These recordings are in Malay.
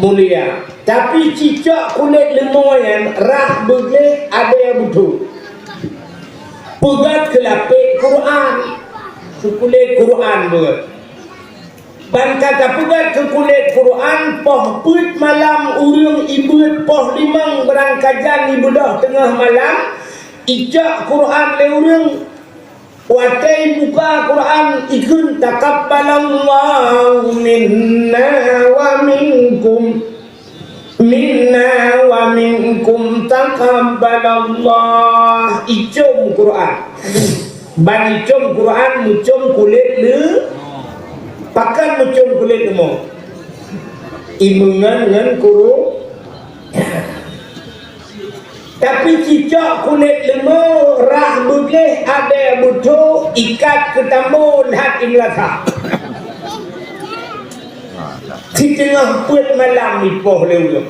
mulia. Tapi cicak kulit lemoyan rah boleh ada yang betul. Pegat kelapik Quran, kulit Quran ber. Dan kata pegat ke kulit Quran, poh put malam urung ibut poh limang berangkajan ibudah tengah malam, ijak Quran le urung. Watai buka Quran ikun takabbalallahu minna wa minkum takabbalallah. Icum Quran ban icum Quran mucum kulit le pakan mucum kulit lemo imungan dengan kuru. Tapi cicak kulit lemo rah boleh ada butuh ikat ketambun hat imlasa. Di tengah put malam ni poh lewat.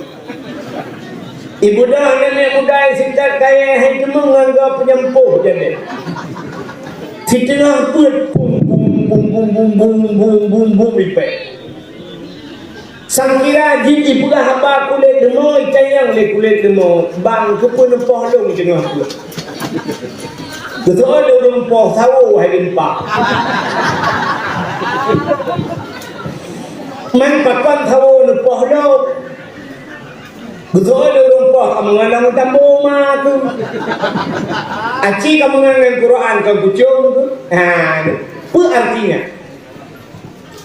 Ibu dah nenek muda singkat kaya hai temu menganggap penyempuh jadi. Di tengah put bum ipek. Sang kira jin ibu dah hamba kulit lemo icayang le kulit lemo bang kepun poh long tengah put. Betul orang poh sawo hai limpak. Man pakan tahu lupa lo, betul lo lupa kamu ngalang tambo mah tu, aci kamu ngalang Quran kamu kucing tu, apa artinya?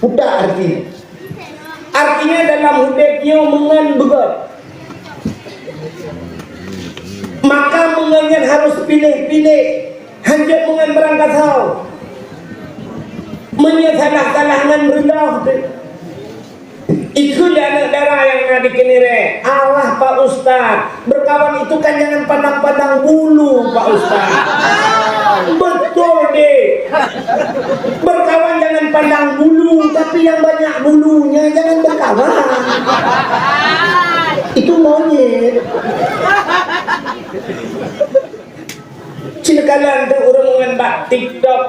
Udah artinya, artinya dalam hidupnya mengan begat, maka mengannya harus pilih-pilih, hanya mengan berangkat tahu, menyesalah-salahkan rendah tu. Itu anak darah yang ada kenire. Allah Pak Ustaz, berkawan itu kan jangan pandang-pandang bulu Pak Ustaz. Betul deh. Berkawan jangan pandang bulu, tapi yang banyak bulunya jangan berkawan. Itu monyet. Cilakalan tu orang mengenal TikTok.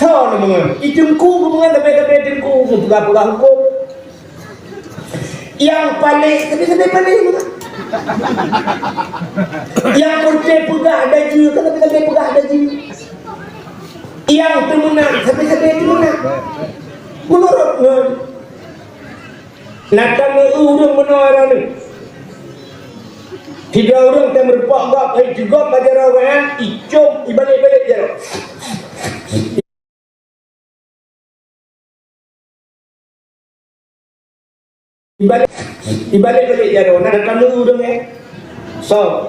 Tahu ni mengen, ijungku mengen tapi ijungku buka hukum. Yang paling tapi paling mengen. Yang putih pegah daji, tapi pegah daji. Yang temenang tapi temenang. Menurut mengen. Natang urang menara ni. Tiga orang yang berpok-pok, juga baca rawan, icum, ibalik-balik jarang. Ibalik jaro nak kamu udang so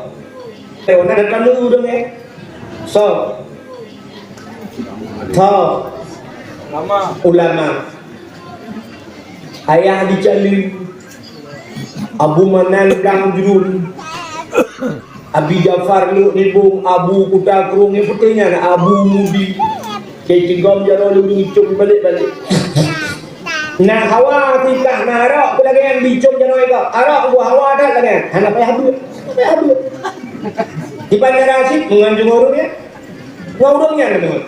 nak kamu udang so tha ulama ayah dicali Abu Manan Dang Jurul Abi Jafar lu nibung Abu Kuta Kerung ni putihnya Abu Mudi kecigom jaro lu ngicum balik-balik. Nah hawa tikah nah arak pelagi yang bicum jangan ikut arak buah hawa ada lagi anak payah habis di Bandar Asyik menganjung orangnya ngorongnya teman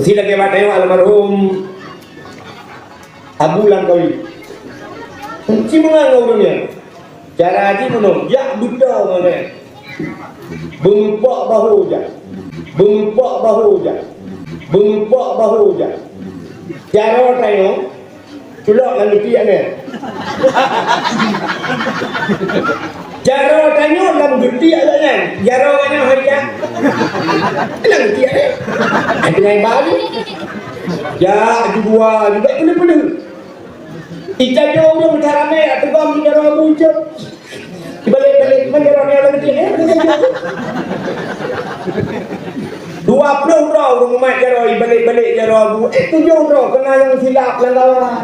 mesti lagi batayang almarhum Abu Langkawi mesti mengang orangnya cara haji menung ya buddha mana bengpak bahu je jaro tayo culok lan luti ane jaro tayo lan luti ane jaro ane haja lan luti ane ada yang baru ya dua juga penuh ika jo belum carane atau kau jaro bujuk balik menjaro ane lan luti ane 20 roh rumah jaro balik jaro abu 7 roh kena yang silap lah kawan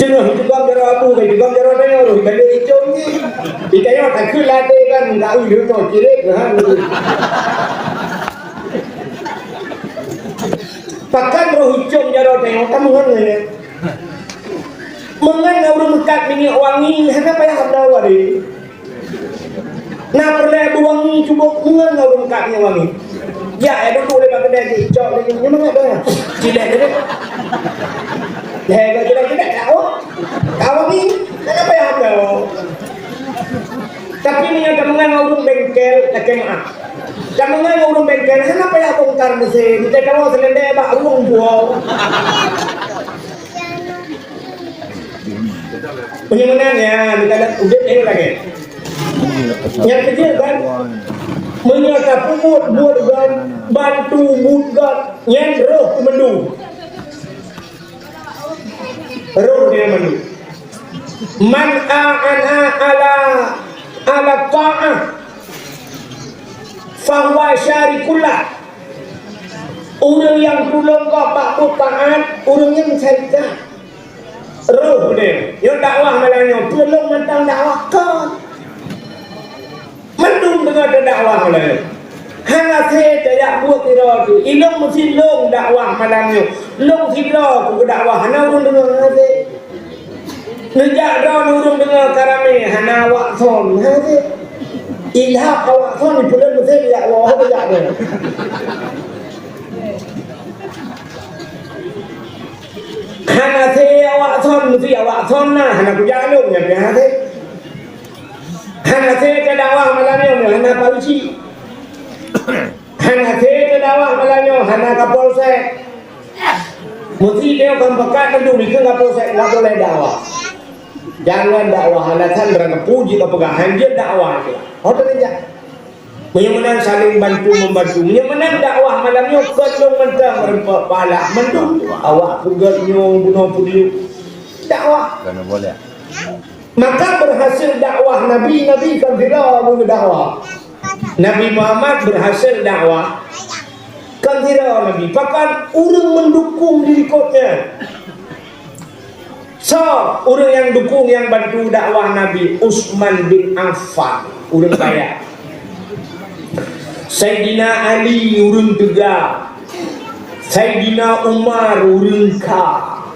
jenuh juga jaro abu juga jaro tanya roh balik icom ni ditanya tak kulat kan enggak udah no kirek kan pakai roh icom jaro tanya kamu kan ni mengenai orang dekat minyak wangi kenapa ya habda wari. Nah perlu wangi cukup mengenal orang kaknya wangi. Ya, dulu le bang kedai ni, cok ni mana dah? Cilek dia. Dah kedai tahu. Kau ni kenapa ya kau? Tapi ni yang mengenai urung bengkel, tak maaf. Kamu mengenai urung bengkel, kenapa ya bongkar mesin? Kita kamu selendai bak urung buau. Penyemenannya, kita lihat udah ini lagi. Yang kecil kan, menyata pumut buat gan, bantu buat yang roh mendung. Roh dia mendung. Man a'ana ala ta'ah fahuwa syarikullah. Orang yang tolong kau pak taat, orang yang mencarikan roh dia. Yang dakwah malangnya tolong mentang dakwah kau. Mendung dengan dakwah malangnya. Hanya saya tak buat tira tu. Ilong mesti long dakwah malangnya. Long tira ku dakwah hana urung dengan hati. Nejak dah urung dengan karame hana awak son. Hati. Ilham awak son ni pula mesti dakwah apa dia. Hana saya awak son mesti awak son nah hana kujalung ya hati. Hana saya dakwah malangnya hana polisi. Hana saya dakwah malangnya hana kapolsek. Mesti dia akan pekat tentu ni ke kapolsek enggak boleh dakwah. Jangan dakwah alasan berangkat puji kepegahan dia dakwah dia. Hotel aja. Menyemenang saling bantu membantu. Menyemenang dakwah malamnya kecong mentang merempak pala mendung. Awak pugatnya bunuh pudiu. Dakwah. Karena boleh. Maka berhasil dakwah Nabi kan tidak berdakwah. Nabi Muhammad berhasil dakwah kan tidak Nabi. Bahkan orang mendukung diri kotnya. So, orang yang dukung yang bantu dakwah Nabi Utsman bin Affan, orang kaya. Sayyidina Ali orang tegak. Sayyidina Umar orang kaya.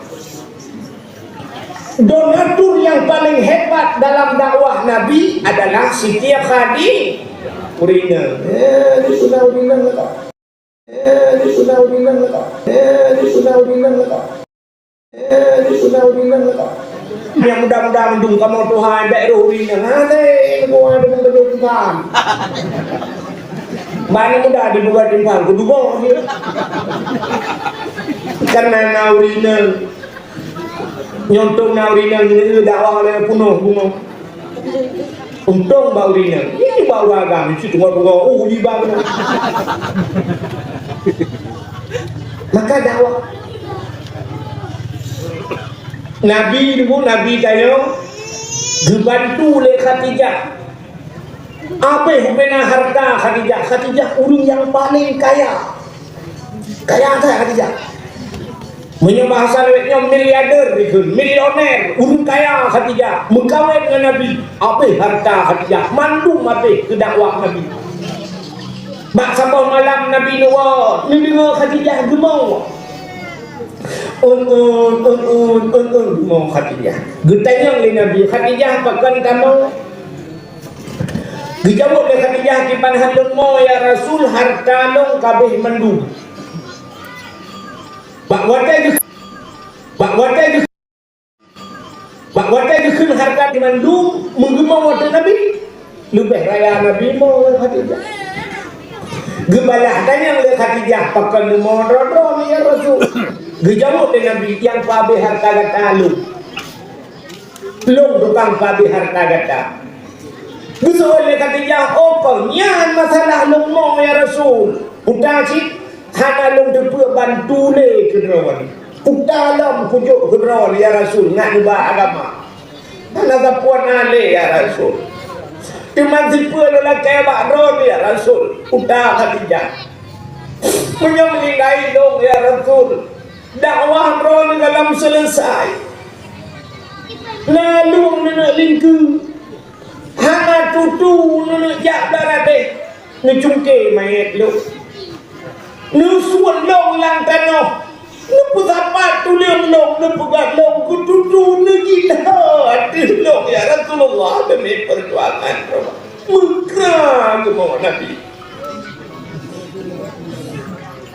Donatur yang paling hebat dalam dakwah Nabi adalah Siti Khadijah. Urina. Yang mudah-mudahan mendung kamu Tuhan baik roh urina. Nanti kamu ada mendung Tuhan. Mana mudah dibuka timpang kedua dia. Karena naurina nyontok naurina ini dakwah oleh penuh bunga. Untung bau urina. Ini bau agam itu tunggu di bau. Maka dakwah Nabi dulu Nabi kayo dibantu oleh Khadijah. Apa hubungan harta Khadijah? Khadijah orang yang paling kaya. Kaya tak Khadijah? Menyebahasa lewatnya miliarder itu, milioner, orang kaya Khadijah. Mengkawin dengan Nabi. Apa harta Khadijah? Mandu apa ke dakwah Nabi. Mak sampai malam Nabi Nuwah, ni dengar Khadijah gemau. Mau Khadijah. Getanya oleh Nabi Khadijah pakan kamu. Dijawab oleh Khadijah di panhandung mau ya Rasul harta long kabeh mendung. Bak watai dikun harta di mendung menggema waktu Nabi. Lebih raya Nabi mau Khadijah. Gebalah tanya oleh Khadijah pakan mau rodro ya Rasul. Dijawab oleh Nabi yang kabeh harta gata lu. Long tukang kabeh harta gata. Bisa oleh Khadijah kau nyan masalah long mau ya Rasul. Udah sih hana long depa bantu le kederawan. Utalam pujuk kederawan ya Rasul nak ubah agama. Hana zapuan ale ya Rasul. Cuma siapa lola kaya bakron ya Rasul. Udah Khadijah. Menyembelih long ya Rasul. Dakwah ron dalam selesai. Lalu nak lingku. Hana tutu nak jak darade. Ngecungke mayat lu. Nusuan long lang tanah. Nupu sapat tulian long. Nupu gat long kututu negila. Hati long ya Rasulullah demi perjuangan. Mekah kemauan Nabi.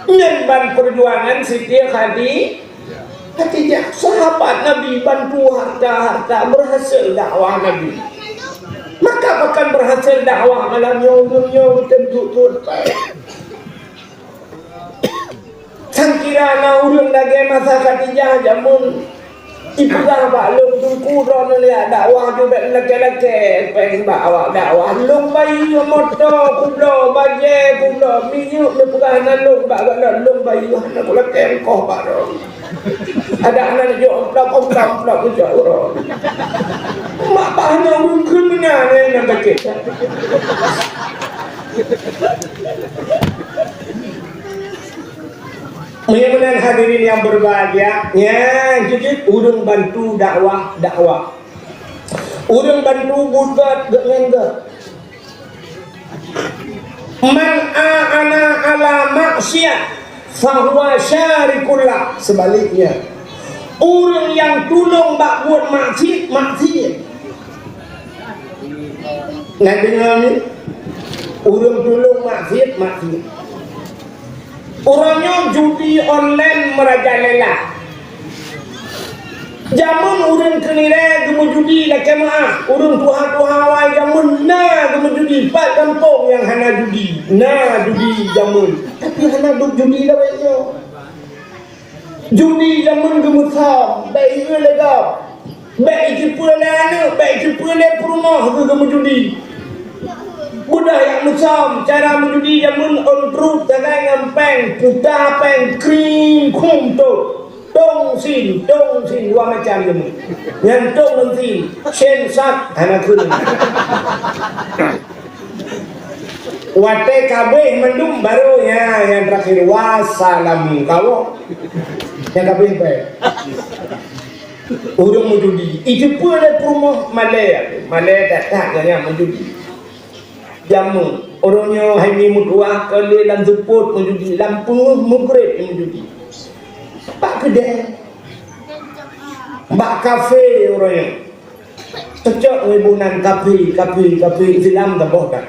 Nyemban perjuangan Siti Khadijah, sahabat Nabi, bantu harta berhasil dakwah Nabi. Maka akan berhasil dakwah malam nyong tentu baik. Sangkira na urang lagi masa Khadijah jamun ibulah baklung tuku ron lihat dakwah tu bek laki-laki peng bawa dakwah lung bayi motor kublo baje kublo minyak le pegah nalung bak lung bayi hana kula tengkoh bak ron ada anak jo plak ucap ron mak bahna mungkin benar yang sakit Mudah-mudahan hadirin yang berbahagia, ya, jadi urang bantu dakwah. Urang bantu buat dengan man ana ala maksiat fahuwa syarikullah. Sebaliknya, orang yang tolong bak buat maksiat. Nak dengar ni? Orang tolong maksiat. Orangnya judi online merajalela. Zaman orang kenira gemu judi lah kemah. Orang tuha wai zaman na gemu judi. Pak kampung yang hana judi. Na judi zaman. Tapi hana duk judi lah baiknya. Judi zaman gemu sam. Baik ke lega. Baik jepul lah. Baik jepul lah perumah ke gemu judi. Budak yang macam cara menjudi jamun on truth jangan ngampeng putah peng krim kum tu dong sin dua macam jamun yang dong sin sen sat anak kun wate kabeh mendung baru ya yang terakhir wassalam kau yang kabeh baik urang menjudi itu pun ada rumah Malaya tak yang menjudi jamu orangnya hari mutuah kali dalam jemput menjudi lampu mugrib menjudi pak kedai mbak kafe orangnya cocok ribunan kafe Islam tak boh kan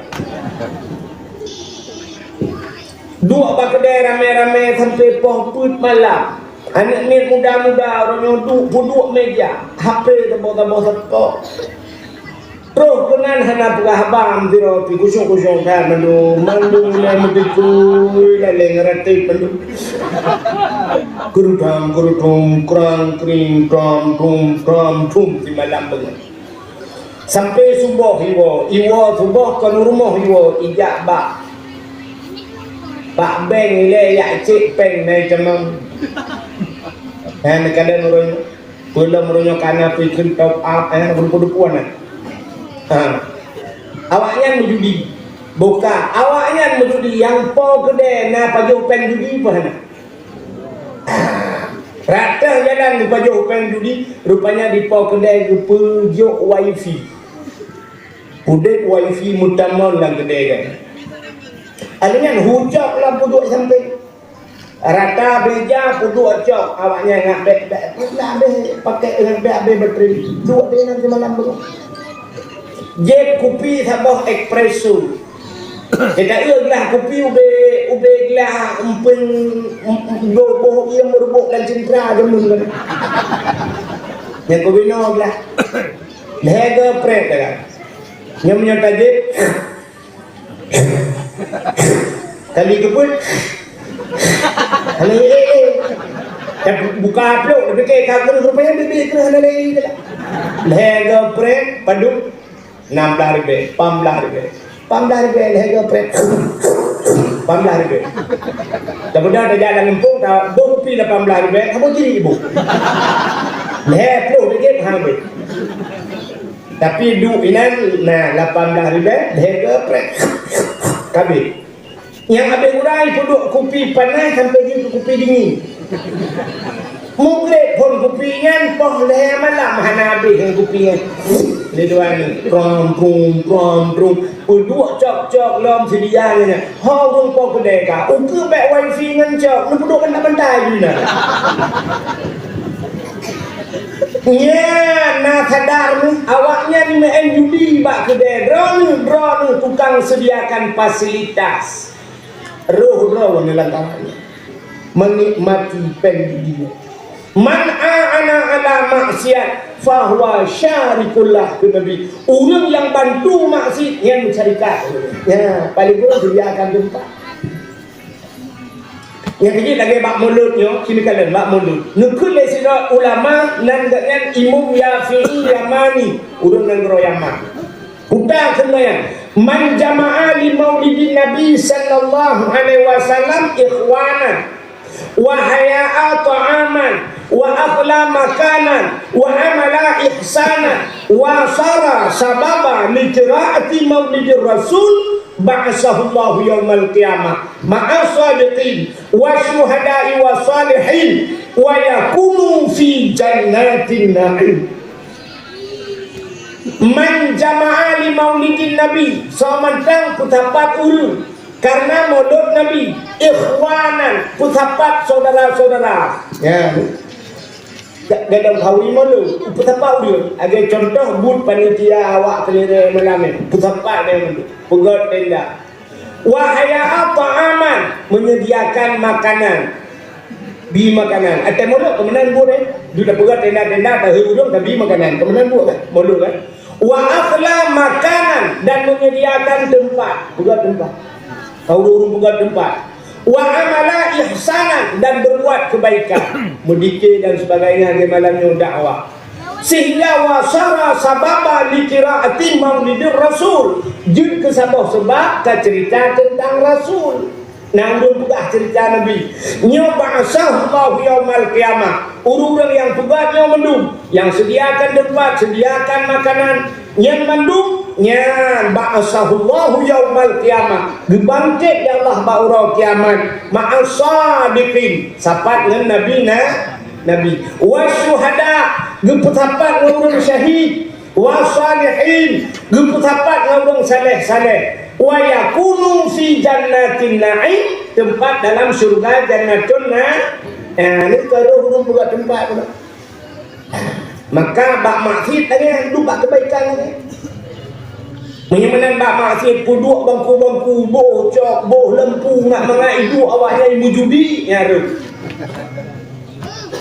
dua pak kedai rame-rame sampai pohon malam anak ni muda-muda orangnya duduk meja HP tebok-tebok sepok Terus kenan hana pegah bam tiro pi kusung kan mandung le medikui le ngerati mandung kurudam krang kring tram di malam banget sampai subuh iwo subuh kan rumah iwo ijak bak beng le ya cik peng nai cemang kadang orang belum orang kana pikir top up berpuan awaknya menjudi buka awaknya menjudi yang po gede na pajuh pen judi pun rata jalan di pajuh pen judi rupanya di po gede pejuk wifi udah wifi mutamol lah gede kan alingan hujak lah puduk sampai rata beja puduk cok awaknya ngak bek pakai dengan bek bateri dua dia nanti malam belum Jep kopi sabah espresso. Kita ialah kopi ube gelah empun boh yang merbuk dan centra jamun kan. Yang kopi no gelah. Lega pret kan. Yang menyata jep. Kali keput. Kali buka upload tapi kayak kagak rupanya bibir kerana lagi lah. Lega pret paduk 16 ribu, 15 ribu harga pret 15 ribu kemudian ada jalan lempung tak boh pi 18 ribu kamu jadi ibu leher dikit hamil tapi duinan nah 18 ribu harga pret kabeh yang habis urai duduk kopi panas sampai jadi kopi dingin mungkin pun kopinya poh leher malam hana habis dengan kopinya ni dua ni prom uduk cok lom sedia ni ha urang po kedai ka uke bek wifi ngan cok nu duduk kan bandai ni nah ya na sadar ni awaknya ni main judi bak kedai drone tukang sediakan fasilitas roh ni lantarannya menikmati pendidikan. Man a'ana ala maksiat fahuwa syarikullah ke Nabi. Orang yang bantu maksiat yang syarikat. Ya, paling kurang dia akan jumpa. Yang kecil lagi bak mulutnya, sini kalian bak mulut. Nukul dari ulama nan dengan Imam Yafi'i Yamani, urang negara Yaman. Udah sebenarnya, man jama'a li maulidin Nabi sallallahu alaihi wasallam ikhwanan wa haya'a ta'aman wa akhla makanan wa amala ihsanan wa sara sababa li qira'ati maulidir rasul ba'asahullahu yawmal qiyamah ma'a sadiqin wa syuhada'i wa salihin wa yakunu fi jannatin na'im. Man jama'a li maulidin Nabi samantang kutapat ulu karena maulid Nabi ikhwanan kutapat saudara-saudara ya dalam kawin maulid kutapat ulu ada contoh bud panitia awak kelire malam kutapat dia pegat tenda wahaya ta'aman menyediakan makanan bi makanan atau maulid kemenan boleh sudah pegat tenda-tenda tak hurung tapi makanan kemenan boleh maulid kan wa akhla makanan dan menyediakan tempat pegat tempat kau urung pegat tempat wa amala ihsanan dan berbuat kebaikan mudikir dan sebagainya di malamnya dakwah sehingga wasara sababa li qiraati maulidir rasul jud ke sebab cerita tentang rasul nanggung pegah cerita Nabi nyoba'asahullahu yawmal qiyamah urang yang pegatnya mendung yang sediakan tempat sediakan makanan yang mendung nya ba'asahullahu yawmal qiyamah gebangkit ya Allah ba'ura kiamat ma'asadiqin sapat dengan Nabi wa syuhada geputapat ngurung syahid wa salihin geputapat ngurung saleh-saleh wa yakunu fi jannatin na'im tempat dalam surga jannatun ini kalau hurung buka tempat pula. Maka bak maksiat lagi lupa kebaikan lagi menyamanan bak maksiat puduk bangku-bangku boh cok boh lempu nak mengai duk awaknya ibu judi ya tu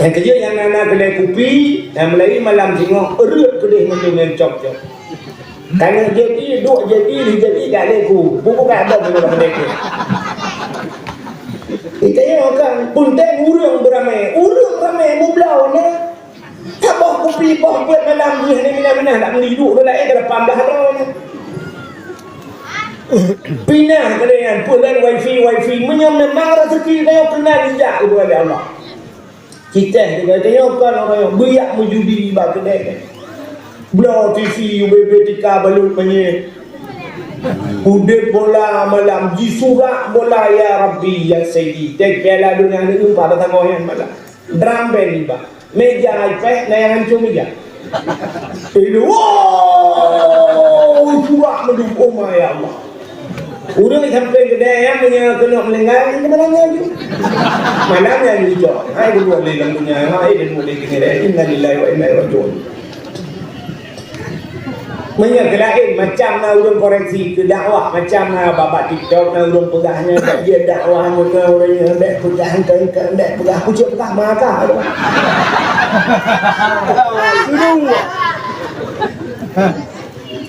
yang kerja yang anak kedai kopi yang Melayu malam tengok erut kedai dengan cok-cok karena jadi duk jadi tak leku buku kat ada dalam mereka kita orang punten urang beramai mublau ni tabah kopi boh buat malam ni minah nak beli duk tu lain dalam 18 ni pindah kedai pulang wifi menyam memang rezeki dia kena dijak kepada Allah. Kita tengok kan orang yang beriak menjudi bab kedai belah TV UBB tika balut punya udip bola malam jisurak bola ya Rabbi ya Sayyidi tek piala dunia ni pada tengok yang malam drum band ni meja iPad na yang hancur meja wow surak mendukung ya Allah udah sampai kedai yang punya kena melenggang ini malangnya juga malangnya juga hai kedua lelang punya hai kedua lelang kini inna lillahi wa inna ilaihi raji'un menyegelain macam na urang koreksi ke dakwah macam na babak TikTok na urang pegahnya tak dia dakwahnya ke orangnya dek pegahan ke dek pegah pucuk pegah markah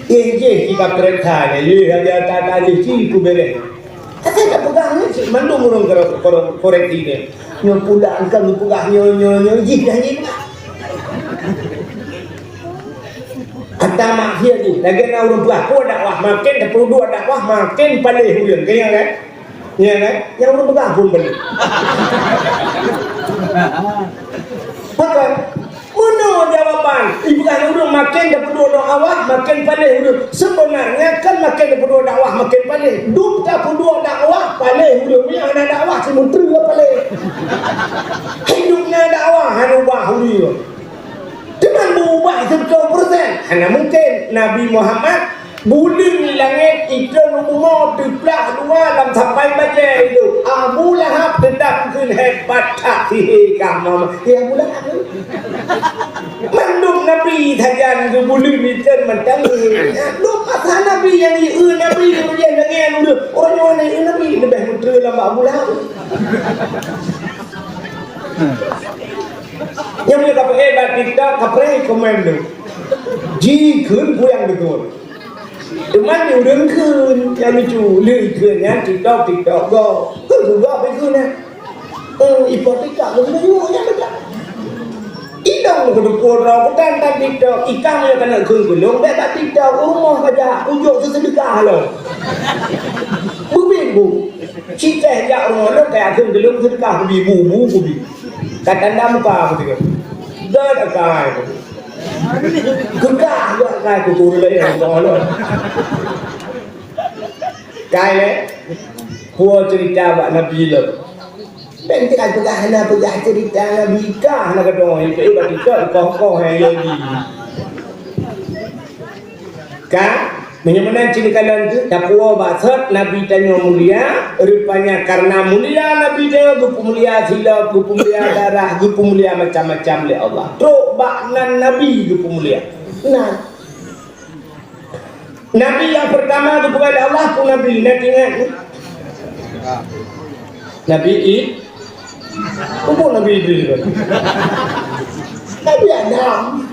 je kita perintah ni ada tata je ku bere kata tak pegang ni mandung urang koreksi ni nyo pulang kan pegah nyo ji dah ni kata maksiat ni lagi nak urang pegah ko dakwah makin tak perlu dua dakwah makin pandai hujan kaya kan ya kan yang urang pegah pun balik pakai mana jawapan ibu kan urang makin tak perlu dakwah makin pandai urang sebenarnya kan makin tak perlu dakwah makin pandai duk tak perlu dakwah pandai urang ni ada dakwah semua terus pandai hidupnya dakwah hanubah urang dengan berubah 100%. Hanya mungkin Nabi Muhammad buling langit itu rumah tiplak dua dalam sampai baca itu Abu Lahab tetap mungkin hebat tak kamu ya Abu Lahab mandung Nabi tajan ke buling itu macam lupa Nabi yang Nabi kemudian dengan orang-orang yang Nabi lebih menteri dalam Abu Lahab Yang punya kapal hebat TikTok kapal komen tu. Ji khun yang betul. Teman yang đứng khun yang lucu lười khun ya TikTok go. Khun jugaไปkhunนะimport TikTok luอยู่ya betul. Idang kedua orang bukan tak TikTok ikan yang kena khun belum tak TikTok rumah saja ujung sesedekah lo. Bu cerita ya orang lo kayak khun belum sedekah bu kata anda muka betul. Dah akai. Kekah juga akai kutu lagi yang lo. Kai puas cerita buat Nabi lo. Dan kita pegang cerita Nabi kah nak kedua itu berarti kau yang lagi. Kan? Menyembuhkan cinikalan itu takwa basat Nabi tanya mulia rupanya karena mulia Nabi dia gupu mulia sila gupu mulia darah gupu mulia macam-macam oleh Allah. Truk baknan Nabi gupu mulia. Nah. Nabi yang pertama gupu oleh Allah pun Nabi nak ingat. Nabi Nabi Idris. Nabi Adam.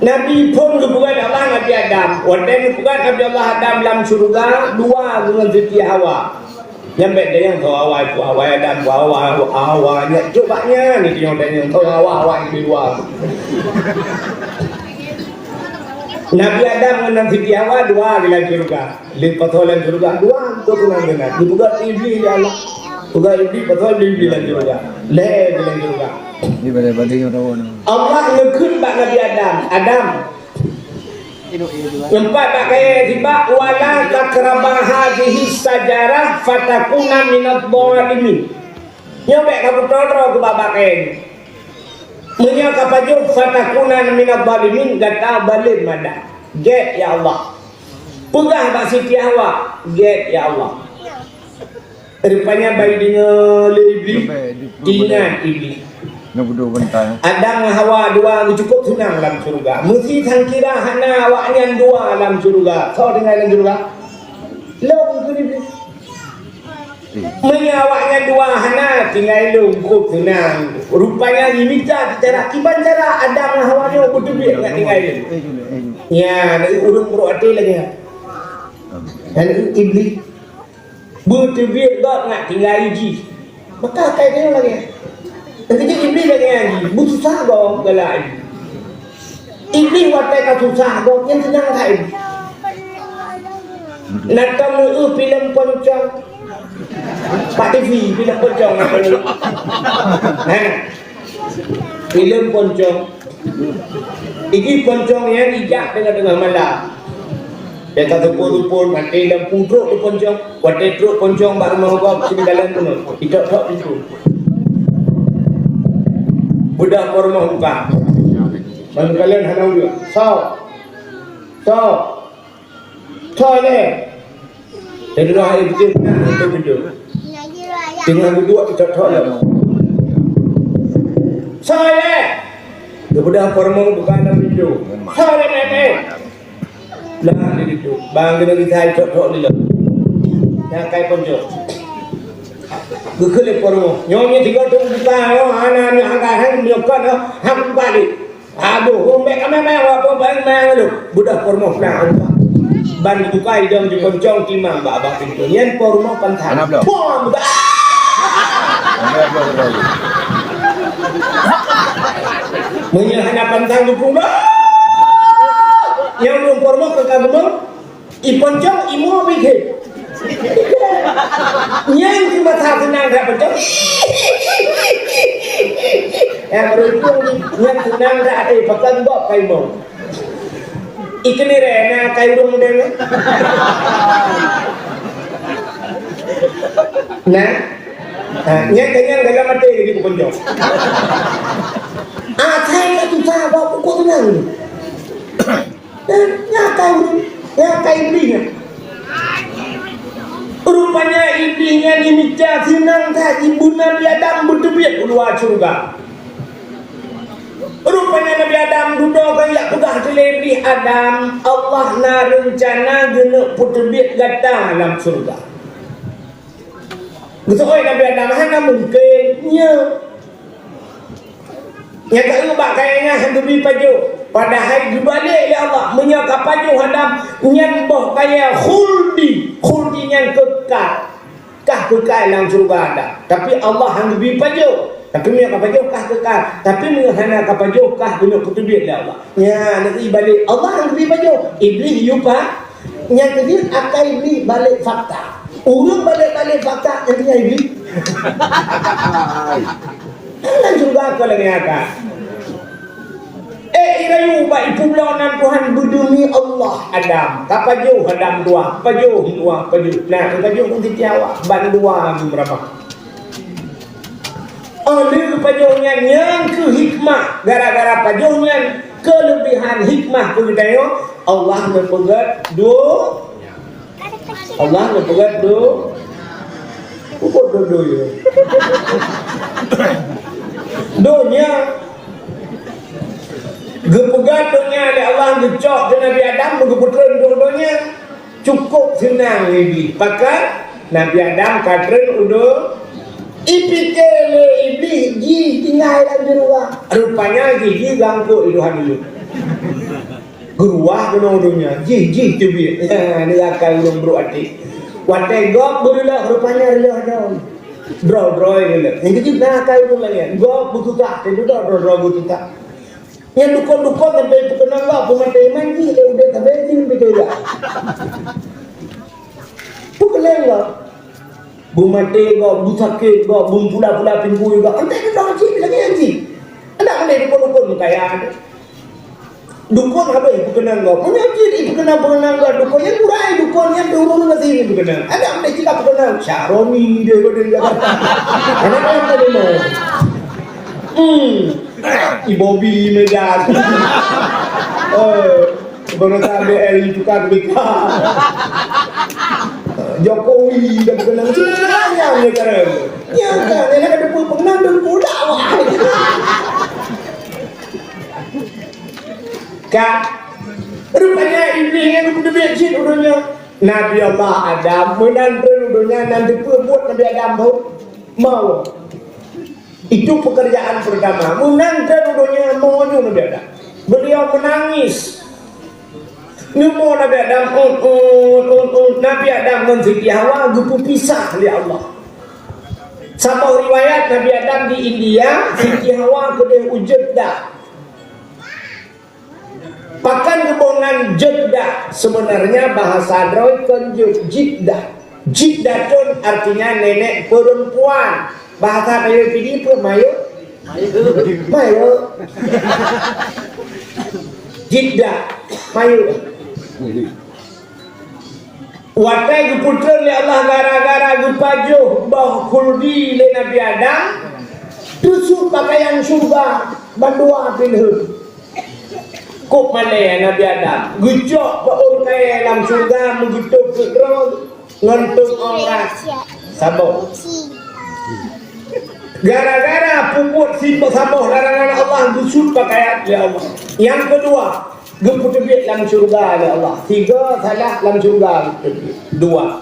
Nabi pun bukan Allah Nabi Adam. Wadai bukan Nabi Allah Adam dalam surga dua dengan Siti Hawa. Yang beda yang tahu Hawa itu Hawa Adam Hawa nya cobanya ni yang yang tahu Hawa itu dua. Nabi Adam dengan Siti Hawa dua dalam surga. Lipat dalam surga dua tu dengan dibuka TV ya Allah. Buka TV betul TV dalam surga. Le dalam surga. Ini pada-pada yang tahu. Allah ngekun bak Nabi Adam. Empat pakai tiba wala takrabah hadhihi sajarah fatakuna minadh dhalimin. Nyampe kamu toro ke babaken. Munya kapaju fatakuna minadh dhalimin gata balik mada. Get ya Allah. Pegah bak Siti Hawa. Get ya Allah. Rupanya bayi dengan iblis. Ingat iblis. Adam dan Hawa dua cukup senang dalam surga. Mesti sang kira hana awaknya dua dalam surga. Kau tinggal dalam surga. Long tu ni. Menyawaknya dua hana tinggal cukup senang. Rupanya limita cara kiban cara Adam dan Hawa ni betul dia nak tinggal dia. Ya, dari urung berarti lagi. Dan iblis betul dia nak tinggal iji. Maka kaitnya lagi. Nanti iblis lagi susah kau galai. Iblis watai kau susah kau yang senang kai. Nak kamu film poncong, Pak TV film poncong apa ni? Film poncong. Ini poncong yang ijak tengah malam. Dia kata pun mati lampu truk tu poncong, watai truk poncong baru mau kau sini dalam tu. Tidak pintu. Budak korma buka. Bagi kalian hendak juga. Saw le. Jadi dah hari betul nak betul. Dengan duduk kita tak le. Saw le. Budak korma buka dalam pintu. Saw le mate. Lah di situ. Bang kena kita tak le. Yang kai ponjok. Kekele pormo nyonya tiga tu buka anak ni angkat menyokot hang balik aduh hombek ame apa bang lu budak pormo nak ban buka idam di poncong timang babak pintu nyen pormo pantan pom munya hana pantan dukung yang belum pormo ke kabung i poncong imo bige yang cuma satu senang tak betul. Yang beruntung yang senang tak ada pakai bok kayu mau. Ikan ni rena kayu rumah dia. Nah, yang kenyang dalam mati jadi bukanjong. Saya tu sahabat pukul senang. Yang kayu beli. Rupanya iblisnya diminta senang tak ibu Nabi Adam berdebiat keluar surga. Rupanya Nabi Adam duduk kayak pegah telebih Adam. Allah nak rencana gena berdebiat gata dalam surga. Betul Nabi Adam hanya mungkin baliknya. Yang tak ubah kayaknya hendak paju. Padahal dibalik ya Allah menyaka paju hadam nyambah kaya khuldi. Khuldi yang kekal. Kah kekal dalam surga ada. Tapi Allah hendak paju. Tapi menyaka paju kah kekal. Tapi menghana paju kah guna kutubit ya Allah. Ya nanti balik Allah hendak paju. Iblis yupa. Yang kedua akan iblis balik fakta. Orang balik-balik fakta yang dia iblis. Dalam surga kau lagi akan. Irayu baik pulanan Tuhan berdumi Allah Adam. Kapaju Adam dua, paju dua, paju. Nah, paju pun setiawa, ban dua berapa? Oleh pajunya yang ke hikmah, gara-gara pajunya kelebihan hikmah kegiatan Allah mempegat dua. Allah mempegat dua. Kok dua ya? Donya gepegatnya oleh Allah ngecok ke Nabi Adam berkeputusan dua-duanya cukup senang ini pakai Nabi Adam katren udah ipikele iblis ji tinggal dalam jeruah rupanya ji ganggu iluhan dulu geruah kena udunya ji cubi ini akan belum berarti wategok berulah rupanya relah dong draw ini yang kecil nak kau dulu lagi gok buku tak itu draw buku tak yang dukun-dukun sampai perkenal lah pemantai mandi dia udah sampai sini betul tak perkenal lah pemantai kau busakit kau bumpula-pula pinggul kau antai dia dah cik lagi yang cik ada mana dukun-dukun kaya dukun apa yang perkenal kau menyakit perkenal kau dukun yang murai dukun yang turun ke sini perkenal ada mana cik perkenal Syaroni dia kau dari Jakarta anak-anak dia mau Ibobi medan. Baru BL tukar BK. Jokowi dah kenal sebenarnya dia kan. Ya kan, dia ada pengenal dan budak wah. Kak, rupanya iblis yang udah becik udahnya. Nabi Allah Adam menantang udahnya nanti buat Nabi Adam mau. Itu pekerjaan pertama. Menantang udahnya maunya Nabi Adam. Beliau menangis. Nemo Nabi Adam Nabi Adam dan Siti Hawa gupu pisah oleh Allah. Sama riwayat Nabi Adam di India, Siti Hawa ke Jeddah. Pakan kebongan Jeddah sebenarnya bahasa Arab kan Jeddah. Jeddatun artinya nenek perempuan. Bahasa Melayu ini pun Mayu. Jeddah Mayu. Watai keputusan oleh Allah gara-gara gepajuh bah khuldi le Nabi Adam tusuk pakaian surga bandua pilih kok mana Nabi Adam gejok baur kaya dalam surga begitu kedrong ngantuk orang sabar gara-gara puput si sabar larangan Allah gusut pakaian ya Allah. Yang kedua gemputubit dalam surga ya Allah. Tiga salah dalam surga. Dua.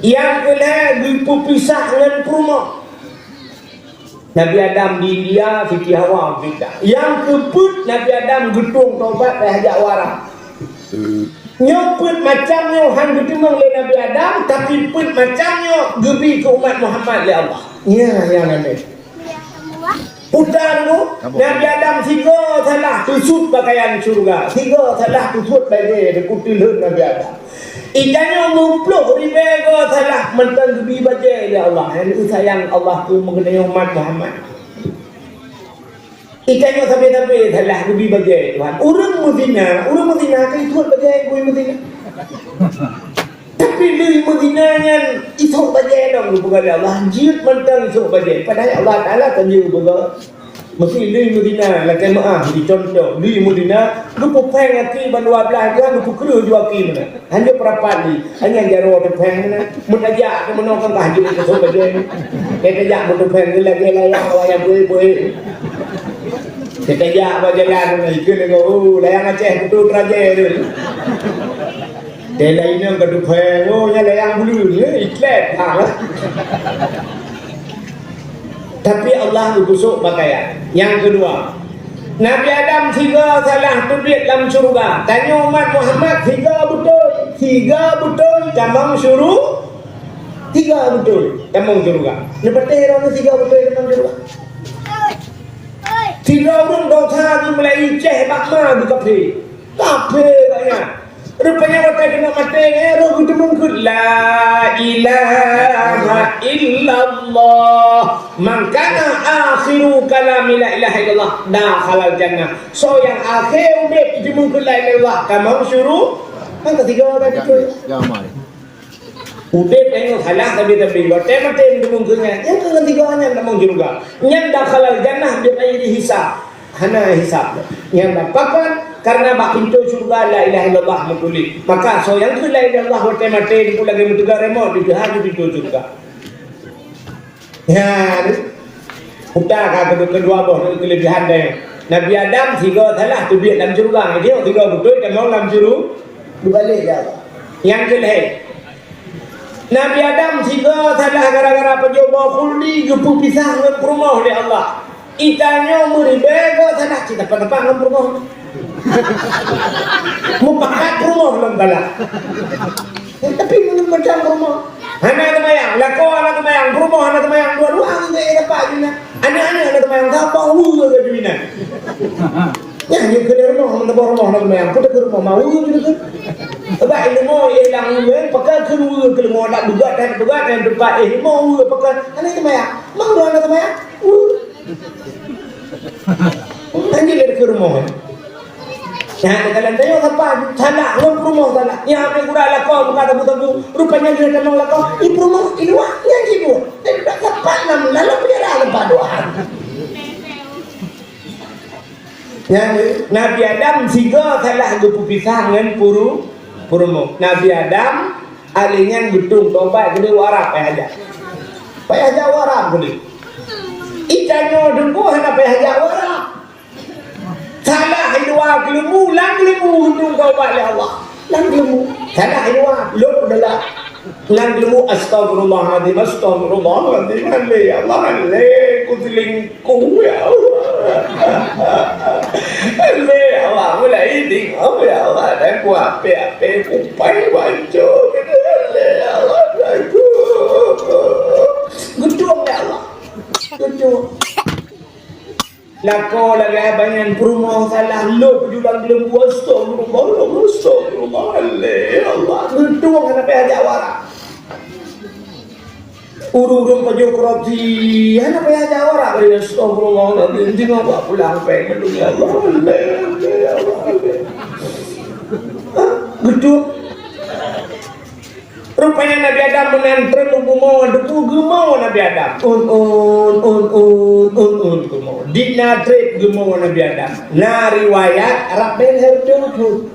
Yang kedua gempupisah dengan perumah. Nabi Adam di India, Siti Hawa kita. Yang keput Nabi Adam getung taubat hajat warak. Nyoput macamnya han getemang oleh Nabi Adam, tapi put macamnya gebi ke umat Muhammad ya Allah. Ya yang Nabi. Putar tu Nabi Adam tiga salah tusut pakaian surga, tiga salah tusut bagi dekutil Nabi Adam. Ikannya mempluh ribega salah mentang gebi baca ya Allah. Yang sayang Allah tu mengenai umat Muhammad. Ikannya sampai salah gebi baca Tuhan. Orang Medina kan itu baca gue Medina. Tapi dari Medinanya itu baca dong bukan Allah. Jid mentang itu baca. Padahal Allah Taala kan dia bukan. Mesti dari Medina lah kan maaf di contoh dari Medina lupa peng hati bandua belah dia lupa kru jua ki mana. Hanya perapat ni. Hanya jaro tu peng mana. Menajak ke menongkan kah jadi kesok baca. Ketajak tu peng dia lagi layak wayang boleh. Ketajak berjalan ni ke dengan layang Aceh betul raja tu. Dia lainnya ke tu peng nya layang bulu ni iklat hang lah. Tapi Allah busuk pakaian. Yang kedua, Nabi Adam 3 salah tubik dalam syurga. Tanya umat Muhammad 3 betul. 3 betul tamang syurga. 3 betul tamang syurga. Lepas orang 3 betul tamang syurga. 3 orang dosa tu mulai ceh bakma di kafe. Kafe banyak. Rupanya waktu kena mati roh itu mungkin la ilaha illallah man kana akhiru kalami la ilaha illallah dakhala jannah. So yang akhir udah itu mungkin la ilaha illallah kamu suruh kan ketiga orang itu Jamal. udah pengen salah tapi waktu mati itu mungkinnya yang ketiganya kamu juga yang dakhala jannah dia dihisab hana hisab yang dapatkan karena bak pintu surga la ilaha illallah mengkulit maka so yang tu la ilaha illallah waktu mati di pulang yang mutuga remote di jahar di pintu surga ya udah kata kedua boh kelebihan dia Nabi Adam 3 salah tu biar dalam surga dia 3 betul dan mau dalam surga dibalik dia yang jelek Nabi Adam 3 salah gara-gara pencoba khuldi gepu pisah dengan rumah oleh Allah itanya meribega salah cita pada dengan rumah mau pakai rumah belum kalah tapi belum macam rumah anak temayang lako anak temayang rumah anak temayang dua-dua enggak dapat dina anak-anak temayang apa uga ke dina ya dia ke rumah anak temayang kita ke rumah mau gitu sebab ilmu yang lain pakai ke rumah nak buat dan tempat ilmu pakai anak temayang mau anak temayang anjir ke rumah nah, kalau tanya apa? Salah, orang rumah salah. Yang apa kurang lakau, bukan tabu-tabu. Rupanya dia memang lakau. Ini rumah, ini wah, yang gitu. Tapi tak dapat nama, lalu penjara lepas doa. Yang Nabi Adam 3 salah berpisah dengan purumu. Nabi Adam alingan betul tobat kena warap payah aja warap kena. Ikannya dengku hanya payah warap. Salah hidup kelemu, lang kelemu hidung kau balik Allah. Lang kelemu. Salah hidup, lop adalah lang kelemu. Astagfirullahaladzim, astagfirullahaladzim. Ya Allah, ku selingkuh ya Allah. Ya Allah, mulai tinggal ya Allah. Dan ku ape-ape, ku pai wajah. Ya Allah, aku. Gedung ya Allah. Gedung. Lako lagi banyak perumah salah lo julang belum puas tu Allah Allah gedung kenapa ajak warak urung pajak kerati kenapa ajak warak dari astagfirullah nanti jangan buat pulang pengen ya Allah gedung rupanya Nabi Adam menantri lumbumo depu gemau Nabi Adam gemau dinatri gemau Nabi Adam na riwayat Rabbel herdu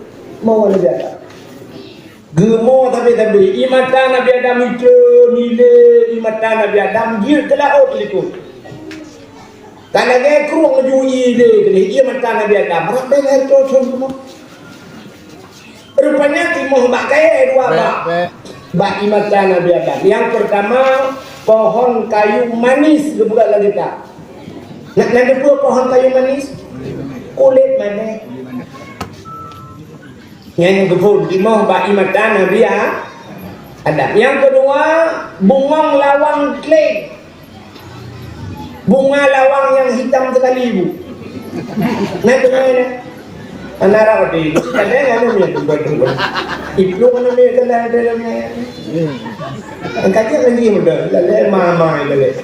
mau Nabi Adam gemau tapi imata Nabi Adam itu nilai imata Nabi Adam dia telah ikut kalau dia kurang jui dia imata Nabi Adam Rabbel herdu gemau rupanya timah bakai dua bak imatan Nabi Adam. Yang pertama pohon kayu manis gebuka lagi tak. Nak kedua pohon kayu manis kulit mana? Yang gebul timah bak imatan Nabi Adam. Yang kedua bunga lawang clay. Bunga lawang yang hitam sekali ibu. Nah mana? Anara kati, kalian yang mana tunggu. Ibu mana ni kalian ada dalamnya. Angkatnya lagi muda, lalu mama ini.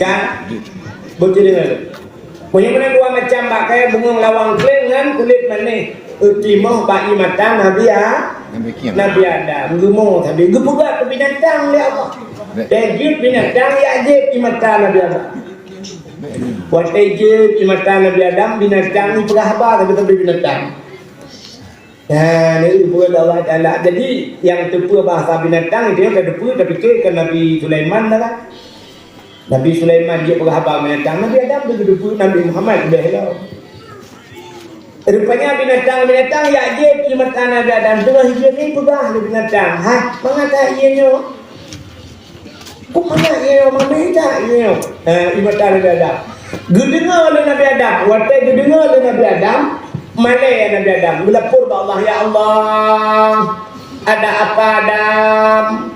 Kan, betul dengan. Punya mana dua macam pakai bunga lawang kering kulit mana? Timah bak imatan Nabi Adam. Gemuk tapi gebuka binatang dia apa? Daging binatang ya ajib imatan Nabi Adam. Waktu je imatan Nabi Adam binatang ni perahaba tapi binatang. Ini bukan Allah Taala. Jadi yang tepu bahasa binatang dia ada tepu tapi ke Nabi Sulaiman lah. Nabi Sulaiman dia perahaba binatang. Nabi Adam dia tepu Nabi Muhammad behlau. Rupanya binatang ya je imatan Nabi Adam tu hidup ni pegah binatang. Mengata ianya Kok mana ia mameh tak ia? Ibadah Nabi Adam. Gedengar oleh Nabi Adam, waktu gedengar oleh Nabi Adam, malai Nabi Adam, melapor kepada Allah, ya Allah, ada apa Adam?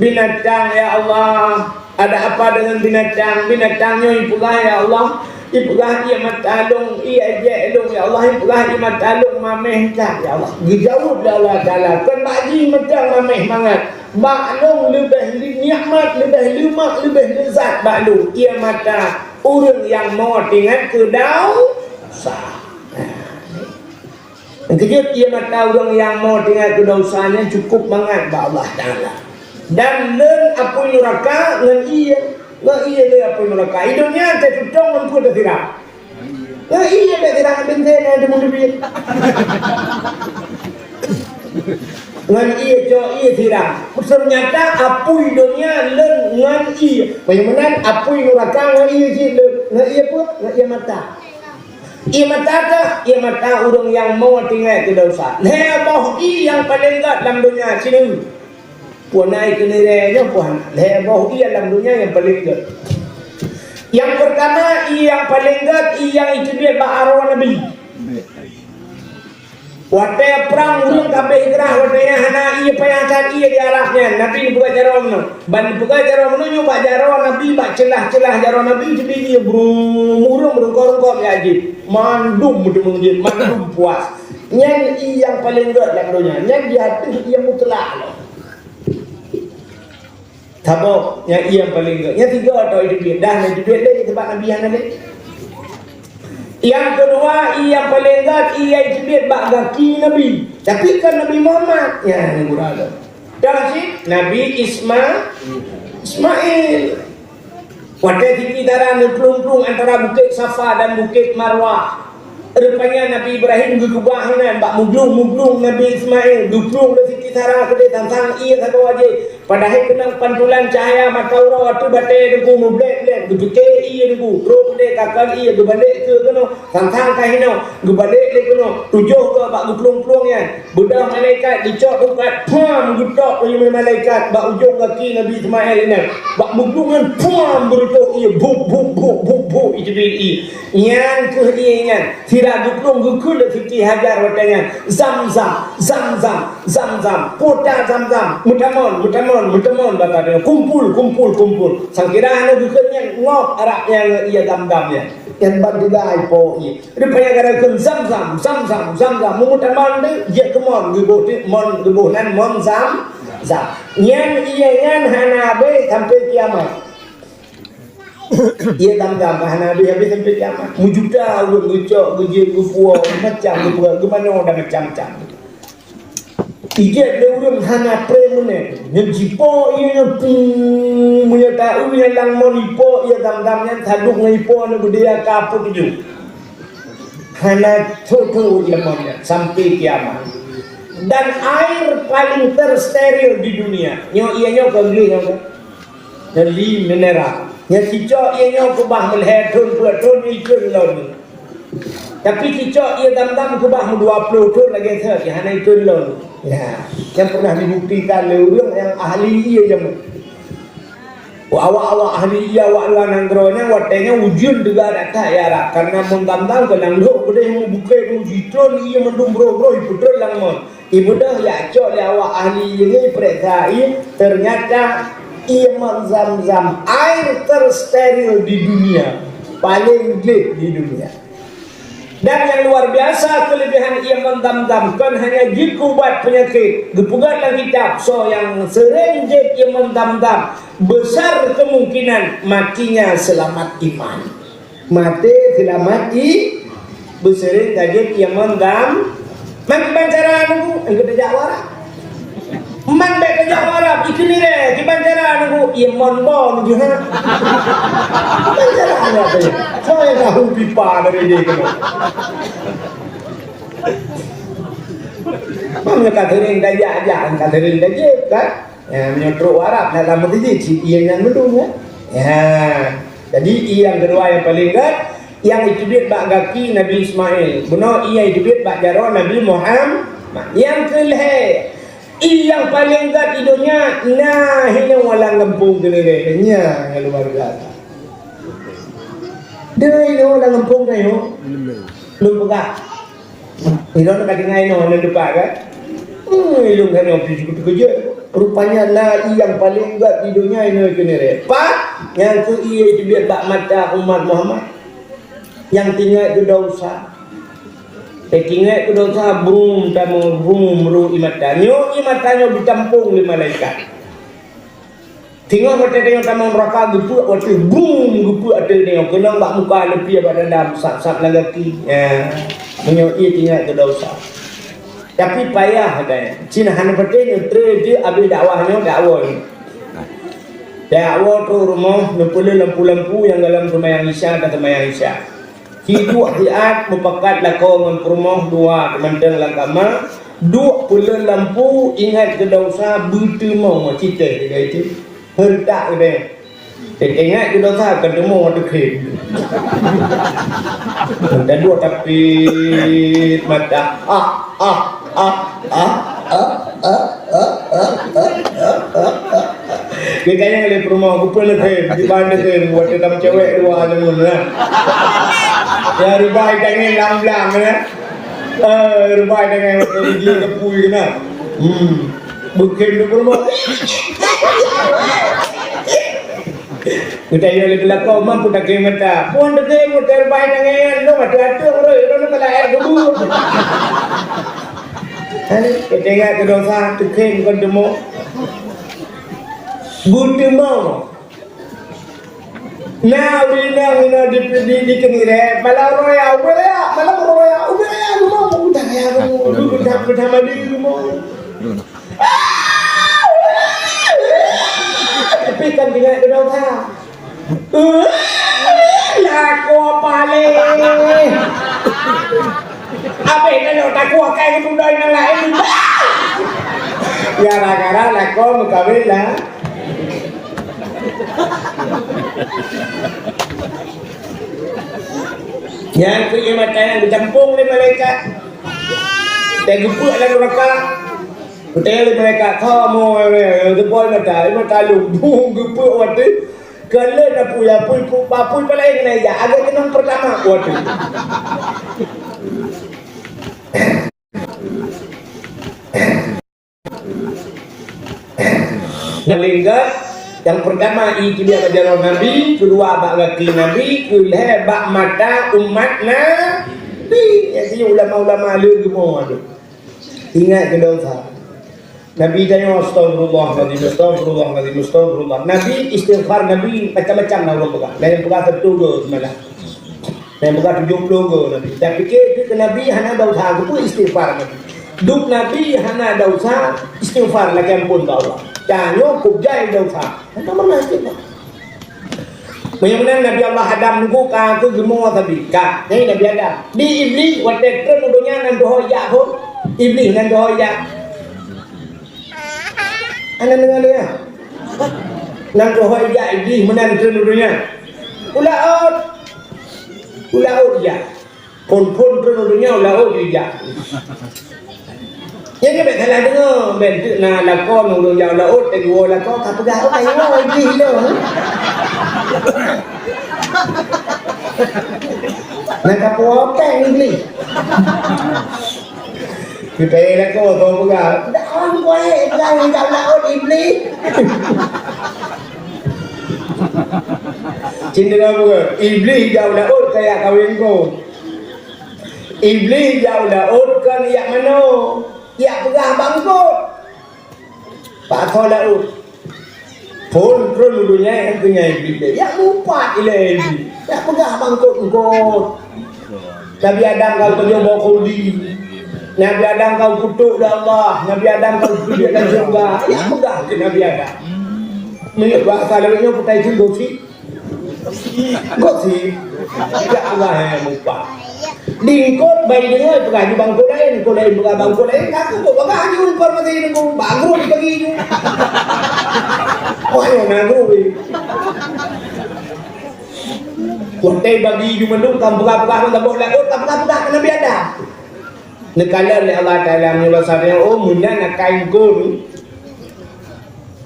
Binatang ya Allah, ada apa dengan binatang? Binatangnya ipulah ya Allah, ipulah ia matalung, ia jelung ya Allah, ipulah ia matalung mameh tak ya Allah. Dijawab Allah Taala, kan bagi macam mameh mangat. Baklung lebih nikmat, lebih lemak, lebih lezat baklung. Ia mata orang yang mau tinggal ke dosa. Kejut ia mata orang yang mau tinggal ke dosanya cukup mangat ba Allah Taala. Dan len apa neraka ngan ia le apa neraka. Hidupnya tertutup mampu tertirap. Iya dah terang benteng ada mulut. Ngan iya cok iya tirang. Ternyata apui dunia len ngan iya. Bagaimana apui neraka ngan iya sih ngan iya pun ngan iya mata. Iya mata tak? Iya mata orang yang mau tinggal ke dosa. Lebah iya yang paling gat dalam dunia sini. Puan naik ke nerenya puan. Lebah iya dalam dunia yang paling gat. Yang pertama iya yang paling gat iya yang itu dia arwah Nabi. Waktu perang urung kabeh gerah waktunya hana iya payakan iya di arahnya Nabi buka jaro mana ban buka jaro mana nyoba jaro Nabi bak celah-celah jaro Nabi jadi dia burung berengkor-engkor gaji mandum mudah-mudahan mandum puas yang yang paling berat dalam dunia yang di hati yang mutlak loh tabok yang paling berat yang tiga atau itu dia dah itu dia lagi tempat Nabi yang ada. Yang kedua, ia paling gat, ia jebit bak kaki Nabi. Tapi kan Nabi Muhammad, ya ini berada. Dah sih, Nabi Ismail. Waktu tinggi darah pelung-pelung antara Bukit Safa dan Bukit Marwah. Rupanya Nabi Ibrahim kegubahanan bak muglung Nabi Ismail duplung dari Siti Sarah kedai tantang ia satu wajib padahal kenang pantulan cahaya mata ura waktu batai deku mublek gede ia deku ro kedai kakal ia gebalik ke keno tantang kahino gebalik le keno tujuh ke bak guplung-plungnya bedah malaikat dicok dekat pam getok oleh malaikat bak ujung kaki Nabi Ismail ini bak muglungan pam bercok ia buk itu dia yang kehadiannya tidak duplung gukul fikih hajar watanya zam-zam pota zam-zam mutamon bakadnya kumpul sangkira anu gukulnya ngop arak yang ia zam-zamnya yang bandilai po i rupanya gara-gara zam-zam mutamon deh dia kemon gebuh nan mon zam yang ia yang hanabe sampai kiamat. Ia dam-dam Nabi habis sampai kiamat. Mujuda ulun gucok gejil gupuo macam gupuo gimana dah macam-macam. Ije ulun hana premune nyejipo ia punya tahu yang lang monipo ia dam-damnya taduk ngipo ne budaya kapuk ju. Hana tutu lemahnya sampai kiamat. Dan air paling tersteril di dunia. Nyo ianya kagli nyo. Jadi mineral. Yang cicak ia nyo kubah meleh tun ikun lon. Tapi cicak ia dam-dam kubah 20 tun lagi thak yang hana ikun lon. Ya, yang pernah dibuktikan oleh orang yang ahli ia jamu. Awak ahli ia awak lan angronya watenya wujud juga tak ya ra karena mun dam-dam kenang dok gede mu buke mu jitron ia mendum bro iputron lang mon. Ibu dah ya cok le awak ahli ini prekai ternyata iman zam-zam air tersteril di dunia paling gede di dunia dan yang luar biasa kelebihan iman zam-zam kan hanya dikubat penyakit gepugatlah kitab so yang sering jek iman zam-zam besar kemungkinan matinya selamat iman mati selamat besering tajik iman zam mati bancara nunggu ikut jawara man baik kerja Arab itu ni deh di bandara nunggu iman bon juga bandara apa ya saya tahu pipa dari dia kan mana katerin dajah katerin dajah kan menyodok Arab dalam mediji ia yang mendung ya jadi yang kedua yang paling gat yang itu dia bak kaki Nabi Ismail benar ia itu dia bak jaro Nabi Muhammad yang kelih yang paling gat hidupnya, nah ini walang lempung kenerenya yang luar biasa. Dia ini walang lempung kan yo, lumpur gat. Hidung nak dengai no nak depan kan? Hidung kan yang pergi kerja. Rupanya lah yang paling gat hidupnya ini kenere. Pak, yang ke ia dia tak mata umat Muhammad, yang tinggal ke dosa. Tinggal ke dosa brum tamu brum ru imatanyo ditampung di malaikat. Tinggal kata tengok tamu neraka gepu waktu brum gepu ada tengok kena bak muka lebih pada dalam sap-sap lagi. Ya, menyo ia tinggal ke dosa. Tapi payah katanya. Cina hana patenya dia habis dakwahnya dakwah. Dakwah tu rumah lampu-lampu yang dalam rumah yang Isya kata Maya Isya. Hidup hiat mepakat lakau dengan rumah dua kementerian langkama. Dua pula lampu ingat ke dosa betul mau cerita dia itu. Hendak dia. Ingat ke dosa ketemu waktu krim. Dan dua tapi mata kayaknya oleh rumah aku pun lebih dibandingkan buat tetap cewek dua ada mana ya rubah dengan lam-lam ya rubah dengan dia kepui kena bukan di rumah kita yang lebih lakau mampu tak kaya mata pun tak kaya muter baik dengan lo mati-mati orang kalau air gebu kita ingat ke dosa tukang bukan demo butuh mau nah wina di kenire malah roya ubaya mau udah ya udah mandi mau tapi kan ingat ke dosa laku pale apa ini lo tak kuat kayak gitu dah yang lain ya gara-gara laku mukawin lah yang keimatan yang ditampung oleh malaikat dan gepuk dalam neraka betul mereka kamu itu boy mata lumbung gepuk waktu kalau nak puya pui pala yang naik ya agak kenang pertama waktu Ngelinggat yang pertama itu dia ajaran Nabi, kedua bak kaki Nabi, kedua bak mata umat Nabi. Jadi ulama-ulama lu semua tu. Ingat ke dosa. Nabi tanya astagfirullah. Nabi istighfar Nabi macam-macam orang bukan. Lain bukan tertuduh semalam. Lain bukan 70 Nabi. Tapi ke Nabi hana dosa tu istighfar Nabi. Duk Nabi hana dosa istighfar lagi ampun Allah. Jangan kubjai dosa. Apa mana istighfar? Bagaimana Nabi Allah Adam nunggu ke gemuk tadi. Kak, ni Nabi Adam. Di iblis waktu ternuduhnya nan dohoya pun. Iblis nan dohoya. Anda dengar dia? Nan dohoya iblis menan ternuduhnya. Ulaut dia. Pun ternuduhnya ulaut dia. Jadi betul lah dengar, betul nak lakon orang yang laut, dua lakon tak pegang apa yang lagi lo. Nak apa apa ini? Kita lakon tu pegang. Dah orang boleh pegang yang laut iblis. Cinta apa? Iblis jauh laut kayak kawin kau. Iblis jauh laut kan yang mana? Ya pegah bangkut Pak laut pun dulunya yang punya iblis ya lupa ilai ya pegah bangkut engkau Nabi Adam kau kerja bawa kuldi Nabi Adam kau kutuk dah Allah Nabi Adam kau kutuk dan surga ya pegah ke Nabi Adam menurut bahasa lainnya kita itu gosip ya Allah yang lupa Dingkot bayi dengar pegang di bangku lain, pegang bangku lain. Aku kok pegang ni informasi ni kau bangku ni pergi ni. Wah, yang aku ni. Kau bagi di mendung, kamu pegang tak boleh laut, tak pegang kena biada. Nekala oleh Allah Ta'ala menyelesaikan oh mula nak kain gol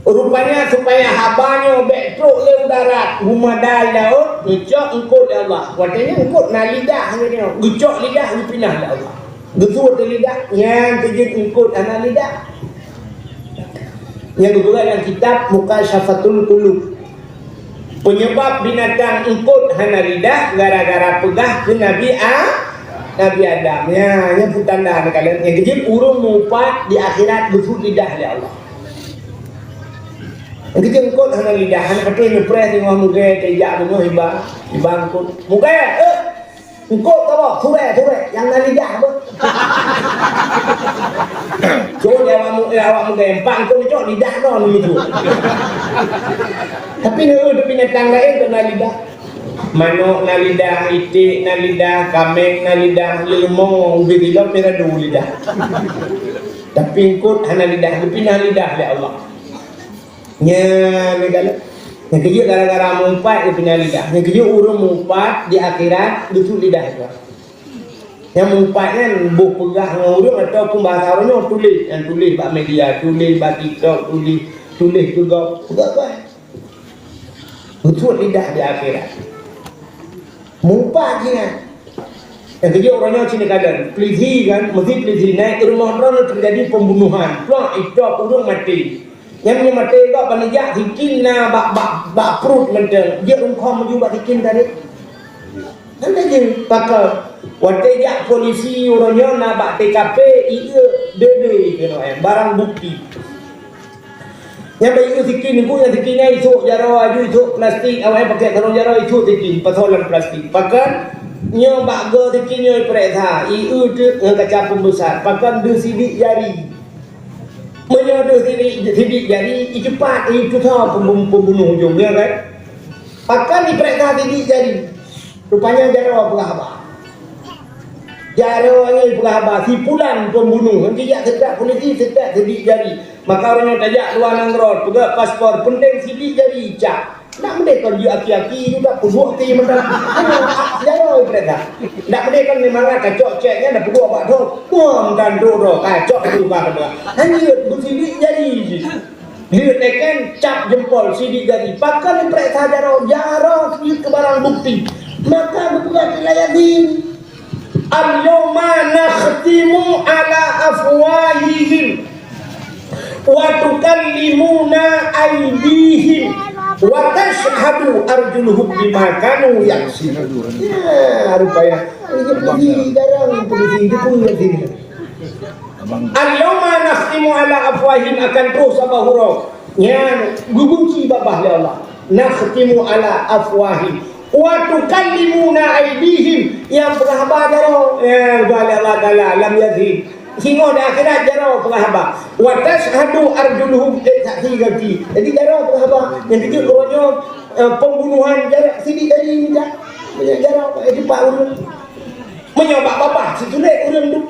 rupanya supaya habanya betruk le darat rumah dai daud gecok engkau dia Allah katanya engkau na lidah ni gecok lidah ni pindah dia Allah gesut lidah yang kejut engkau ana lidah yang kedua dalam kitab Mukasyafatul Qulub penyebab binatang engkau hana lidah gara-gara pegah ke Nabi Adam ya yang tanda kalian yang kejut urung mupat di akhirat gesut lidah dia Allah. Kita ngikut hana lidah, hana pakai ngepres tengok muka tejak tengok hibang ngikut muka ngikut apa? Sure yang na lidah apa? So dia awak muka empang tu ngikut lidah no begitu. Tapi ada binatang lain tu na lidah. Manuk na lidah, itik na lidah, kambing na lidah, lemong begitu merah dua lidah. Tapi ngikut hana lidah, pindah lidah oleh Allah. Negala yang kerja gara-gara mumpat dia punya lidah yang kerja urung mumpat di akhirat duduk lidah itu yang mumpat kan buh pegah dengan urung ataupun bahasa orangnya tulis yang tulis bak media tulis bak tiktok tulis juga pegah duduk lidah di akhirat mumpat je kan yang kerja orangnya sini kadang pelisi kan mesti pelisi naik ke rumah orang terjadi pembunuhan pulang itu urung mati yang mati kau panjang hikin na bak perut menteng dia rungkau menuju bak hikin tadi nanti je pakal watejak polisi orangnya na bak TKP iya dede barang bukti yang bayi hikin ni pun yang hikinnya itu jaro aju itu plastik awal pakai kalau jaro itu hikin patolan plastik pakal nyo bak go hikinnya periksa iu tu ngaca pembesar pakal du sidik jari menyodoh sidik jari cepat itu tahu pembunuh hujungnya kan akan diperiksa sidik jari rupanya jaro pelahaba jaro ni pelahaba sipulan pembunuh nanti jak sedap polisi sedap sidik jari maka orangnya tajak luar nangrol juga paspor penting sidik jari cak nak mendekan dia aki-aki juga puduk ti mentang jaro periksa nak mendekan memang kacok ceknya dah puduk abak tu buang dan doro kacok juga kedua hanya bersidik jari je dia tekan cap jempol sidik jari pakai periksa jaro ke barang bukti maka berbuat layadin al-yawma nakhtimu ala afwahihim wa tukallimuna aydihim wa tashhadu arjuluhum bima kanu yaksibun ya rupanya ini jarang polisi itu pun jadi al-yawma nakhtimu ala afwahihim akan terus apa huruf ya gugunci babah ya Allah nakhtimu ala afwahihim wa tukallimuna aydihim yang berhabar jaro ya Allah taala lam yazid Singo di akhirat jaro penghaba. Wa tashhadu arjuluhum saksi ganti. Jadi jaro penghaba yang kecil orangnya pembunuhan jarak sidik dari minyak. Banyak jaro pak urang. Menyobak bapak situlek urang tu.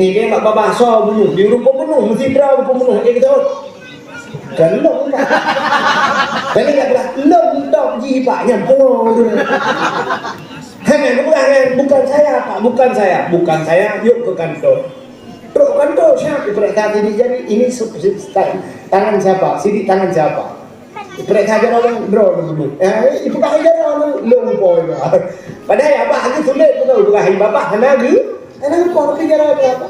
Ni dia mak bapak so bunuh, di urang pembunuh mesti draw pembunuh dia kata. Kalau tak. Kalau enggak belah lom dok ji pak nyampung. Bukan saya pak, bukan saya, yuk ke kantor. Terus kantor siapa? Periksa sidik jari, ini tangan siapa? Sidik tangan siapa? Periksa jari orang draw dulu. Ibu kahit jari orang lumpur. Padahal apa? Aku sulit betul ibu kahit bapak. Anak lumpur tapi jari apa?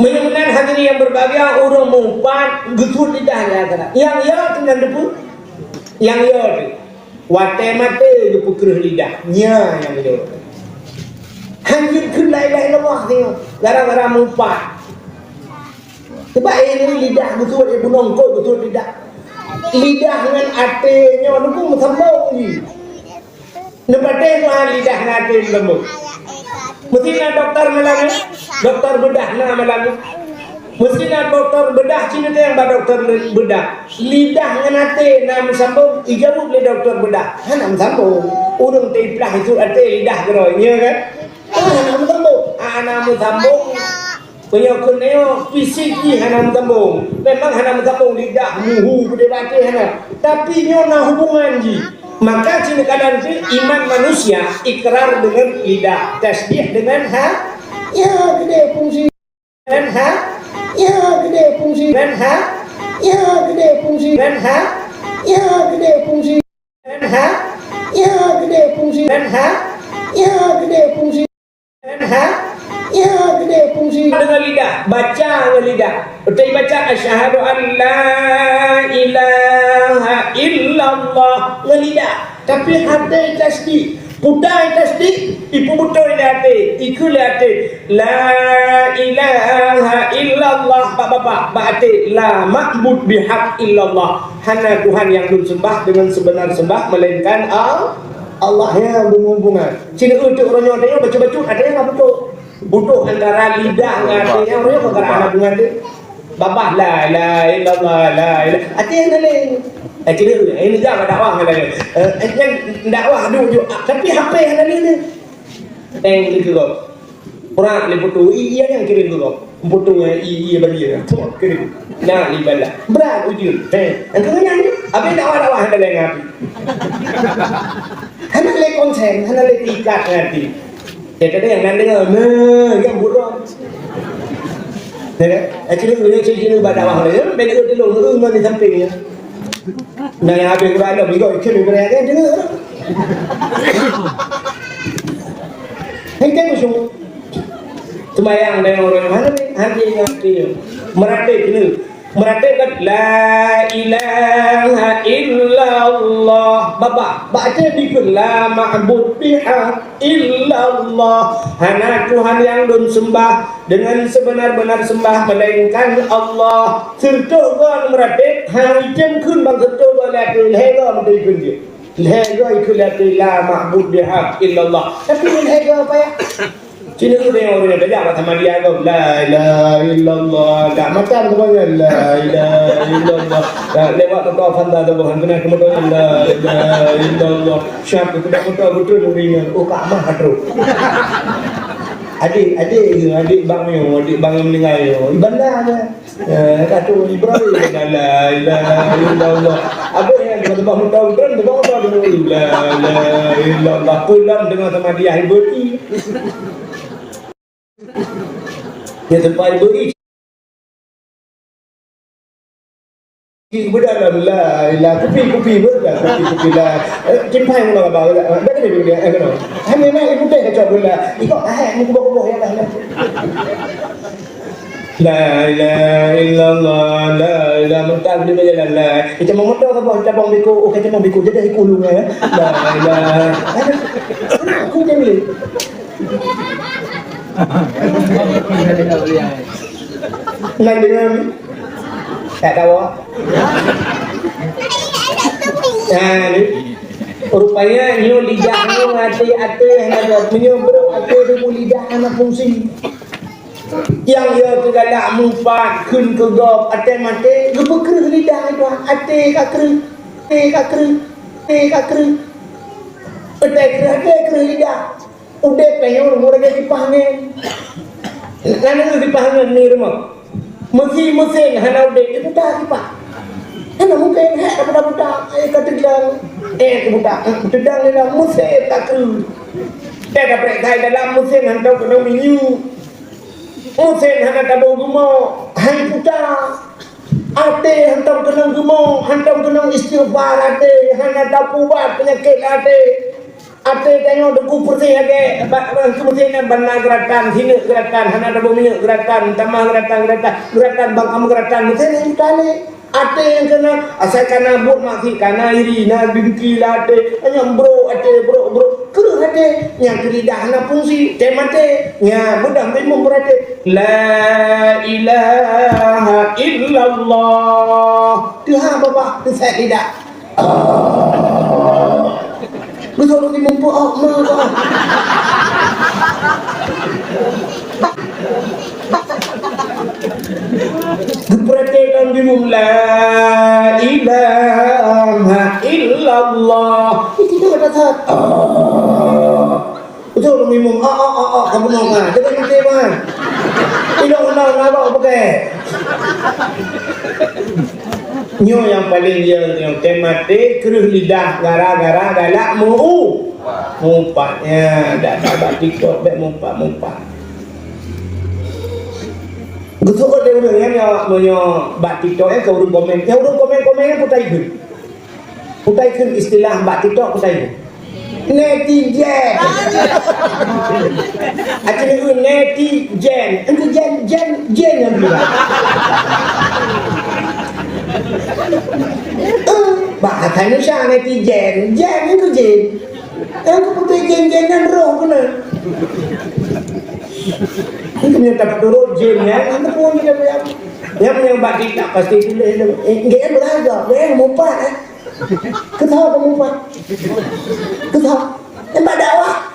Menyembuhkan hati yang berbahagia, orang mumpat, getut lidahnya. Yang ya dengan depu, yang ya tu. Watai mata dia pukerah lidahnya yang dia hanjir ke lain-lain lemah tengok gara-gara mumpat sebab ini lidah betul dia bunuh kau betul lidah dengan hatinya itu pun sambung ni nepatnya mahal lidah dengan hati lembut mesti nak doktor malam doktor bedah nak malam mesti nak doktor bedah cina tu yang doktor bedah lidah dengan hati nak sambung ijabut oleh doktor bedah nak sambung urang tiplah itu hati lidah geronya kan nak sambung nak sambung penyokong neo fisik ni nak sambung memang nak sambung lidah muhu gede baki tapi nyo nak hubungan ji maka cina kadang tu iman manusia ikrar dengan lidah tasbih dengan Ya gede fungsi. Dan ha? Ya gede fungsi. Dan ha? Ya gede fungsi. Dan ha? Ya gede fungsi. Dan ha? Ya gede fungsi. Dan ha? Ya gede fungsi. Dan ha? Ya gede fungsi. Dengan lidah, baca dengan lidah. Betul baca asyhadu an la ilaha illallah dengan lidah. Tapi hati tasbih. Putai tasbih, ibu betul hati, ikut hati. La ilaha illallah, bapak-bapak, berarti la ma'bud bihaq illallah. Hanya Tuhan yang disembah dengan sebenar sembah, melainkan Allah yang berhubungan. Cina untuk orang yang baca-baca, ada yang betul. Butuh antara lidah dengan hati, yang orang yang anak dengan hati. Bapak, la ilaha illallah, la ilaha. Hati yang lain. Kira ini jangan dakwah kan dia. Yang dakwah dulu tapi HP yang ada ni. Teng gitu loh. Orang le foto iya yang kirim dulu. Foto iya bagi dia. Kirim. Nah, ni bala. Berat ujung. Engkau yang ni apa dakwah ada lagi ngapi. Hana le konsen, hana le tikat nanti. Jadi yang nanti yang buruk. Kira ini cerita dakwah ni. Benda tu lu ni sampingnya. Nah yang habis berada berikut ikut berada kan dengar. Hingga musuh. Sembahyang dengan orang mana ni? Hati meratik ni. Meratik kan la ilaha illallah. Bapa baca dikut la ma'bud bihaq illallah. Hanya Tuhan yang disembah dengan sebenar-benar sembah melainkan Allah. Serta kan meratik hari jam kun bang serta boleh lega betul dia. Lega ikut la ma'bud bihaq illallah. Tapi lega apa ya? Cina tu dia orang yang belajar sama dia kau la ilaha illallah. Tak macam semuanya la ilaha illallah. Tak lewat kau fanda tu bukan kena kemudian la ilaha illallah. Siapa tu tak betul muridnya. Oh kak mah terus. Adik bang yang mendengar yo. Ibanda ada. Kata Ibrahim la ilaha illallah. Apa yang dia tempat mudah betul dulu la ilaha illallah. Pulang dengan sama dia iboti. Ya tempat beri berdalam la ilah kopi berdalam kopi la cimpai mula apa dah ada ni dia kan hanya nak ibu teh kacau bola ikut muka bawah ya lah la ilaha illallah la ilaha mental dia berjalan la kita mau motor apa kita bang biku kita mau biku jadi ikut lu ya la ilaha aku jadi nak dengan tak tahu rupanya nyo lidah nyo ate ada menyo bro ate tu lidah anak fungsi yang dia kegalak mumpat kun ke gop ate mate gebeker lidah itu ate kakru ate lidah udah pengen orang dipanggil lalu dipanggil ni rumah mesin hana udah itu tak apa hana mungkin kepada budak kata bilang kebudak sedang dalam mesin tak kru dia dapat kai dalam mesin hantar kena minyu mesin hana tabung gemuk hang putar ate hantar kena gemuk hantar kena istighfar ate hana tapubat penyakit ate tengok deku putih lagi kemudian benar gerakan sini gerakan hana ada bumi gerakan tambah gerakan bang kamu gerakan mesti yang tali ate yang kena asal kena buat masih kena iri na bingki ate hanya bro kru ate yang lidah hana fungsi temate nya mudah memang berate la ilaha illallah Tuhan bapak saya tidak betul ni mumpuk Allah. Diperhatikan bingung la ilaha illallah. Itu dia kata betul ni mum kamu mau ngah jadi nanti man. Tidak nak pakai. Nyo yang paling yang temate keruh lidah gara-gara galak mumpatnya dak TikTok dak mumpat Gusto ko din yung Mbak Tito kau komen. Ya urung komen-komennya putai kun istilah Mbak Tito putai. Netizen. Akhirnya itu netizen. Itu jen yang bilang. Bahasa Indonesia netizen. Jen itu jen. Aku putai jen-jenan roh benar. Ini menyatakan turun jennya, nanti pun kita bilang, yang Mbak Tita pasti itu dia belajar, dia mumpat, ketawa mumpat, ketawa, Mbak dakwah,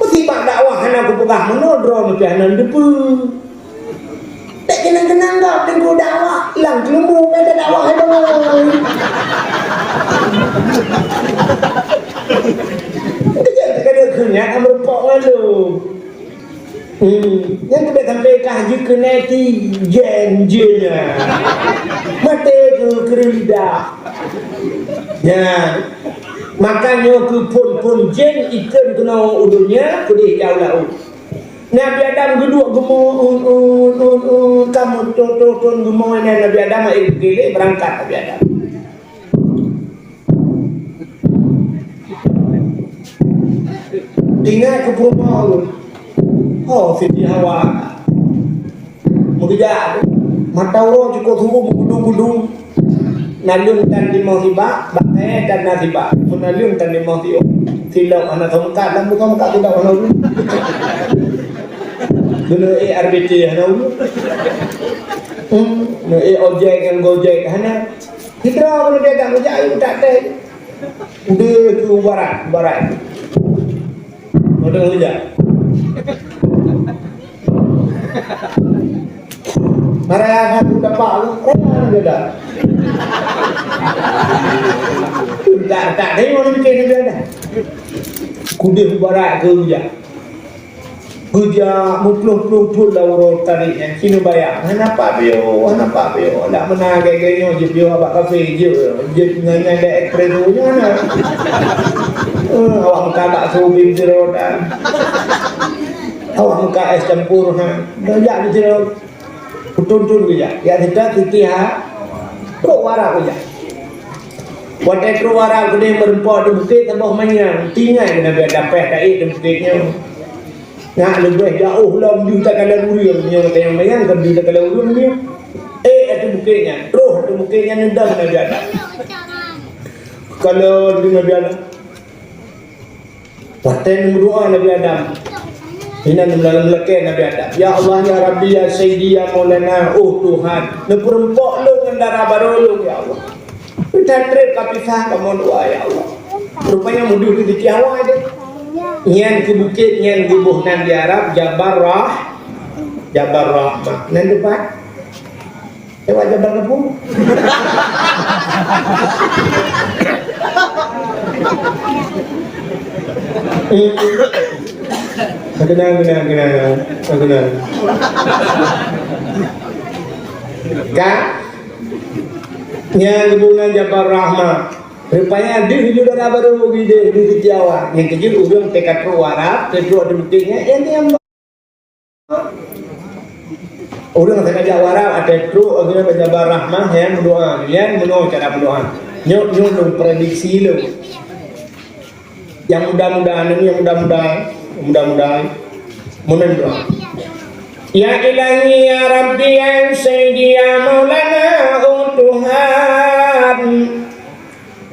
mesti Mbak dakwah, anak aku pegang menodro, mesti anak depu, tak kenang-kenang dah, tengku dakwah, hilang kelumbu, ada dakwah ada orang, kita kerja kamu pok lalu. Yang kita sampaikan juga netizen je mata ke kerida ya makanya ke pun jen ikan kena udurnya kudih jauh lau Nabi Adam geduk gemuk kamu ton gemuk Nabi Adam gile berangkat Nabi Adam tinggal ke rumah oh Siti Hawa mujak matau cukup tunggu budung nalung tan di mau tiba baknya dan nasiba nalung tan di mau tio silau anak tongkat dan bukan muka tidak anak dulu dulu RBT anak dulu ojek yang gojek anak kita kalau dia tak mujak itu tak teh udah ke barat udah mujak Marah aku dapat lu, dia dah. Tak ada orang macam dia dah. Kuda barat kerja mutluk tu lah orang tarik yang kini bayar. Kenapa bio? Tak mana gaya je bio abak kafe je dengan ada ekspresonya mana? Awak muka tak sobim zero dan. Awak muka es campur dah jadi zero. Tuntun saja. Ya tidak titiha pro warah saja. Wadah pro warah kena merempah di bukit tambah manyang. Tinggal kena biar dapat daik di bukitnya. Nak lebih jauh lah menuju tak kalah urium. Yang kata yang mayang kan menuju tak kalah urium ni. Ada bukitnya. Roh ada bukitnya nendang Nabi Adam. Kalau di Nabi Adam. Wadah berdoa Nabi Adam. Ini dalam lekai Nabi Adam. Ya Allah, ya Rabbi, ya Sayyidi, ya Maulana. Oh Tuhan, neperempok lu ngendara baru lu ya Allah. Kita trip kapisah kamu doa ya Allah. Rupanya mudah di Jawa aja. Nyan ke bukit, nyan ke buhnan di Arab, Jabar Rahmah. Nan depan. Lewat Jabar Kepung. Kenal. Kak, yang hubungan Jabar Rahmah. Rupanya dia juga baru di Jawa. Yang kecil ujung tekad pro Arab, kedua demikiannya yang orang tekad Jawa Arab ada pro akhirnya Jabar Rahmah yang berdoa, yang menurut cara berdoa. Nyok prediksi lu. Yang mudah-mudahan mudah-mudahan doa. Ya Ilahi ya Rabbi ya Sayyidi ya Maulana oh Tuhan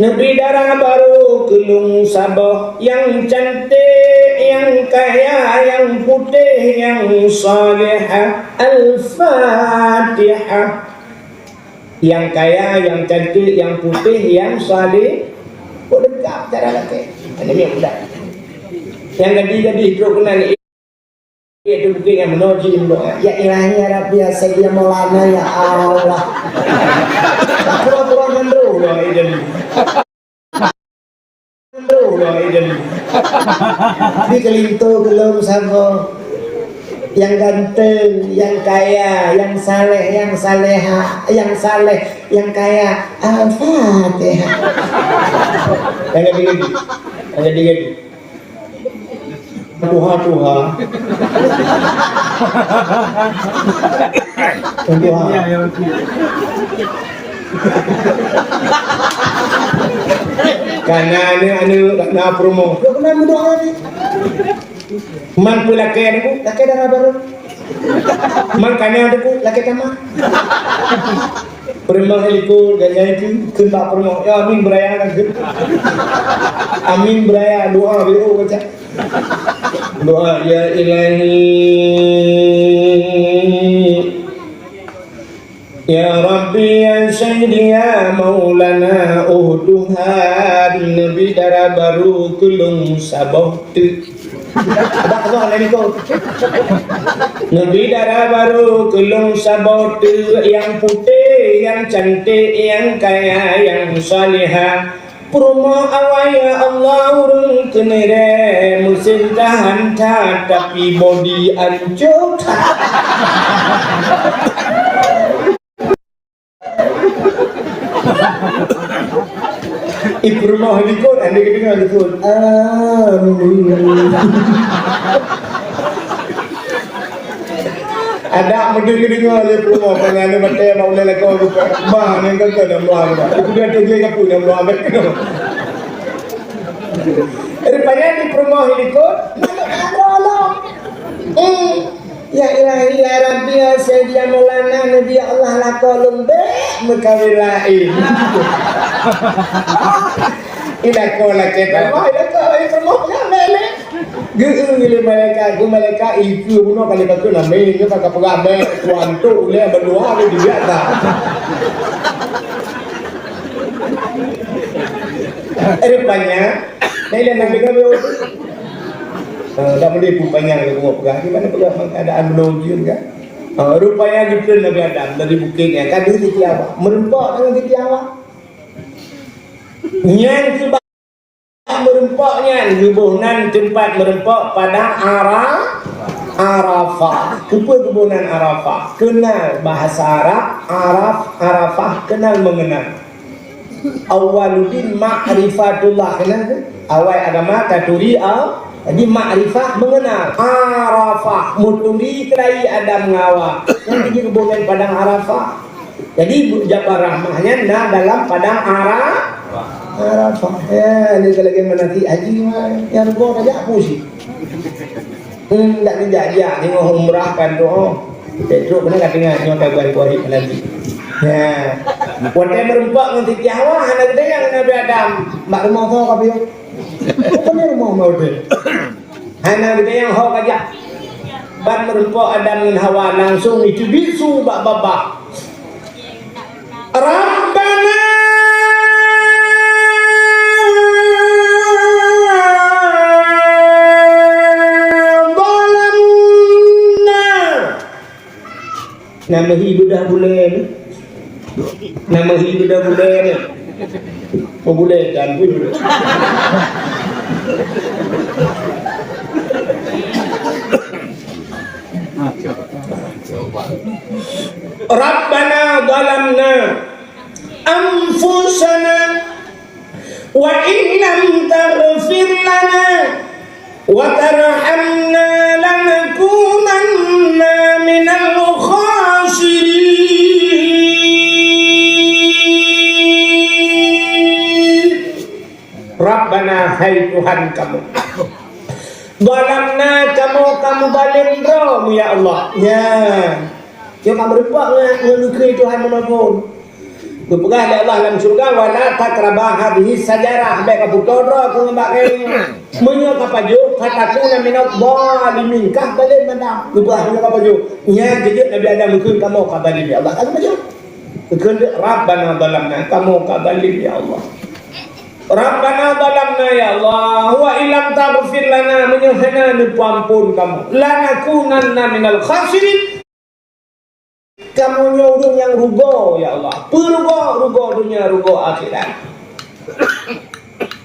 Nabi darah baru kelung sabah yang cantik yang kaya yang putih yang salihah Al-Fatihah yang kaya yang cantik yang putih yang salih kok dekat cara laki ini yang mudah yang jadi hidrokenan itu mungkin yang menuju doa ya Ilahi ya Rabbi ya Sayyidi ya Maulana ya Allah pura-pura gendro doa ini di kelinto gelung sama yang ganteng yang kaya yang saleh yang saleha yang saleh yang kaya Al-Fatihah yang lagi Tuhan Karena anu na promo. Kena berdoa ni. Man pula kaya aku, laki dah baru. Man kanya aku, laki sama. Perempuan helikul gaya itu kena promo. Ya amin beraya kan. Amin beraya doa biro baca. Doa ya ilahi ya Rabbi ya Sayyidi ya Maulana uhduha Nabi dara baru kulung sabahtu. Ada lagi kau. Nabi dara baru kulung sabahtu yang putih, yang cantik, yang kaya, yang salihah. Purma awaya Allah urung kenere musim tahan tapi body ancut. Ibu rumah halikun, anda kena halikun. Amin. Ada mendengar oleh rumah pengen mati mau lelak kau bukan. Bah, ni kan kena meluang. Itu dia tu dia kapun yang meluang betul. Rupanya di rumah halikun, Allah. Ya ilahi ya Rabbi ya Sayyidi ya Maulana Nabi Allah lakolum be mekawilain. Ila kola kita mai dah kau semua mele. Geu gile mereka itu bunuh kali betul nama ini pakai pegame tuan tu le berdua di biasa. Rupanya nilai nabi kami tak boleh rupanya kalau mau pegang gimana pegang keadaan menuju kan. Rupanya gitu Nabi Adam dari bukitnya kan di tiawa merempak dengan di tiawa. Yang sebab merempaknya kebunan tempat merempak pada Arafah. Kebunan Arafah. Kenal bahasa Arafah kenal mengenal. Awaludin ma'rifatullah kenal kan? Awal agama katuri jadi ma'rifah mengenal Arafah muturi kelai Adam ngawa yang tinggi kebunan padang Arafah. Jadi Jabar rahmahnya nah dalam padang Arafah. Ya ini kalau lagi menanti haji yang gua aja aku sih. Tak dijajak tengok umrah kan tu. Petro kena kat tengah nyota buat kuari lagi. Ya. Wadah merempak nanti Jawa anak gede yang Nabi Adam. Mak rumah tu apa dia? Bukan rumah mau deh. Anak gede yang hok aja. Ban merempak Adam dan Hawa langsung itu bisu bak babak. Rabbana nama hibudah bulan nama hibudah bulan mau bulan kan pun Rabbana zalamna anfusana wa illam taghfir lana wa tarhamna lanakunanna minal Rabbana hai Tuhan kamu zalamna kamu balim rom ya Allah ya kamu berbuat melukai Tuhan menopon berpegah oleh Allah dalam surga wala takrabah hadhihi sajarah baik kamu todro aku ngembak menyo kapajo fatakuna minadh dhalimin kah balim mandam berpegah menyo kapajo nya jejak Nabi Adam mungkin kamu kabalim ya Allah kamu bajo kekendak Rabbana zalamna kamu kabalim ya Allah Rabbana zalamna ya Allah wa illam taghfir lana menyuhana ampun kamu lanakunanna minal khasirin kamu nyuruh yang rugo ya Allah rugo dunia rugo akhirat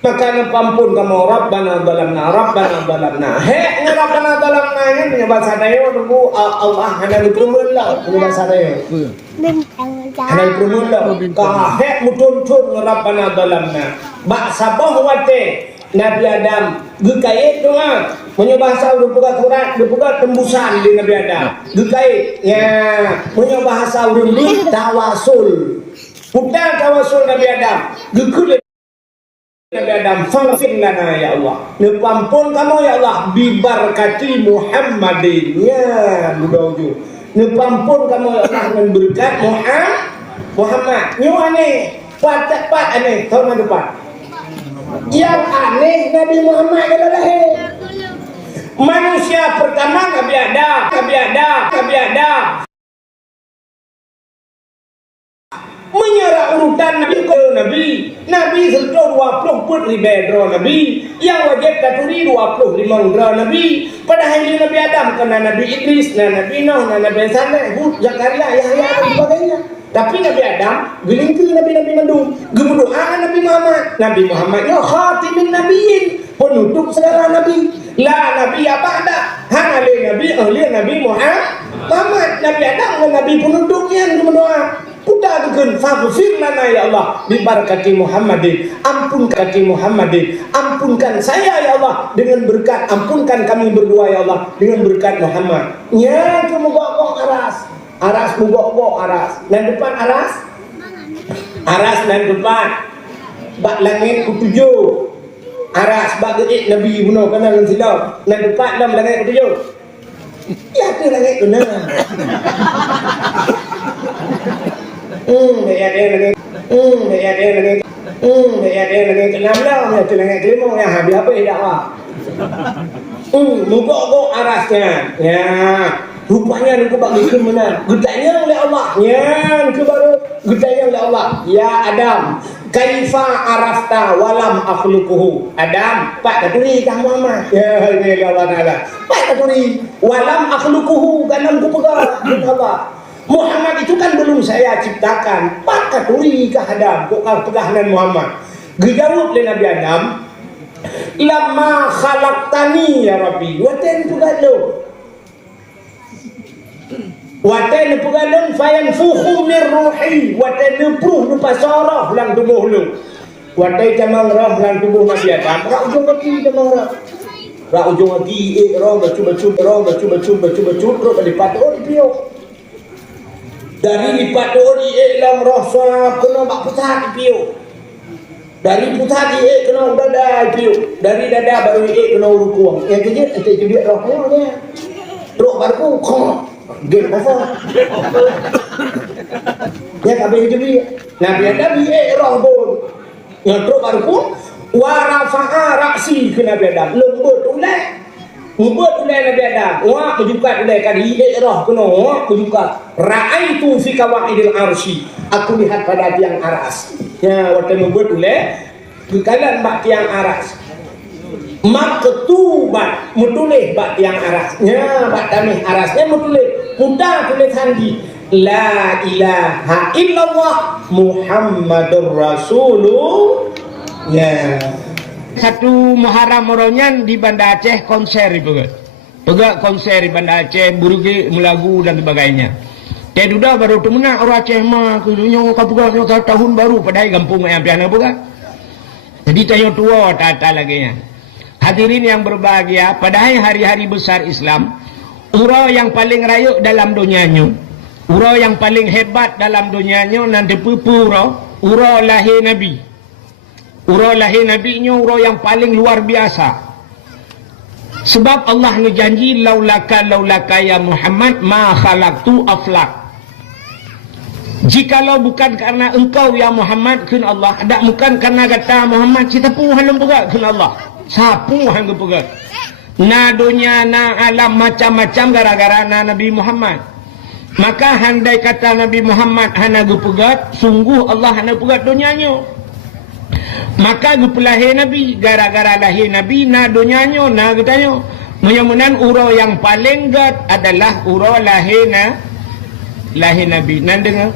maka ampun kamu Rabbana zalamna he Rabbana zalamna ini bahasa dayo nunggu Allah hana dipermulah ini bahasa dayo hana dipermulah ka he mutun Rabbana zalamna bak sabah wate Nabi Adam gekait doa punya bahasa udah pegat Quran udah pegat tembusan di Nabi Adam gekait ya punya bahasa udah tawasul bukan tawasul Nabi Adam gekul Nabi Adam faghfir lana ya Allah nepampun kamu ya Allah bibarkati Muhammadin ya budauju nepampun kamu ya Allah dengan berkat Muhammad nyu aneh pat aneh tahun depan yang aneh Nabi Muhammad adalah manusia pertama Nabi Adam menyerah urutan Nabi serta 20 put ribedro Nabi yang wajib katuri 25 dro Nabi padahal Nabi Adam kena Nabi Idris Nabi Nuh Nabi Saleh Hud Zakaria Yahya dan sebagainya. Tapi Nabi Adam gelingkir Nabi mandung berdoa Nabi Muhammad ya khatimin nabiyyin penutup segala nabi la nabi apa ada hang Nabi Muhammad Nabi Adam Nabi penutupnya berdoa putar dengan faghfir lana ya Allah bi barakati Muhammadin ampunkan saya ya Allah dengan berkat ampunkan kami berdua ya Allah dengan berkat Muhammad ya kemuga-muga aras mugok dan depan aras dan depan bak langit ketujuh aras bak geik Nabi bunuh kena dengan silap dan depan dalam langit ketujuh ya tu langit kena langit kena lah tu langit kelima yang habis apa dakwah mugok arasnya ya rupanya aku bagi ke mana gedanya oleh Allah yang ke baru gedanya oleh Allah ya Adam kaifa arafta walam akhluquhu Adam pak katuri kah Muhammad ya Allah Taala pak katuri walam akhluquhu ganam ku pegang Allah Muhammad itu kan belum saya ciptakan pak katuri kah Adam kok pegahanan Muhammad dijawab oleh Nabi Adam lamma khalaqtani ya Rabbi waten pugalo watan pegalon fayan fuhu min ruhi watan pruh lupa sorah lang tubuh lu watan jamang roh lang tubuh Nabi Adam ra ujung kaki jamang roh ra ujung kaki roh bacu lipat ori pio dari lipat ori lang roh sab kena bak pusat pio dari pusat kena dada pio dari dada baru kena urukuang yang kejut jadi rohnya roh baru kok dia apa? Ya kabeh jadi. Nabi Adam roh pun. Nyotrok baru pun warafa'a ra'si ke Nabi Adam. Lembut ulai Nabi Adam. Wa kujukat ulai kali roh kena kujukat. Ra'aitu fi kawaidil arsy. Aku lihat pada tiang aras. Ya waktu lembut ulai kekalan bak tiang aras. Maktubat mutulih bak tiang arasnya bak tamih arasnya mutulih mudah tulis handi la ilaha illallah Muhammadur Rasulullah ya satu Muharram Moronyan di Banda Aceh konser pegak konser di Banda Aceh burugi melagu dan sebagainya teh duda baru temenak orang Aceh mah kudunya kapugak tahun baru padahal kampung yang piana pegak jadi tanya tua tata lagi nya. Hadirin yang berbahagia, padahal hari-hari besar Islam, urau yang paling rayuk dalam dunianya, urau yang paling hebat dalam dunianya nanti pupuro, urau lahir Nabi. Urau lahir Nabi-nya urau yang paling luar biasa. Sebab Allah ngejanji laulaka ya Muhammad ma khalaqtu aflak. Jikalau bukan karena engkau ya Muhammad kun Allah, ada bukan karena kata Muhammad kita pun halum juga kun Allah. Sapu hang pegat. Na dunia na alam macam-macam gara-gara na Nabi Muhammad. Maka handai kata Nabi Muhammad hana gu pegat, sungguh Allah hana pegat dunianya. Maka gu pelahir Nabi gara-gara lahir Nabi na dunianya na katanya. Mudah-mudahan urau yang paling gat adalah urau lahir Nabi. Nan dengar.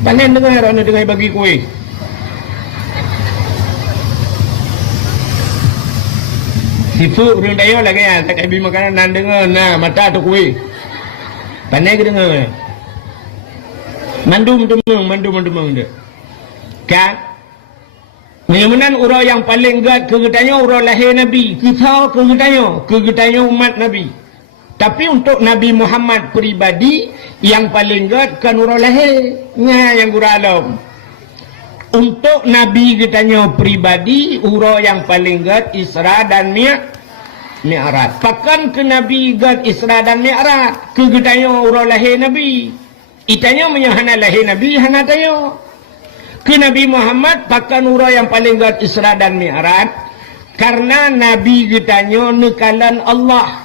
Panen dengar ana dengar bagi kuih. Sifu orang dayo lagi ya, tak habis makanan nan dengar nah mata tu kuih. Pandai ke dengar. Mandum dia. Kan? Memang orang yang paling gat kegetanya orang lahir Nabi. Kita kegetanya umat Nabi. Tapi untuk Nabi Muhammad peribadi yang paling gat kan orang lahir. Yang guralam. Untuk Nabi getanya pribadi orang yang paling gat Isra dan Mi'raj. Pakan ke Nabi gat Isra dan Mi'raj. Kegetanya orang lahir Nabi. Itanya menyahana lahir Nabi hana tayo. Ke Nabi Muhammad pakan orang yang paling gat Isra dan Mi'raj karena Nabi getanya nekalan Allah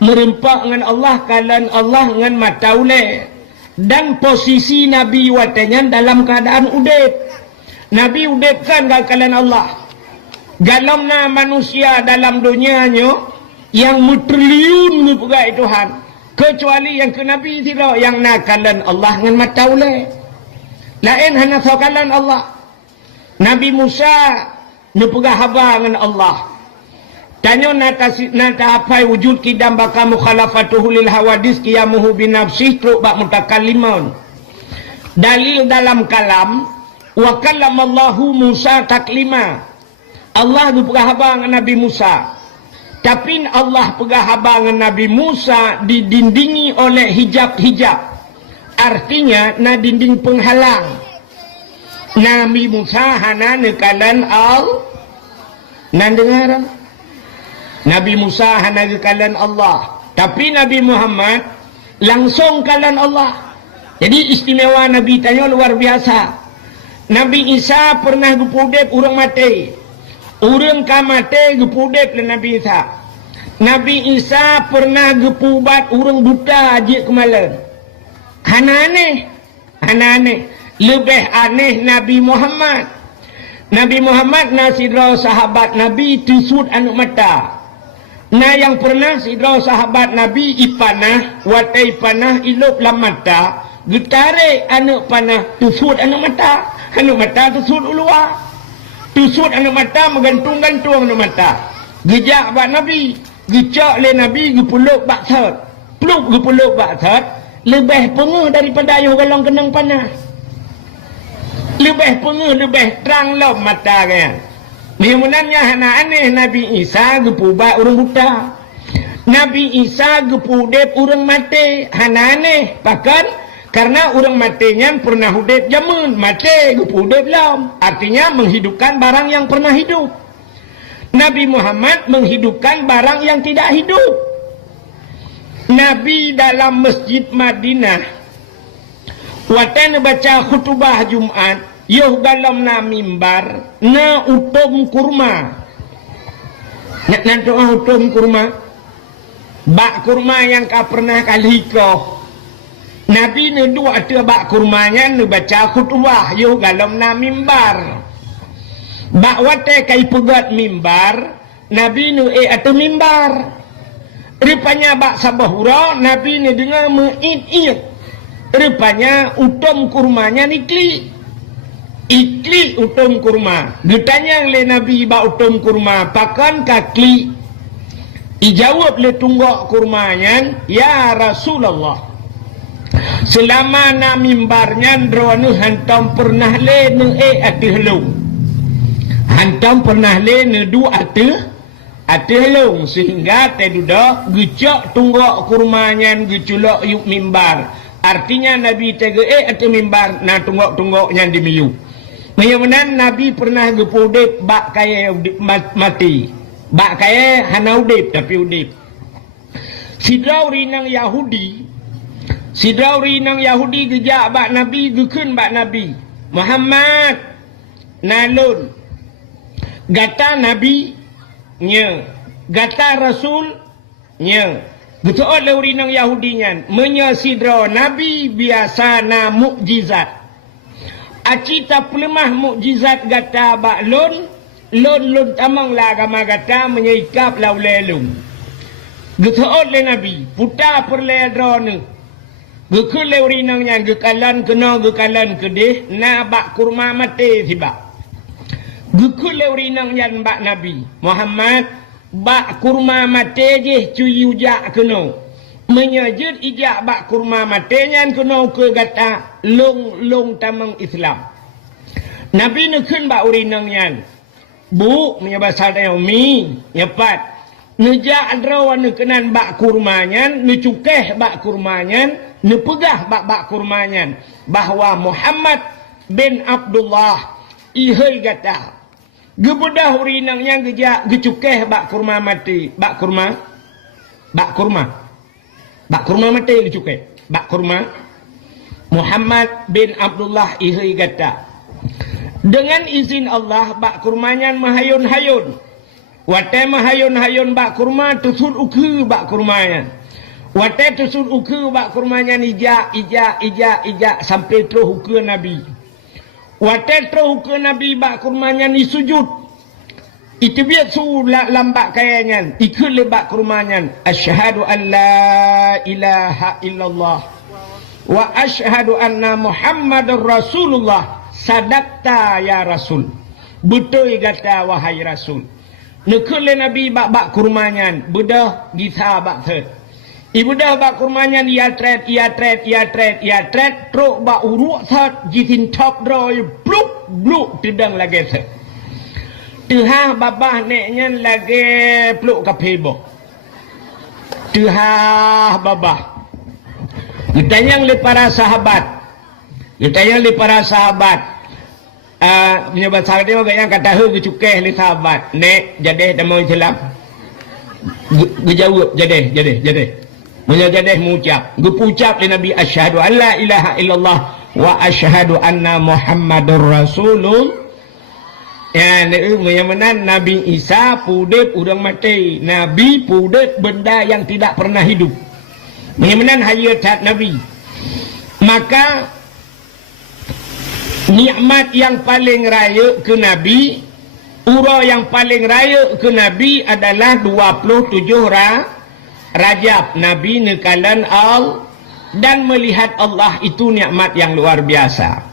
merempak dengan Allah kalan Allah dengan mata ule dan posisi Nabi watanya dalam keadaan udip. Nabi udip kan kalan Allah galamna manusia dalam dunianya yang mutriliun mepegai Tuhan kecuali yang ke Nabi tidak yang nakalan Allah dengan mata ule. Lain hanya sokalan Allah. Nabi Musa nepegah haba dengan Allah. Tanya nata apa wujud kidam baka mukhalafatuhu lil hawadis qiyamuhu binafsih truk bak mutakallimun. Dalil dalam kalam wa kallamallahu Musa taklima. Allah nepegah haba dengan Nabi Musa. Tapi Allah pegah haba dengan Nabi Musa didindingi oleh hijab-hijab. Artinya na dinding penghalang. Nabi Musa hana nekalan nan dengar. Nabi Musa hana nekalan Allah. Tapi Nabi Muhammad langsung kalan Allah. Jadi istimewa Nabi tanya luar biasa. Nabi Isa pernah gepudep orang mati. Orang ka mati gepudep le Nabi Isa. Nabi Isa pernah gepubat orang buta aja kemalan. Hana aneh. Lebih aneh Nabi Muhammad. Nabi Muhammad na sidra sahabat Nabi tusud anu mata. Na yang pernah sidra sahabat Nabi ipanah, watai panah ilup lam mata, getare anu panah tusud anu mata. Anu mata tusud ulua. Tusud anu mata menggantung-gantung anu mata. Gejak bak Nabi, gecak le Nabi gepuluk bak sat. Pluk gepuluk bak sat. Lebih penguh daripada ayuh galong kenang panah. Lebih penguh, lebih terang lom mata kan. Mimunannya hana aneh Nabi Isa gepubak orang buta. Nabi Isa gepudep orang mati. Hana aneh. Bahkan karena orang matinya pernah hudep jamun. Mati gepudep lom. Artinya menghidupkan barang yang pernah hidup. Nabi Muhammad menghidupkan barang yang tidak hidup. Nabi dalam masjid Madinah watan baca khutbah Jumat yuh dalam na mimbar na utum kurma nak doa utum kurma bak kurma yang ka pernah kalikoh Nabi ne dua tu bak kurmanya ne baca khutbah yuh dalam na mimbar bak wate kai pegat mimbar Nabi ne atau mimbar. Rupanya bak sabahura Nabi ni dengar mengit-it. Rupanya utum kurmanya nikli. Ikli utum kurma. Ditanya oleh Nabi bak utum kurma. Pakan kakli. Ijawab le tunggak kurmanya. Ya Rasulullah. Selama na mimbarnya dronu hantam pernah le ne atih lu. Hantam pernah le ne du atih long sehingga tedudak gecak tunggak kurmanya geculok yuk mimbar. Artinya Nabi tege atau mimbar na tunggak-tunggaknya di miyu. Menyamanan Nabi pernah gepudep bak kaya mati. Bak kaya hana udip tapi udip. Sidrauri nang Yahudi gejak bak Nabi gekun bak Nabi Muhammad nalun gata Nabi nya gata Rasul nya betul oleh orang Yahudinya menyasidra Nabi biasa na mukjizat acita pelemah mukjizat gata bak lun tamang lah agama gata menyaikap laulelum betul oleh Nabi puta perledra ni gekul le orang yang gekalan kedeh na bak kurma mate tiba Gukul orang yang bak Nabi Muhammad bak kurma mate je cuy ujak kena menyajud ijak bak kurma mate nyan kena ke gata long tamang Islam Nabi nakขึ้นบะอุรินังยันบุมีภาษาเดียวมีnyepat neja adrawan kenan bak kurmanyan necukeh bak kurmanyan nepegah bak kurmanyan bahwa Muhammad bin Abdullah ihai kata gebedah urinang yang gecukeh bak kurma mati bak kurma mati gecukeh bak kurma Muhammad bin Abdullah ihai kata dengan izin Allah bak kurmanyan mahayun-hayun wate mahayun-hayun bak kurma tusul uku bak kurmanyan wate tusul uku bak kurmanyan ija sampai terus uku Nabi wate terus uku Nabi bak kurmanyan sujud itu biasa lambak kayangan ikut lebak kurmanyan asyhadu an la ilaha illallah wa asyhadu anna Muhammadar Rasulullah sadaqta ya Rasul betul kata wahai Rasul nekele Nabi bak kurmanyan bedah gisa bak thot ibu dah bak kurmanyan ia tret truk bak uruk thot jitin top droi bluk tidang lagi thot tuha babah neknya lagi pluk kapebo tuha babah ditanya oleh para sahabat penyebab sahabat dia yang kata hu gecukeh li sahabat nek jadeh damai Islam gejawab jadeh punya jadeh mengucap gepucap li Nabi asyhadu an la ilaha illallah wa asyhadu anna Muhammadur Rasulullah ya menan Nabi Isa pudet urang mati Nabi pudet benda yang tidak pernah hidup menan hayat Nabi maka nikmat yang paling raya ke Nabi ura yang paling raya ke Nabi adalah 27 Rajab Nabi nekalan dan melihat Allah itu nikmat yang luar biasa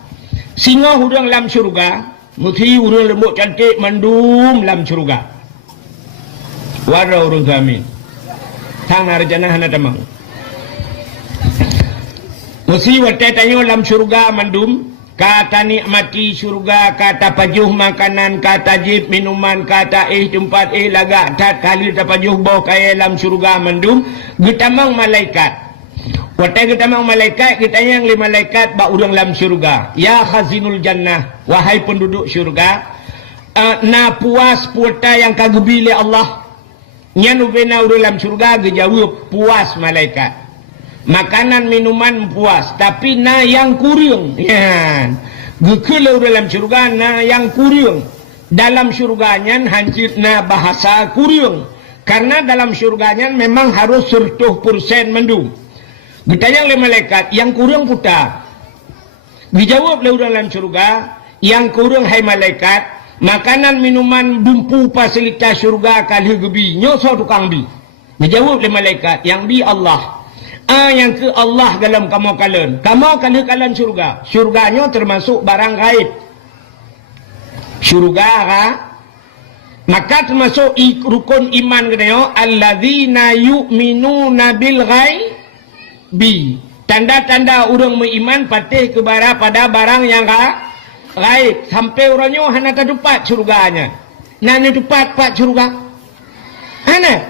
singa hudang dalam syurga muthi urang lembut cantik mandum dalam syurga warna urang kami tang narjana hana tamang muthi wate tanyo dalam syurga mandum kata nikmati syurga, kata pajuh makanan, kata jib minuman, kata tempat lagak tat kali tapajuh bau kaya dalam syurga mendum getamang malaikat wate getamang malaikat kita yang lima malaikat ba urang dalam syurga ya khazinul jannah wahai penduduk syurga na puas puata yang kagubile Allah nyanu bena urang dalam syurga gejawab puas malaikat makanan minuman puas tapi na yang kurang ya gekelau dalam syurga na yang kurang dalam syurganya hancur na bahasa kurang karena dalam syurganya memang harus 100% mendung ditanya oleh malaikat yang kurang puta dijawab oleh dalam syurga yang kurang hai malaikat makanan minuman dumpu fasilitas syurga kali gebi nyoso tukang bi dijawab oleh malaikat yang bi Allah yang ke Allah dalam kamu kalian syurganya termasuk barang gaib syurga maka termasuk rukun iman kedaya alladzina yu'minuna bil ghaibi tanda-tanda orang beriman patih pada barang yang gaib sampai orangnya hana terdapat syurganya nanya dapat pak syurga hana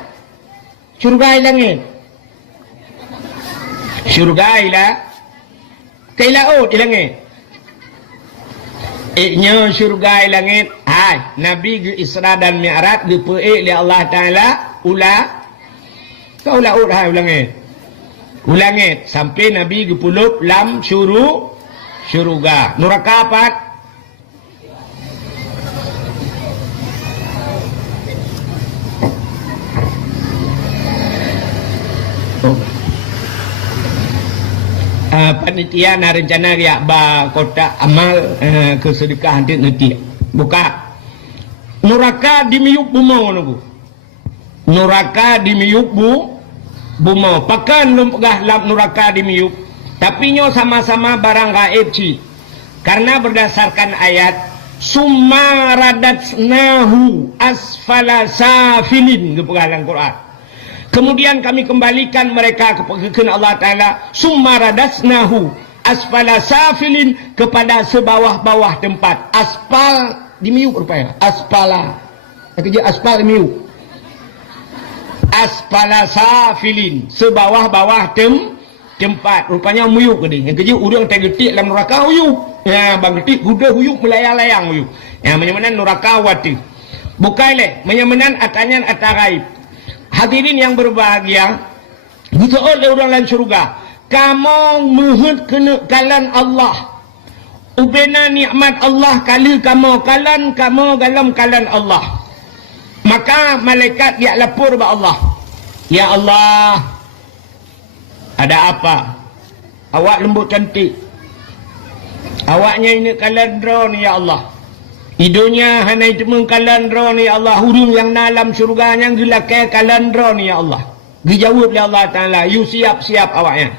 syurga langit syurga kailaut langit nya syurga langit hai Nabi ke Isra dan Mi'raj dipeik oleh Allah Taala ulaut hai ulangit sampai Nabi ke pulup lam syurga neraka apa panitia na rencana ya ba kota amal kesedekah nanti nanti buka neraka di miyuk bumo nunggu neraka di miyuk bumo pakan lumpgah lam neraka di miyuk tapi nyo sama-sama barang gaib ci karena berdasarkan ayat summa radatsnahu asfala safilin kepegalan Quran. Kemudian kami kembalikan mereka kepada Allah Ta'ala summa radasnahu asfala safilin, kepada sebawah-bawah tempat. Aspal di miuk rupanya. Aspala. Kerja aspal di miuk. Aspala safilin, sebawah-bawah tempat. Rupanya muyuk tadi. Yang kerja urang tak getik dalam neraka huyuk. Ya, bang getik kuda huyuk melayang-layang huyuk. Ya, menyamanan neraka wati. Bukan leh, menyamanan atanyan ataraib. Hadirin yang berbahagia, gitu oleh orang lain syurga. Kamu muhut kena kalan Allah. Ubena nikmat Allah kali kamu kalan, kamu dalam kalan Allah. Maka malaikat dia lapor kepada Allah. Ya Allah, ada apa? Awak lembut cantik. Awaknya ini kalan drone ya Allah. Hidungnya hanya itu mengkalan drone ya Allah. Hurung yang dalam syurga yang gelakai kalan drone ya Allah. Dijawab oleh Allah Ta'ala. You siap-siap awaknya.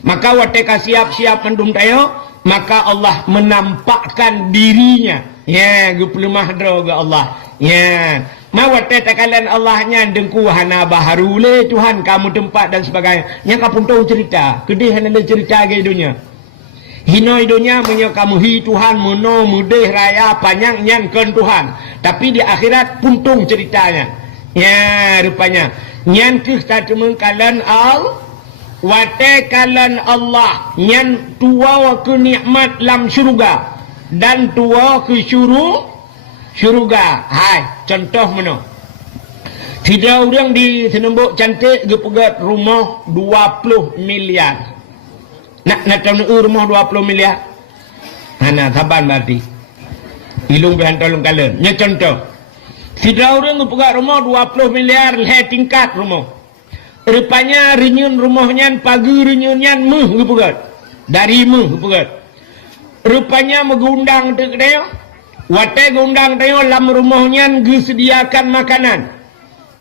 Maka wateka siap-siap mendum tayo. Maka Allah menampakkan dirinya. Ya, guplemah dro ke Allah. Ya. Mawate takalan Allahnya dengku hana baharu le Tuhan kamu tempat dan sebagainya. Yang kapun tahu cerita. Kedih hana cerita ke dunia. Hino dunia menyo kamu hi Tuhan mono mudeh raya panjang nyankan Tuhan. Tapi di akhirat puntung ceritanya. Ya, rupanya. Nyan kita cuma kalan wate kalan Allah. Nyan tua ke nikmat lam syurga. Dan tua ke syurga. Hai, contoh mana? Tidak orang di Senembuk cantik gepegat rumah 20 miliar. Nak tahu rumah 20 miliar? Hana saban berarti. Ilung behan tolong kalian. Nya contoh. Tidak orang gepegat rumah 20 miliar le tingkat rumah. Rupanya renyun rumahnya pagi renyunnya meh gepegat. Dari meh gepegat. Rupanya megundang tu dia. Wate gundang tayo lam rumahnya disediakan makanan.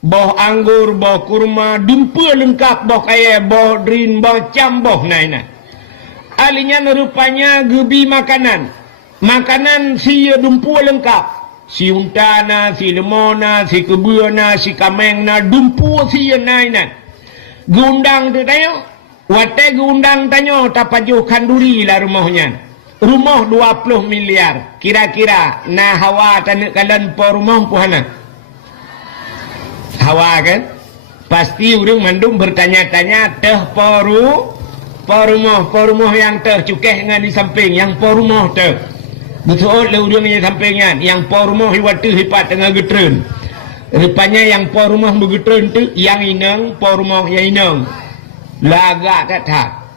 Boh anggur, boh kurma, dumpa lengkap, boh kaya, boh drin, boh cam, boh naina. Alinya rupanya gebi makanan. Makanan si dumpa lengkap. Si untana, si lemona, si kebuana, si kamengna, dumpa si naina. Gundang tu tayo. Wate gundang tayo tapajuh kanduri lah rumahnya. Rumah 20 miliar. Kira-kira na hawa tanak kalan po rumah puhana. Hawa kan? Pasti orang mandum bertanya-tanya teh po rumah yang teh cukeh dengan di samping yang po rumah teh. Betul le orang yang sampingan yang po rumah hiwatu hipat tengah getren. Rupanya yang po rumah begetren tu yang inang po rumah yang inang. Lagak kata.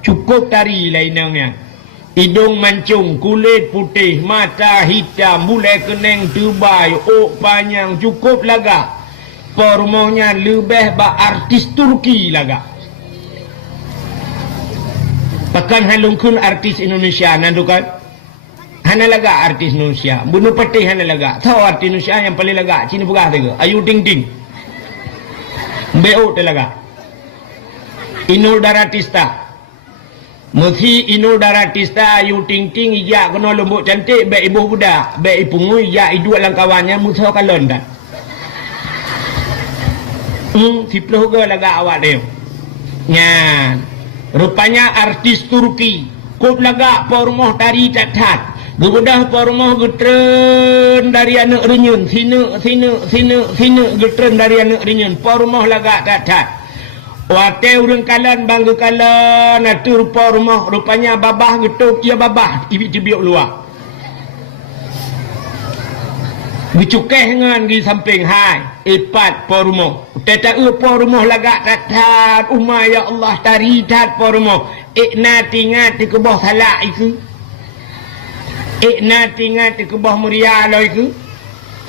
Cukup tari lah inangnya. Hidung mancung, kulit putih, mata hitam, mulai keneng tubai, ok panjang, cukup laga. Pormonya lebih ba artis Turki laga. Pakan halungkun artis Indonesia nandukan. Hana laga artis Indonesia. Bunuh peti hana laga. Tahu artis Indonesia yang paling laga. Cina pegah tega. Ayu ting ting. BO telaga. Inul Daratista. Muthi Inul Daratista Ayu ting ting ija kena lembut cantik baik ibu budak baik ipungu ija idua lang kawannya musuh kalon dah. Siploh ke laga awak dia. Nyan. Rupanya artis Turki. Kut laga pormoh dari tatat. Gebedah pormoh getren dari anak renyun. Sini getren dari anak renyun. Pormoh laga tatat. Wate urang kalan bangga kalan atur rupa rumah rupanya babah getuk ia babah ibik-ibik luar. Dicukeh dengan di samping hai ipat po rumah. Teta po rumah lagak tatat umma ya Allah taritat po rumah. Ikna tingat di kebah salak itu. Ikna tingat di kebah muria lo itu.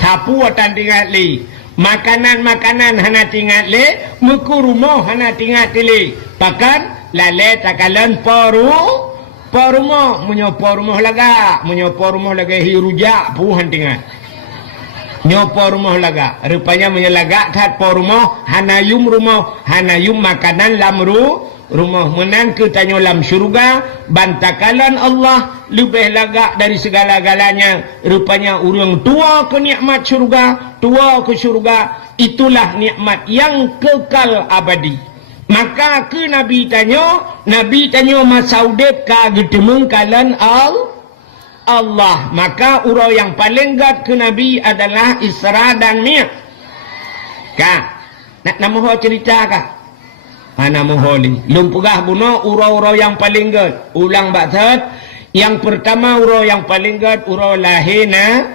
Sapu atan tingat li. Makanan-makanan hana tinggal le, muku rumah hana tinggal le. Pakan lale takalan rumah, menyopo rumah laga hirujak puhan tinggal. Nyopo rumah laga, rupanya menyelaga kat rumah, hana yum makanan lam rumah menang ke tanyo lam syurga, bantakalan Allah lebih lagak dari segala-galanya. Rupanya urang tua ke nikmat syurga, tua ke syurga, itulah nikmat yang kekal abadi. Maka ke Nabi tanya masaudep ka gedemeng kalan Allah. Maka urau yang paling gat ke Nabi adalah Isra dan Mi'raj. Nak nama cerita kah? Mana moholi. Lumpugah buno urau-urau yang paling gat. Ulang batat. Yang pertama urau yang paling gat urau lahirna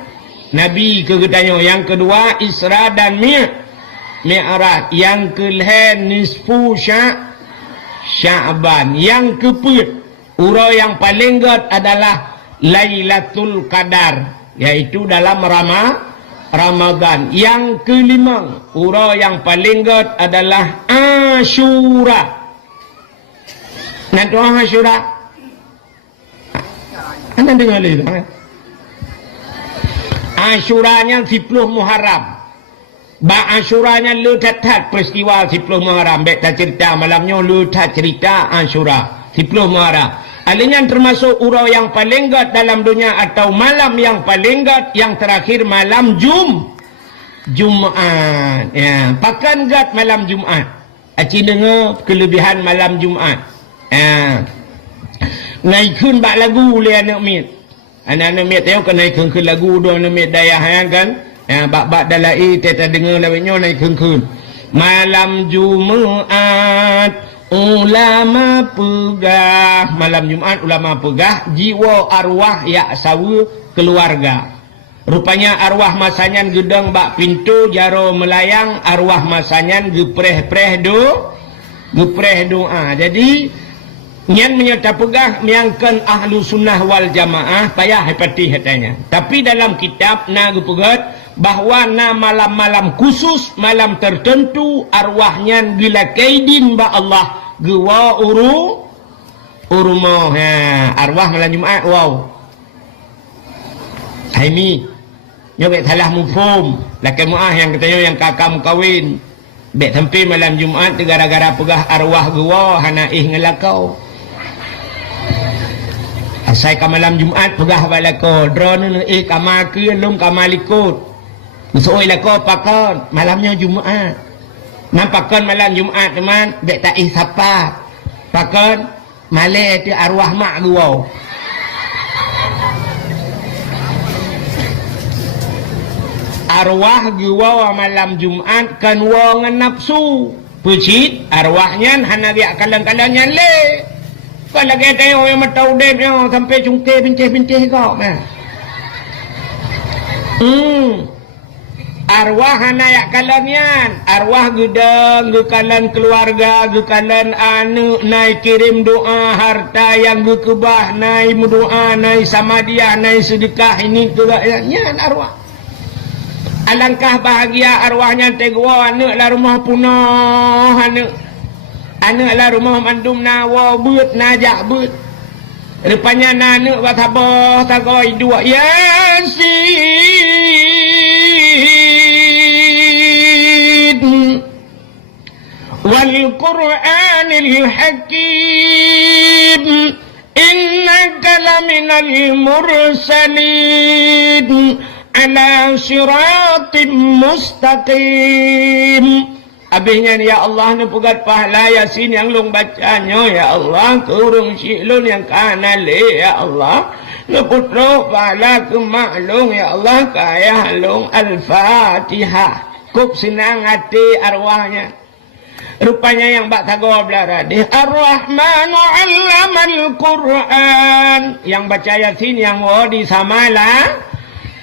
Nabi ke gedanyo. Yang kedua Isra dan Mi'raj. Yang kelih nisfu Sya'ban. Yang keput urau yang paling gat adalah Lailatul Qadar, yaitu dalam Ramadan. Yang kelima urau yang paling gat adalah Asyura. Nanti Asyura anda dengar itu Asyuranya 10 Muharram. Asyuranya letat peristiwa 10 Muharram. Baik tak cerita malamnya letat cerita Asyura 10 Muharram. Alinya termasuk urau yang paling gat dalam dunia atau malam yang paling gat yang terakhir malam Jumaat. Ya, pakan gat malam Jumaat. Aci dengar kelebihan malam Jumaat. Naikun bak lagu le anak mit. Anak mit tahu kan naikun ke lagu do anak mit daya kan. Bak dalai teta dengar lawanya naikun. Malam Jumaat ulama pegah. Malam Jumaat ulama pegah jiwa arwah ya sawu keluarga. Rupanya arwah masanyan gedang bak pintu jaro melayang, arwah masanyan gepreh-preh doa. Jadi nyan menyerta pegah miangkan ahlu sunnah wal jamaah payah hepati hatanya. Tapi dalam kitab na gepegat bahwa na malam-malam khusus, malam tertentu arwahnya gila kaidin ba Allah gewa urumo arwah malam Jumaat. Wow, Haimi nyobek salah mufhum lakan muah yang katanya yang kakam kawin bek sampai malam Jumaat gara-gara pegah arwah gewa hanaih ngelakau. Asai ka malam Jumaat pegah balako drone kamaki lum kamalikut usoi lako pakon malamnya Jumaat. Nampakkan malam Jumaat teman bek tak siapa pakon male tu arwah mak gua. Arwah gua malam Jumaat kan wong nafsu pucit arwahnya hana dia kalang-kalangnya le. Kalau lagi tayo yang matau dem yo sampai cungke binceh-binceh kau mah. Arwah anak kalangan, arwah gedang, gekalan keluarga, gekalan anu, naik kirim doa harta yang gekebah, naik mendoa, naik sama dia, naik sedekah ini juga nyan arwah. Alangkah bahagia arwahnya tegwa anu lah rumah punah anu lah rumah mandum nawa but najak but. Rupanya nanu batabah tagay dua Yasin wal Qur'anil Hakim innaka laminal mursalin ala siratim mustaqim. Habisnya ya Allah ni pugat pahala Yasin yang long bacanya ya Allah kurung silun yang kanan le ya Allah ni putro pahala ke maklum ya Allah kaya long Al-Fatihah kup senang hati arwahnya. Rupanya yang bak tago belaradi Ar-Rahmanu 'allamal Qur'an yang baca Yasin yang wadi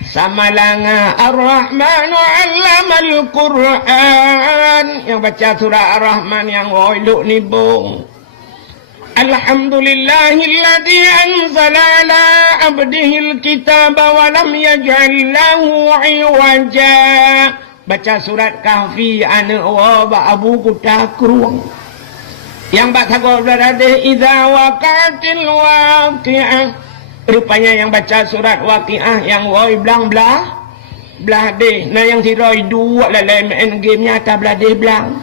Samalanga Ar-Rahmanu 'allamal Qur'an yang baca surah Ar-Rahman yang wailuk nibung. Alhamdulillahilladzi anzala ala abdihil kitaba wa lam yaj'al lahu 'iwaja. Baca surat Kahfi ana wa Abu Kutakruang yang baca berade idza waqatil waqi'ah. Rupanya yang baca surat Waqiah yang woi belang belah deh. Nah yang si Roy dua lah main game nyata belah deh belang.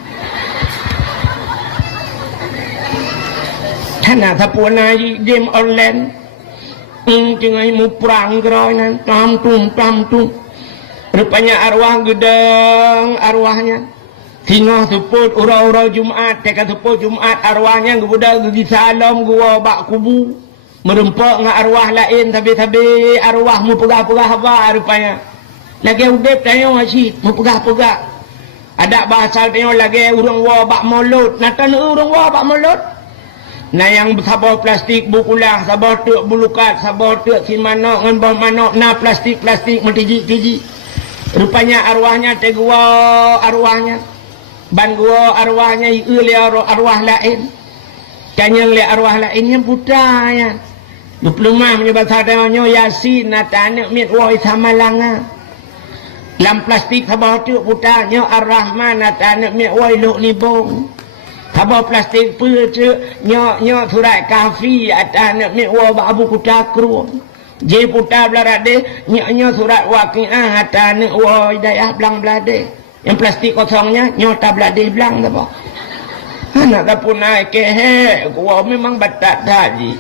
Karena siapa naik game online tinggal mu perang keroy tam tum. Rupanya arwah gedeng arwahnya Tingah tuput urau-urau Jumaat, teka tuput Jumaat arwahnya kebudak gigi salam gua bak kubu. Merempak dengan arwah lain tapi arwah mu pegah-pegah apa rupanya. Lagi udip tanya masjid, mu pegah-pegah. Ada bahasa tanya lagi urang wa bak mulut. Natan urang wa bak mulut. Nah yang sabar plastik bukulah, sabar tuk bulukat, sabar tuk si manok ngan bawah manok, nah plastik mentiji-tiji. Rupanya arwahnya tegua arwahnya. Ban gua arwahnya ieu arwah lain. Kanyang le arwah lainnya budaya. Diploma menyebab sadanya Yasin natane mit woi samalanga. Lam plastik sabar tuk budanya Ar-Rahman natane mit woi luk libong. Sabar plastik pu tu nyo surat kafi atane mit woi abu kutakru. Je putar belarade nyo surat waqiah atane woi dayah belang belade. Yang plastik kosongnya nyota belade belang apa? Anak kapun naik ke gua memang batak tadi.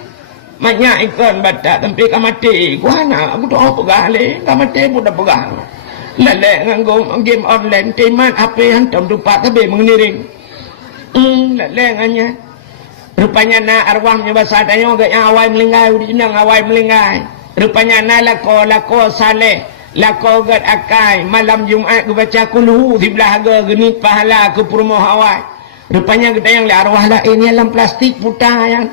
Banyak ikan batak tapi kamati gua anak aku doa pegah le kamati pun dah pegah. Lelek nganggo game online teman apa hantam dupa tapi mengiring. Lelek nganya. Rupanya na arwahnya bahasa tanya gak yang awal melinggai di nang awal melinggai. Rupanya na lako saleh. Lako gad akai malam Jumaat aku baca kulhu di belahaga genit pahala ke perumoh awal. Rupanya kita yang le arwah lain dalam plastik putah yang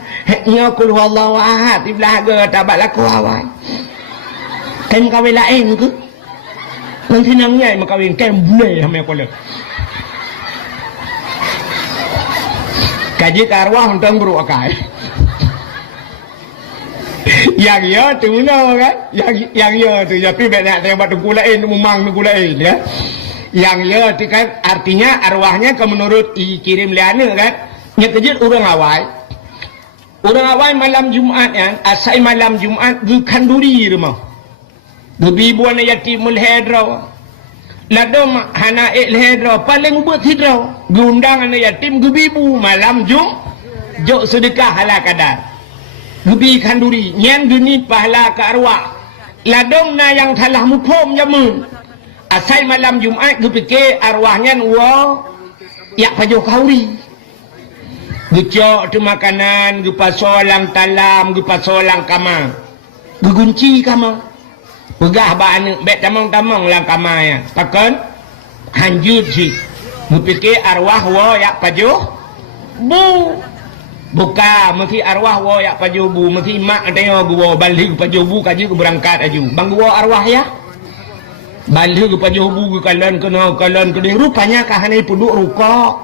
nya kulhu Allahu ahad di belahaga tabak laku awal. Kan kawin lain ke? Nanti nangnya makawin kan boleh hame kolek. Kaji arwah untuk buru akai. Yang ya tu mana kan? Yang ya tu tapi banyak tembak tu lain memang tu lain ya. Yang ya tu kan artinya arwahnya ke menurut kirim liana kan. Nya kejut orang awal. Orang awal malam Jumaat kan, asai malam Jumaat di kanduri rumah. Gebi buana yatimul hadra. Ladom hana hadra paling buat hidra. Gundang anak yatim gebi bu malam Jok sedekah hala kadar. Gebi kanduri nyan geni pahala ke arwah ladong na yang salah mupom jamun asai malam Jumaat gepike arwahnya wa yak pajo kauri gecok tu makanan gepasolang talam gepasolang kama gegunci kama pegah baan bet tamang-tamang lang kama ya takkan hanjut si gepike arwah wa yak pajo bu buka mesti arwah wo yak pajubu mesti mak tengok gua balik pajubu kaji ku berangkat aju bang gua arwah ya balik pajubu ke kalian ke rupanya kahane punduk ruko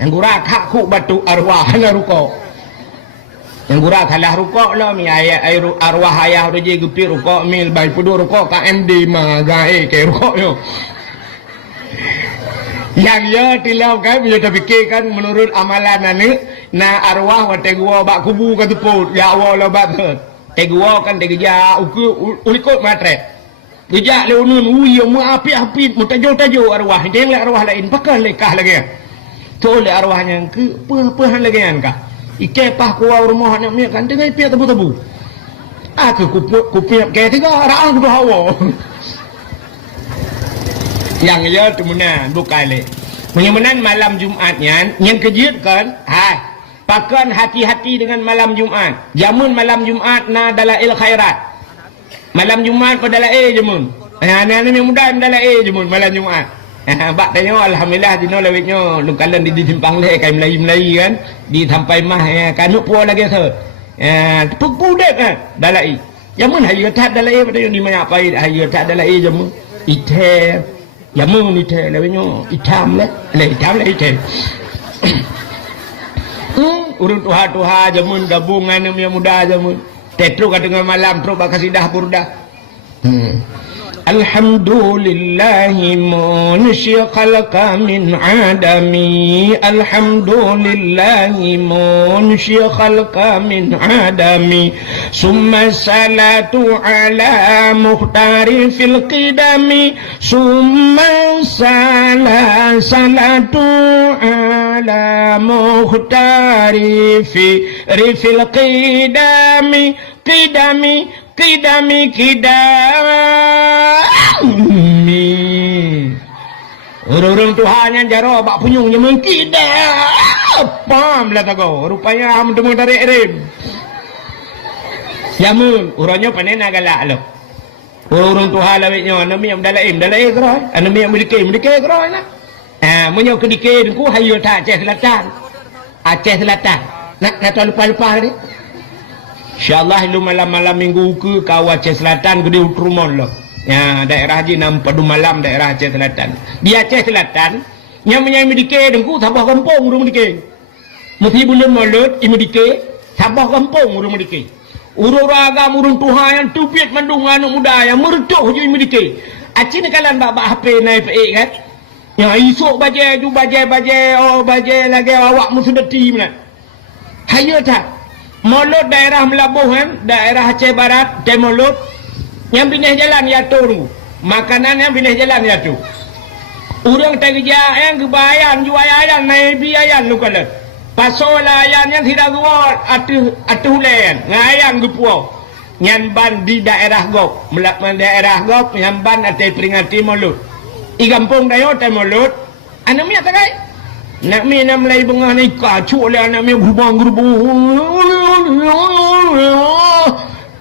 yang gura kak ku batu arwah na ruko yang gura kalah ruko lo mi ayat arwah ayah roje gepi ruko mil bai punduk ruko KMD mah gae ke ruko yo. Yang ya tilau kan bila terfikirkan menurut amalan ni na arwah wa tegua bak kubu ka teput ya Allah bat tegua kan tegeja ulikot matre gejak le unun uyo mu api mu tajo arwah deng le arwah lain pakan lekah lagi tu le arwahnya ke pehan lagi kan ka ike pah kuau rumah nak mi kan dengan piak tebu aku kupiak ke tiga raang tu hawa. Yang ya temunan bukan le menyemenan malam Jumatnya yang kejut kan hai pakan hati-hati dengan malam Jumat jamun malam Jumat na dalail khairat malam Jumat pada dalail jamun anak-anak ni muda dalail jamun malam Jumat bak tanya alhamdulillah dino lewitnya lukalan di simpang le kai Melayu kan di sampai mah ya kanuk puas lagi se pukudek kan dalail jamun hayu tak dalail pada ni mana apa hayu tak dalail jamun ite ya mun ite lewinyo itam le ite urun tuha jamun gabungan yang muda jamun tetru ka dengan malam terus bakasidah burda alhamdulillahi munshi khalqa min adami alhamdulillahi munshi khalqa min adami summa salatu ala muhtari fil qidami summa salatu ala muhtari fi rifil qidami kidami urung Tuhan yang jaro bak punyungnya mengkidap pam lah tago rupanya am demu dari erim jamun urangnya panen galak lo urung Tuhan lawitnya nami am dalaim keroi nami am mendike keroi lah menyo kedike ku hayu ta Aceh Selatan nak kata lupa ni insyaallah lu malam-malam minggu ke kau Aceh Selatan gede utrumon lo ya daerah Haji Nampadu Malam daerah Aceh Selatan di Aceh Selatan yang menyai medike dengku sabah kampung urung medike mesti bulan mulut imedike sabah kampung urung medike urung ragam urung Tuhan yang tupit mandung anak muda yang mertuh je imedike acin kalan bak HP naik pe kan ya esok baje lagi awak musudati mana hayo tak mulut daerah Melabuh kan daerah Aceh Barat dan mulut yang pindah jalan ya tu makanan yang pindah jalan ya tu urang tak kerja yang kebayan jual ayan naik biayan lu kala pasal ayan yang tidak kuat atuh len ngayan gepuau nyan ban di daerah gok melakman daerah gok nyan ban ate peringati mulut i kampung dayo te mulut anamnya tak kai nak mi nam lai bengah ni kacu le anak mi berubang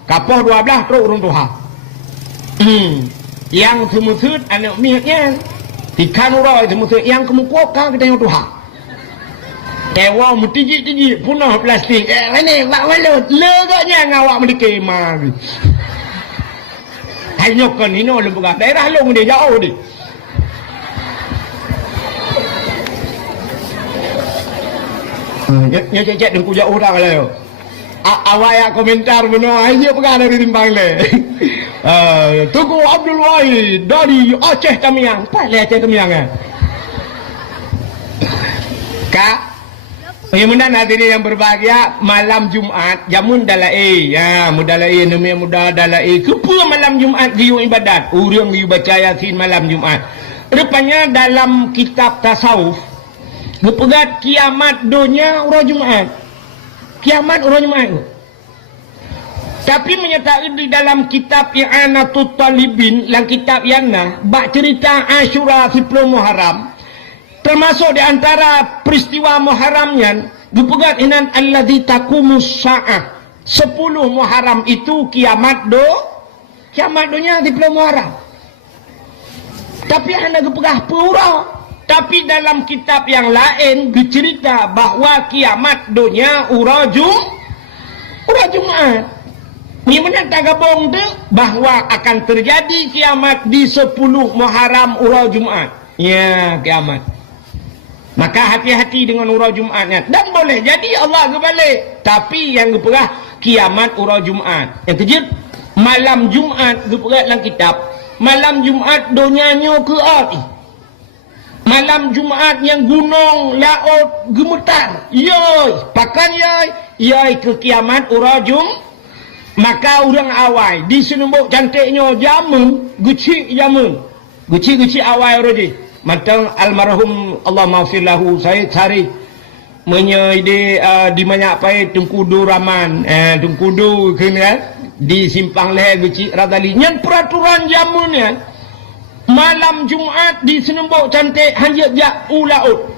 kapoh 12 teruk urung Tuhan yang temusut anak miaknya ikan uroi temusut yang kemukuk kau kita yang Tuhan ewa mutiji punah plastik ini mak walut legaknya ngawak mendike mari hanyokkan ini oleh buka daerah long dia jauh dia cek dengku jauh dah kalau awak komentar benar aja pegang dari timbang le Tugu Abdul Wahid dari Aceh Tamiang pale Aceh Tamiang Kak Pengemudan hadirin yang berbahagia malam Jumaat jamun dalai ya mudalai nama muda dalai kepa malam Jumaat giu ibadat urang giu baca yasin malam Jumaat rupanya dalam kitab tasawuf gepegat kiamat dunia urang Jumaat kiamat urang Jumaat tapi menyertai di dalam kitab I'anatul Talibin dalam kitab Yana bak cerita Asyura 10 Muharram termasuk di antara peristiwa Muharramnya dipegat inan alladzi taqumus sa'ah 10 Muharram itu kiamat dunia 10 Muharram tapi anda gepegah pura tapi dalam kitab yang lain dicerita bahawa kiamat dunia ura Jumaat ni mana tak gabung tu bahawa akan terjadi kiamat di 10 Muharram ura Jumaat ya kiamat maka hati-hati dengan ura Jumaatnya dan boleh jadi Allah kebalik tapi yang geperah kiamat ura Jumaat yang kejut malam Jumaat geperah dalam kitab malam Jumaat donyanya ke api malam Jumaat yang gunung laut gemetar yoi pakan yoi ke kiamat ura Jumaat maka orang awal di senumbuk cantiknya jamun guci awal rodi matang almarhum Allah maafirlahu saya cari menyeide di banyak pai Tengkudu Raman Tengkudu kan di simpang leh guci radali nyan peraturan jamunnya malam Jumaat di senumbuk cantik hanya jak ulaut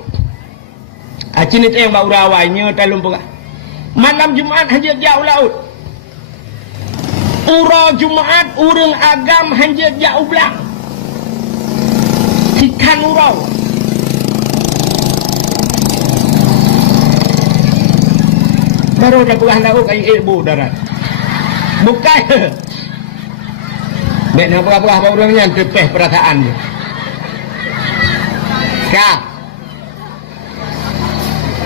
acin itu yang bau rawainya talum pegah malam Jumaat hanya jak ulaut ura Jumaat urang agam hanya jauh belang ikan urau baru dah pernah tahu kayu ibu darat bukan nek nak berapa orangnya tepeh perasaan dia kah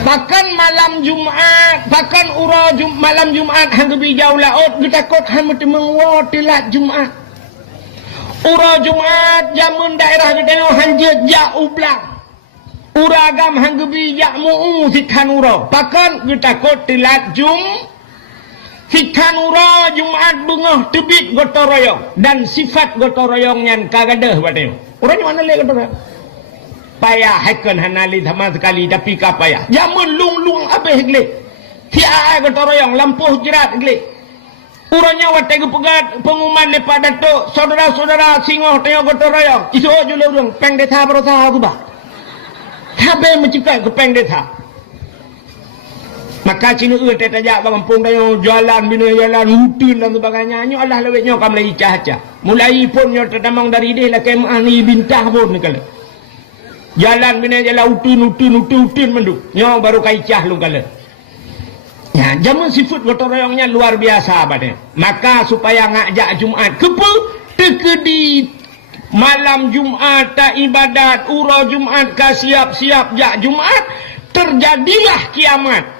bahkan malam Jumaat bahkan ura malam Jumaat hang bijau laut ditakut hang menguat telat Jumaat ura Jumaat jamun daerah gedeno hanje jauh belang ura agam hang bijak muu sikan ura bahkan ditakut telat sikan ura Jumaat bengah tebit gotong royong dan sifat gotong royongnya kagadah badeo urang mana le gotong royong payah hakan hanali sama sekali tapi ka payah jamun lung habis gele tiai gotong royong lampuh jerat gele Urangnya watai pegat pengumuman lepas Datuk, saudara-saudara singoh tengok gotong royong. Isu jule urang peng deta berusaha tu bah. Tabe mencipta ke peng deta. Maka cina tak tajak kampung tengok jalan bina jalan hutan dan sebagainya. Nyo Allah lewetnya kam mulai icah-icah. Mulai pun nyo tertamang dari dia lah kemah ni bintah pun ni kala. Jalan bina jalan hutan menduk. Nyo baru kaicah lu kala. Ya, zaman sifat gotong royongnya luar biasa pada. Maka supaya ngajak Jumaat kepa tekedi malam Jumaat tak ibadat, urau Jumaat ka siap-siap jak Jumaat, terjadilah kiamat.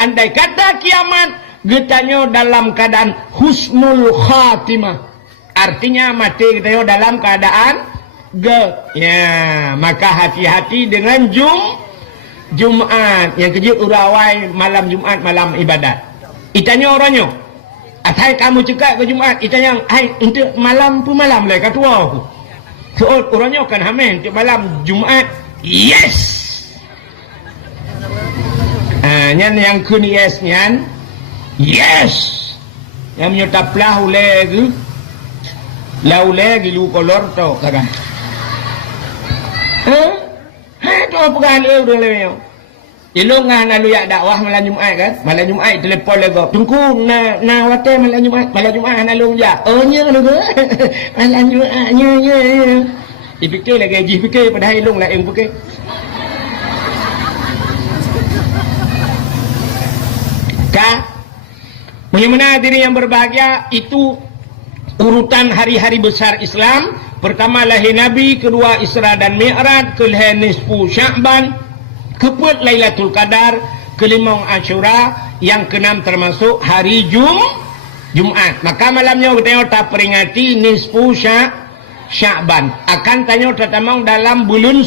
Andai kata kiamat getanya dalam keadaan husnul khatimah. Artinya mati getanya dalam keadaan ya, maka hati-hati dengan Jumaat yang kejut urawai malam Jumaat malam ibadat. Itanya orangnya, atai kamu cekak ke Jumaat, itanya ai untuk malam pu malam lah katua aku. Soal orangnya kan hamen untuk malam Jumaat. Yes. Nyan yang kun yes nyan. Yes. Yang menyerta plah lagi. Lau lagi lu kolor tu kagak. Tu apa kan lu dia. Ilung ngah nalu yak dakwah malam Jumaat kan. Malam Jumaat telefon lego. Tunggu na wate malam Jumaat. Malam Jumaat nalu ya. Oh nya lu ke. Malam Jumaat nya. Dipikir lagi gaji fikir pada ilung lah yang fikir. Bagaimana diri yang berbahagia itu urutan hari-hari besar Islam. Pertama lahir Nabi, kedua Isra dan Mi'raj, kelihatan nisfu Sya'ban, keempat Lailatul Qadar, kelima Asyura, yang keenam termasuk hari Jumaat. Maka malamnya kita tak peringati nisfu Sya'ban. Akan tanya tertamang dalam bulan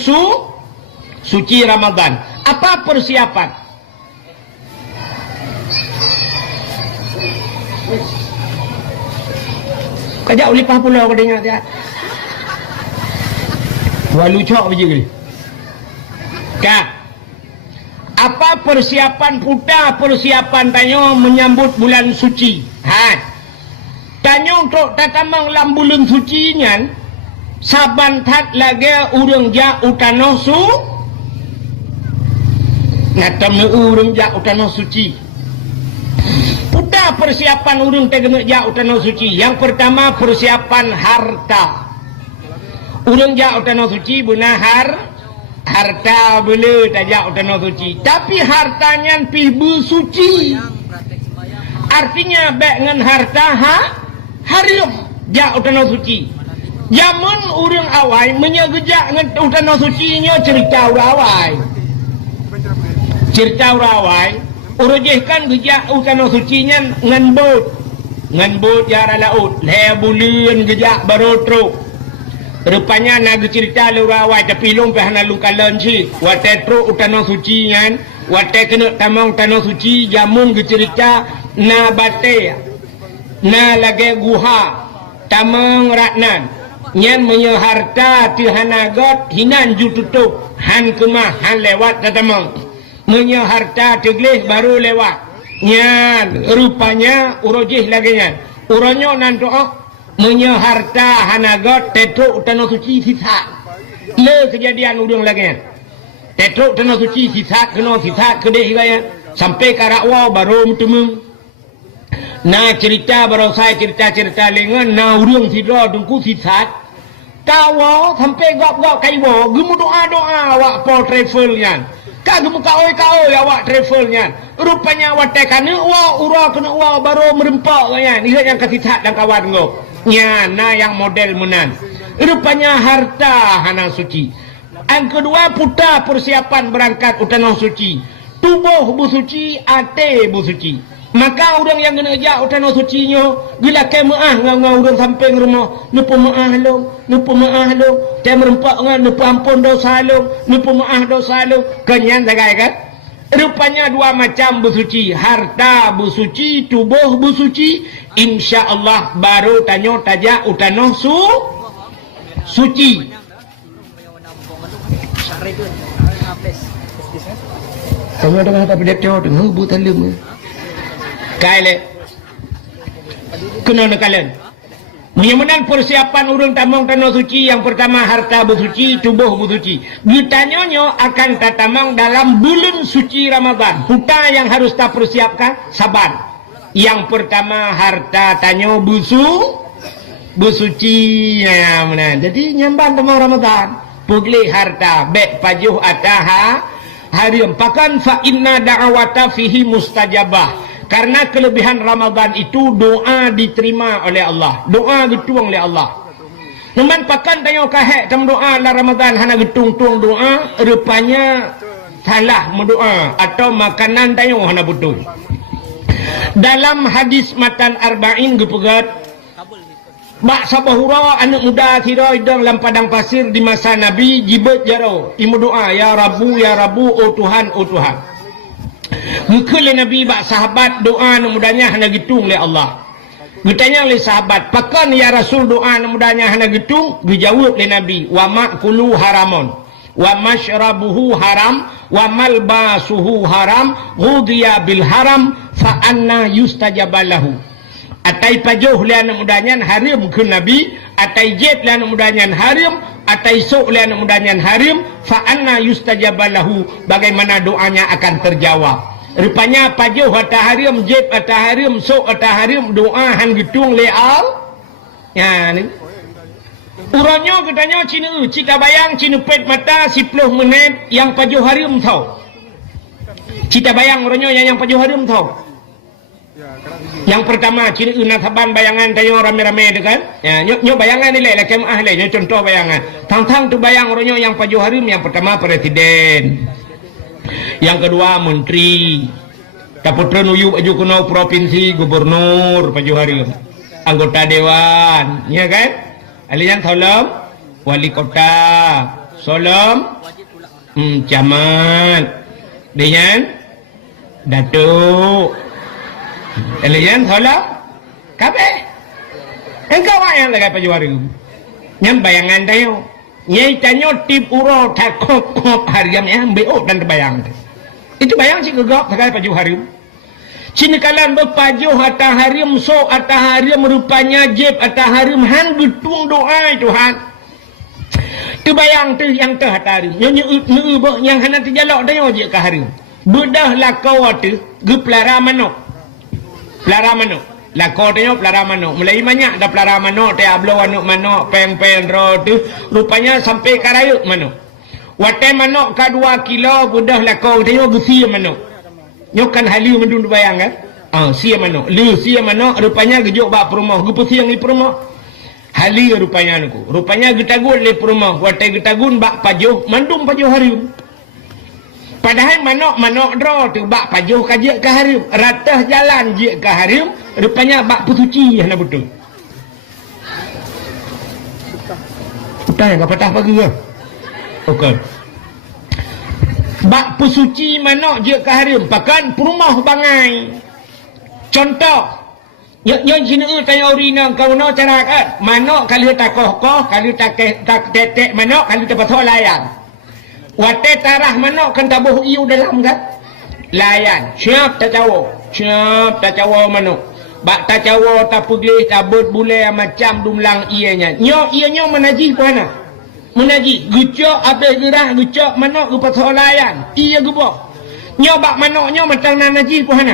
suci Ramadan. Apa persiapan? Kajak ulipah pula aku dengar dia. Wah lucok biji ni. Kak. Apa persiapan puta persiapan tanya menyambut bulan suci? Tanya untuk tatamang lam bulan suci nyan saban tat lagi urang ja utano natam urang ja utano suci. Puta persiapan urang tegena ja utano suci. Yang pertama persiapan harta. Urang ja utano suci benar harta bela tajak utano suci. Tapi hartanya pi bersuci. Artinya baik dengan harta harim ja utano suci. Zaman urang awai menyegejak dengan utano suci nya cerita urawai. Cerita urawai urujihkan gejak utano suci nya ngan bot jara laut. Le bulan gejak baru truk. Rupanya nak cerita lurawai tapi lumpah na lukalan si wate tro utano suci ngan wate kena tamang utano suci jamun cerita na bate na lage guha tamang ratnan nyan menye harta ti hanagot hinan ju tutup han kemah han lewat tatamang menye harta tegleh baru lewat nyan rupanya urojih lagi nyan uronyo nan doa menye harta hanagot tetruk utano suci sisa le kejadian udang lagi tetruk utano suci sisa kena sisa kedeh gaya sampai karakwa baru temung na cerita baru saya cerita lengan na udang sidra dungku sisa kawa sampai gap-gap kaiwa gemu doa awak po travelnya kagem kaoi awak travelnya rupanya awak tekane wa ura kena wa baru merempak gaya ni yang kasih dan kawan ngop na yang model menan rupanya harta hana suci. Yang kedua puta persiapan berangkat utano suci tubuh bersuci ate bersuci. Maka orang yang kena ajak utano suci nyo bila kemaah ngau orang sampai rumah nupu maah lo te merempak ngan nupu ampun dosa lo nupu maah dosa lo kenyan sagai kan. Rupanya dua macam bersuci, harta bersuci, tubuh bersuci. Insya Allah baru tanya tajak utano suci. Kamu dengar apa dia tahu dengar buta lem. Kaile. kena nekalan. Mudah-mudahan persiapan urang tamang tanah suci yang pertama harta bersuci, tubuh bersuci. Ditanyanya akan tatamang dalam bulan suci Ramadan. Huta yang harus tak persiapkan saban. Yang pertama harta tanya bersuci ya mana. Jadi nyamban tamang Ramadan. Pugli harta bek pajuh ataha harium. Pakan fa inna da'awata fihi mustajabah. Karena kelebihan Ramadan itu doa diterima oleh Allah. Doa getuang oleh Allah. Namun pakan tanya kahek dalam doa lah Ramadan hana getung-tung doa, rupanya salah mendoa atau makanan tanya hana betul. Dalam hadis matan arba'in gepegat Bak sabahura anak muda kira dalam padang pasir di masa Nabi jibat jaro imu doa ya Rabbu oh Tuhan oh Tuhan. Mukul Nabi bak sahabat doa mudahnya hana gitung oleh Allah. Bertanya oleh sahabat, pakan ya Rasul doa mudahnya hana gitung? Dijawab oleh Nabi, wa ma'kulu haramun, wa mashrabuhu haram, wa malbasuhu haram, ghudiya bil haram, fa anna yustajabalahu. Atai pajuh lian mudahnya harim ke Nabi, atai jet lian mudahnya harim, atai sok lian mudahnya harim, fa anna yustajabalahu. Bagaimana doanya akan terjawab? Rupanya pajuh ataharim, jeb ataharim, sok ataharim, doa han gitung leal. Ya ni. Urangnya katanya cina bayang cina pet mata 10 menit yang pajuh harim tahu. Cita bayang urangnya yang pajuh harim tahu. Yang pertama cina nasaban bayangan tayo rame-rame tu kan. Ya, nyo bayangan ni lah kemah lah, nyo contoh bayangan. Tang-tang tu bayang urangnya yang pajuh harim yang pertama presiden. Yang kedua menteri, Kaputra Nuyu Aju Kuno provinsi, gubernur Pajuh Harim, anggota dewan, ya kan? Alian Solom, wali kota, Solom, camat, dengan Datuk, Alian Solom, kape? Engkau yang lagi Pajuh Harim, yang bayangan tayo. Nyai tanya tip uro takok hariam yang beok dan terbayang. Itu bayang sih gegak sekali pajuh harim. Cina kalan berpajuh atah harim so atah harim rupanya jeb atah harim han getung doa Tuhan. Tu bayang tu yang teh atah harim. Yang hana terjalak dah je ke harim. Bedah lakau tu ge pelara manok. Pelara manok. Lakau tanya pelara manok. Mulai banyak dah pelara manok. Teh ablo manok manok. Peng-peng ro tu. Rupanya sampai karayuk manok. Watai manok ka 2 kilo. Budah lakau tanya gesia manok. Nyokan halu mendun bayang kan. Sia manok. Lu sia manok. Rupanya gejuk bak perumah. Gepu siang ni perumah. Hali rupanya nuku. Rupanya getagun le perumah. Watai getagun bak pajuh. Mandum pajuh harim. Padahal manok draw tu bak pajuh kajak ke harim. Ratah jalan je ke harim. Rupanya bak pusuci yang nak betul. Putar yang patah pagi ke? Okey. Bak pusuci manok je ke harim. Pakan perumah bangai. Contoh. Yang sini tanya urina kau no cara kan. Manok kali tak koh, kali tak tetek manok, kali tak patah layan. Watai tarah manok kan tabuh iu dalam kan? Layan. Siap tak cawo manok. Bak tak cawo tak pugli tak but bule macam dumlang ianya. Ianya menaji puana. Menaji. Gucok habis gerah gucok manok ke patah layan. Ia gebuh. Bak manoknya macam naji puana.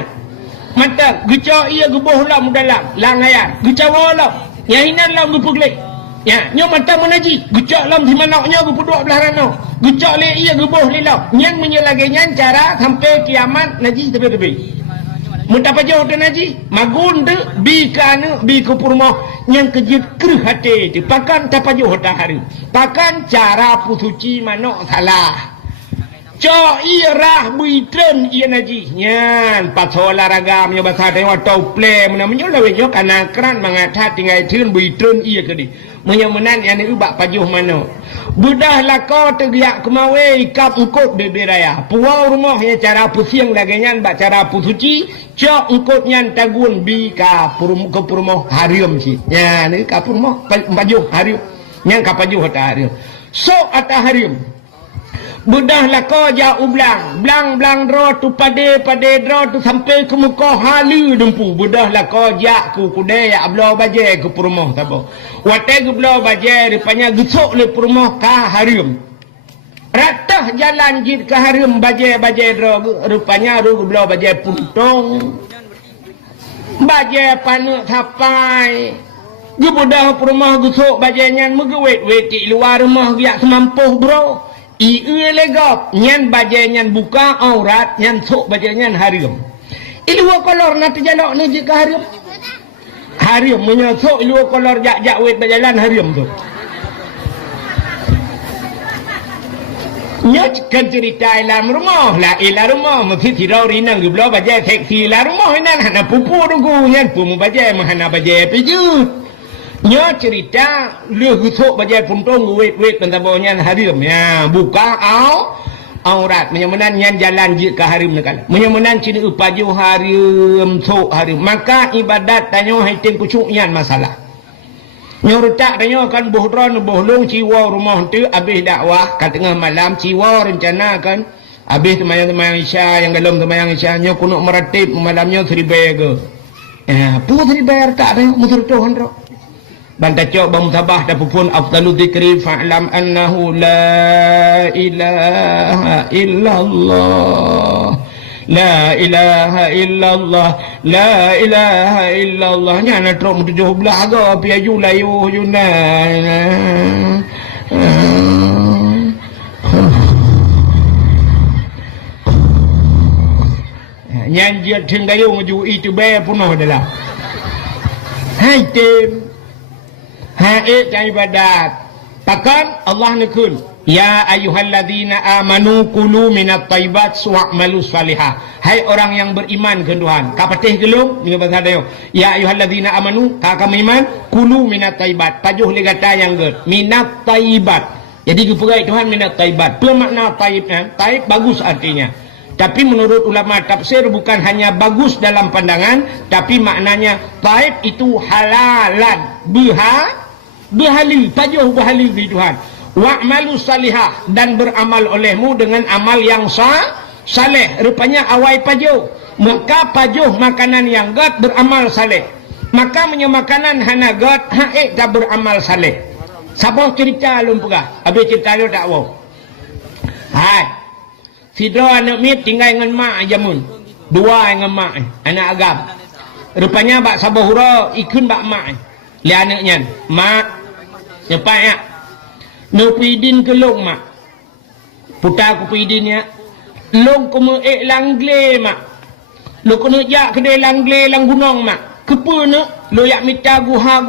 Mata gucok ia gebuh lam dalam langayan. Gucawo lam. Yang inan lam gepugli. Ya, mata menaji. Gucok lam si manoknya gepuduk belah rano. Gucok le ia gebuh le lam. Yang menyelaginya cara sampai kiamat naji tepi-tepi. Muntah pajau tu naji. Magun tu bi kana bi ke purmah yang kejut kerh hati tu. Pakan tak pajau tak hari. Pakan cara pusuci manok salah. Cok irah buitren ia naji. Nyan pasal olahraga punya bahasa dia atau play mana menyolah we kana keran mangathat tinggal tun buitren ia ke di. Menyemenan yang ni ubak pajuh manok. Budah lakau tergiak kemawe ikap ukut beberaya. Puau rumah yang cara pusiang laginya bak cara pusuci. Cok ukutnya tagun bi ka ke purmoh harium si. Ya ni ka purmoh pajuh harium. Yang ka pajuh hata harium. So ata harium. Budah lah kau jauh belang dro tu pade dro tu sampai ke muka halu dempu. Budah lah kau ku kudai ya belau bajai ke perumah tabo. Watai ke belau bajai rupanya gesok le perumah ka harim. Ratah jalan jid ke harim bajai dro rupanya ru belau bajai puntong. Bajai panuk sapai. Ge budah perumah gesok bajai nyan megewet ti luar rumah giak semampuh bro. Legop nyan bajai nyan buka aurat nyan sok bajai nyan harim. Ilua kolor nanti jalok ni jika harim menyosok ilua kolor jak wet berjalan harim tu. Nyatkan cerita dalam rumah lah rumah mesti tirau rinang geblo bajai seksi rumah nan hana pupu tunggu nyan pumu bajai mahana bajai pijut. Nya cerita lu gusuk bajai puntong wet pentabonyan harim ya buka aurat menyemenan nyan jalan je ke harim nakal menyemenan cina upaju harim sok harim maka ibadat tanyo haitin kucuk nyan masalah nyoretak tanyo kan bohdron bohlong ciwa rumah tu habis dakwah kat tengah malam ciwa rencana kan habis temayang isya yang dalam temayang isya nyo kunuk meratib malamnya 1000 ke ya pu 1000 tak ada mutur Tuhan ro Bantacok bang musabah dapupun afdalu dzikri fa'lam annahu la ilaha illallah la ilaha illallah la ilaha illallah nyana trok 17 aga pi aju layu yuna nyan dia tenggayu ju itu be punuh adalah hai tim haid dan ibadat pakan Allah nekun ya ayyuhalladzina amanu kulu minat thayyibat wa'malu salihah hai orang yang beriman ke Tuhan kapatih gelung ni bahasa dia ya ayyuhalladzina amanu ka kami iman kulu minat thayyibat tajuh le kata yang ge minat thayyibat jadi keperai Tuhan minat thayyibat apa makna thayyib thayyib bagus artinya tapi menurut ulama tafsir bukan hanya bagus dalam pandangan tapi maknanya thayyib itu halalan berhali, tajuh berhali di Tuhan. Wa'malu salihah dan beramal olehmu dengan amal yang saleh. Rupanya awai pajuh. Maka pajuh makanan yang gat beramal saleh. Maka menyemakanan hana gat haik tak beramal saleh. Sabah cerita lumpugah. Habis cerita dia tak wow. Hai. Si dua anak mit tinggal dengan mak jamun. Dua dengan mak anak agam. Rupanya bak sabah hura ikun bak mak. Lihat anaknya, mak, cepat ya. No pidin ke long mak. Putar aku pidin ya. Long ku me langgle mak. Lo kena jak kedai langgle lang gunung mak. Kepa nak lo yak mita guha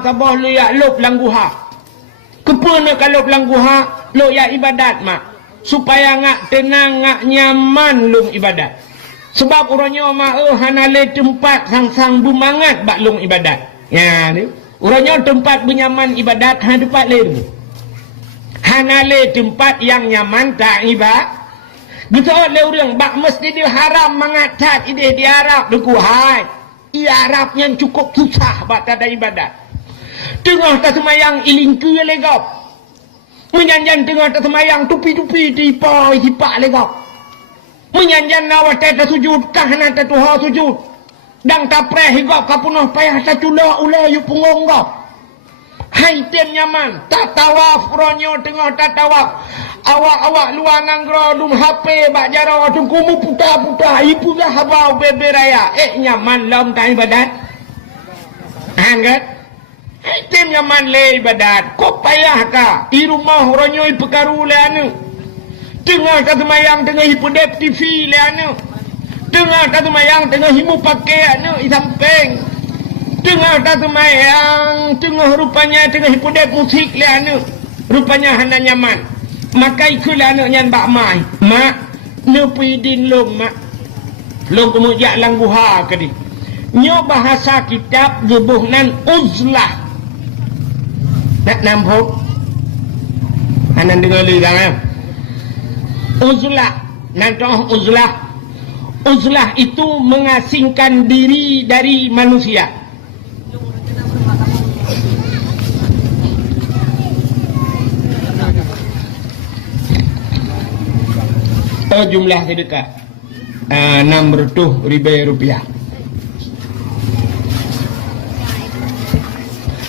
tabah lo yak lop lang guha. Kepa nak kalau lang guha lo yak ibadat mak. Supaya ngak tenang ngak nyaman long ibadat. Sebab orangnya mak hanale tempat sang-sang bumangat bak long ibadat. Ya ni orangnya tempat benyaman ibadat ha tempat lain hanale tempat yang nyaman tak ibadat betul le orang bak Masjidil Haram mangacat ide di Arab deku hai i Arab yang cukup susah bak ada ibadat tengah tak semayang ilingku legap menyanjan tengah tak semayang tupi-tupi di poi hipak legap menyanjan nawat tak sujud kahana tak tuha sujud dang tapreh higap kapunuh payah sacula ulai yu pungong gap hai tem nyaman tak tawaf ronyo tengah tak tawaf awak luar nganggro dum HP bak jaro tung kumu puta ipu dah habau bebe raya nyaman lam tak ibadat kan hai tem nyaman le ibadat kok payah ka di rumah ronyo ipekaru le anu tengah tak semayang tengah hipodep TV le anu tengah tak semayang tengah himu pakai anu isampeng tengah tak semayang tengah rupanya tengah hipodep musik le anu rupanya hana nyaman maka ikulah anu nyan bak mai mak nepidin long mak long kemujak lang guha kadi nyo bahasa kitab gebuhnan uzlah nak nampuk hanan dengar lidang uzlah nantoh uzlah itu mengasingkan diri dari manusia. jumlah sedekah 600,000 rupiah.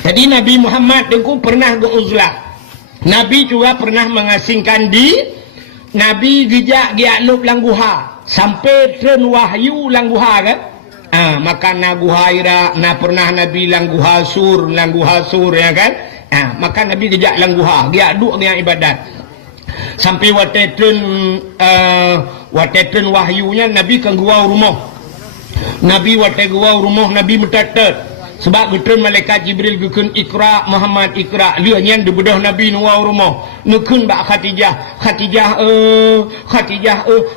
Jadi Nabi Muhammad itu pernah beruzlah. Nabi juga pernah mengasingkan di Nabi gejak gialup langguha sampai tren wahyu langguha kan. Maka naguha ira na pernah Nabi langguha sur ya kan. Maka Nabi gejak langguha dia duk dengan ibadat. Sampai watetren wahyunya Nabi kan gua rumah. Nabi watet gua rumah Nabi metatet. Sebab getun malaikat Jibril gukun Iqra Muhammad Iqra dia nyan debedah Nabi nuwa rumah nukun bak Khadijah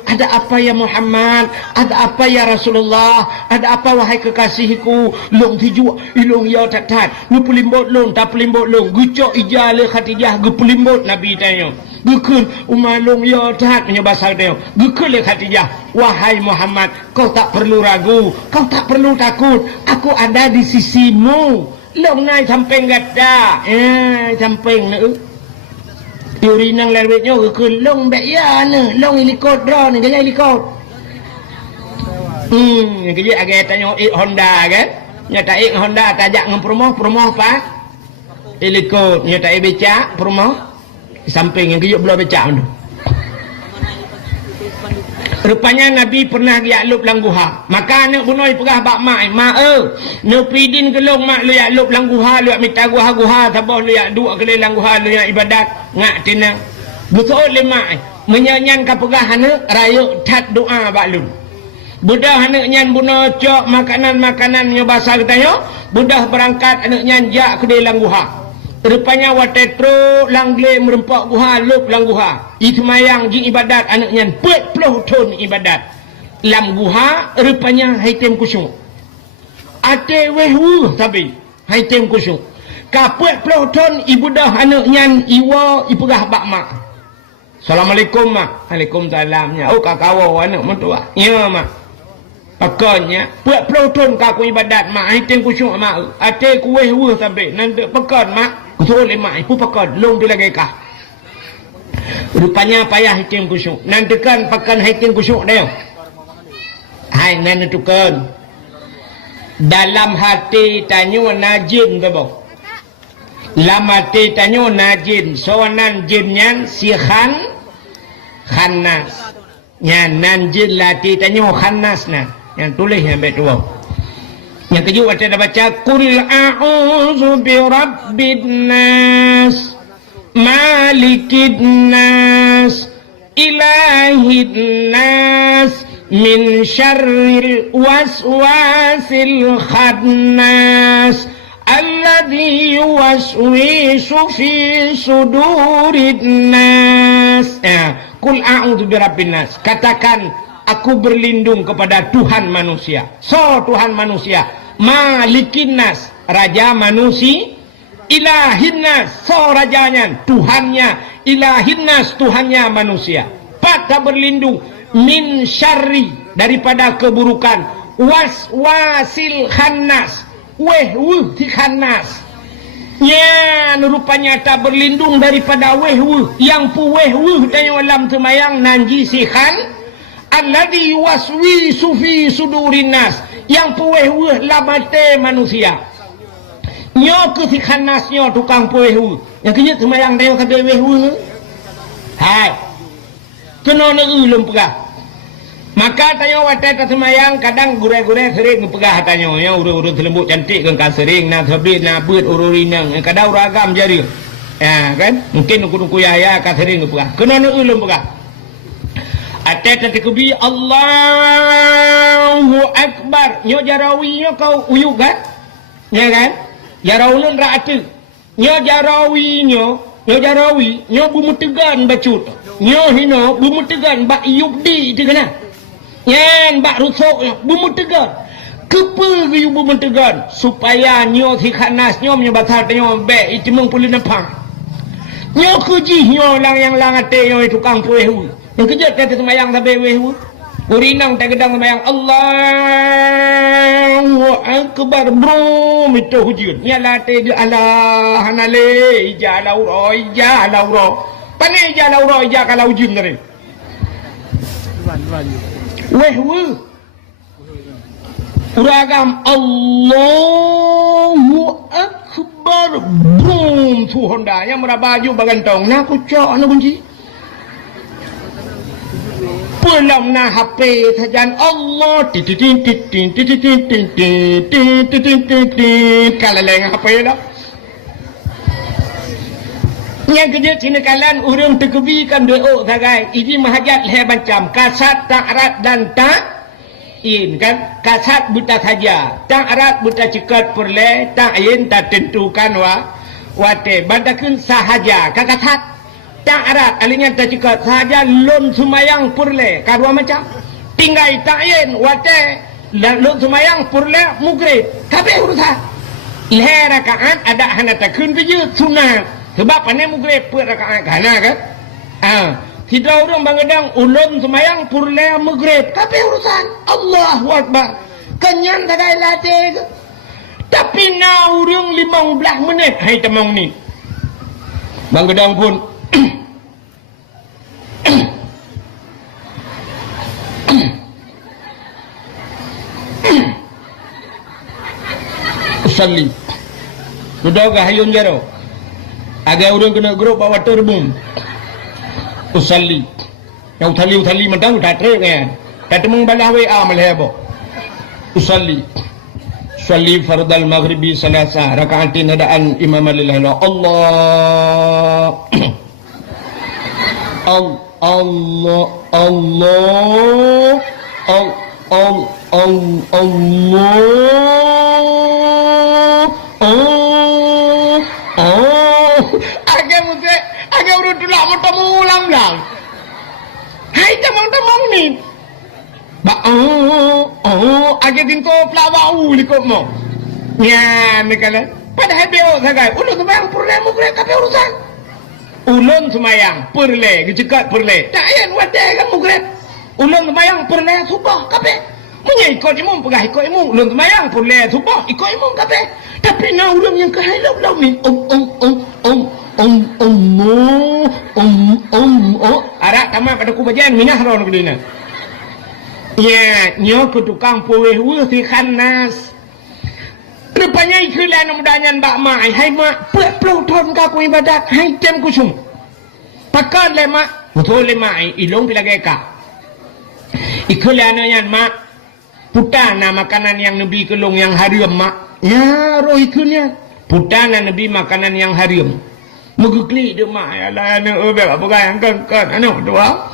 ada apa ya Muhammad, ada apa ya Rasulullah, ada apa wahai kekasihku, long tiju ilong ya tatat nu pelimbot long tak pelimbot long gucok ijale Khadijah gu pelimbot Nabi tanya gukun umalong ya tatat nya bahasa tanya gukun le Khadijah wahai Muhammad kau tak perlu ragu, kau tak perlu takut, aku ada di sisimu. Long nai sampeng gada sampeng ne Yuri nang lewetnya ke long bek ya ne long helikot dra ne gaya helikot kerja agak tanya Honda kan nyata Honda tajak ngam promoh pa helikot nyata becak promoh samping yang kerja belah becak tu. Rupanya Nabi pernah dialup langguha. Maka anak bunoi pegah bak mak no pidin kelong mak lu alup langguha lu minta guha tabah lu dua kali langguha lu ibadat ngak tina. Betul le mak menyanyan ka pegah anak rayu tat doa bak lu. Budah anak nyan buno cok makanan nya bahasa katanya budah berangkat anak nyan jak ke langguha. Rupanya watetro langle merempak guha lup langguha itmayang ji ibadat anak nyan 40 ton ibadat lam guha rupanya haitem kusyuk ate wehwu tapi haitem kusyuk ka 40 ton ibudah anak nyan iwa ipegah bak mak Assalamualaikum mak. Waalaikumsalam. Oh kakawo anak mentua ya mak pakannya 40 ton kaku ibadat mak haitem kusyuk mak ate ku wehwu sampai nanti pakan mak betul mak ibu pakan long dia lagi kah rupanya payah hitim kusyuk nantikan pakan hitim kusyuk dia hai nantukan dalam hati tanyo najin babo dalam hati tanyo najin soanan jinnya si khannas nyan nanjin lati tanyo khannas na yang tulis yang betul. Yang kedua kita baca Qul a'udzu birabbin nas malikin nas ilahin nas min syarril waswasil khannas alladzi yuwaswisu fi sudurin nas. Qul a'udzu birabbin nas, katakan aku berlindung kepada Tuhan manusia. So Tuhan manusia, Malikin nas, raja manusia, Ilahin nas, so rajanya, Tuhannya, Ilahin nas, Tuhannya manusia. Pada berlindung min syarri, daripada keburukan, waswasil khannas, wehwuh khannas. Ya, rupanya tak berlindung daripada wehwuh, yang pu wehwuh dalam alam temayang nanji si alladzi yuwaswisu fi sudurin nas, yang puweh lamate manusia nyo ke si khanas nyo tukang puweh yang kenya semayang dia kata weh hai kena ulum pegah maka tanya watai semayang kadang gure-gure sering pegah tanya ya urut-urut lembut cantik kan sering na sabit na beut ururinang kadang uragam jari ya kan mungkin nuku-nuku yaya ka sering pegah kena ulum pegah ate tatikubi Allahu Akbar nyo jarawinya kau uyuk kan ya kan jarawulun ra'atu nyo jarawi nyo bumutegan bacut nyo hino bumutegan bak yubdi itu kena nyen bak rusuk bumutegan kepe yu bumutegan supaya nyo si khanas nyo menyebatar nyo be itu mengpulin apa nyo kuji nyo lang yang langate nyo tukang puehu yang kejut kata semayang sampai wehu urinang tak gedang semayang Allahu Akbar bro itu hujud ni alate di Allah hanale ija lauro pane ija lauro ija kalau hujud dari wehwe uragam Allahu Akbar boom tu Honda yang merabaju bagantong na kucok anu kunci pulang na HP tajan Allah titit kalau leng HP dah yang kerja sini kalian urang terkebikan doa sagai ini mahajat leher macam kasat tak erat dan tak in kan kasat buta saja tak erat buta cekat perle tak in tak tentukan wate bandakun sahaja kakasat tak erat alingan tak cekat sahaja lon sumayang perle kadua macam tinggai tak in wate lon sumayang perle mugrib kabeh urusan leher rakaat ada hana takun biju sunat sebab pandai mugrib per rakaat kana kan tidak orang bangadang ulun semayang purle mugrib tapi urusan Allahu Akbar kenyan tagai latih tapi na urang 15 minit hai temong ni bangadang pun usalli sudah hayun jaro agak orang kena grup bawa terbum usalli yang uthali mentang tak trek kan tak temung balah WA malhabo usalli fardal maghribi salasa rakaatin hadaan imam lillahi Allah agak urut dulu bertemu ulang-ulang hai temang-temang ni agak tinto pelawau likut mo ya ni kala padahal dia sagai ulun semayang perle mugrib kape urusan ulun semayang perle gecekat perle tak ayan wadai kan mugrib ulun semayang perle subah kape punya ikut imam pegah ikut imam ulun semayang perle subah ikut imam kape tapi na ulun yang kehalau-lau ni arak tamat pada kubajan minah ron kedina ya nyo ke tukang puwe si khanas rupanya iklan mudanyan bak mai hai mak pelau ton ka ku ibadat hai jam kusum pakan le mak betul le mai ilong pilageka iklan yan mak putana makanan yang nabi kelong yang haram mak ya roh ikunnya putana nabi makanan yang haram mugukli de mak ala ana apa kan kan anu doa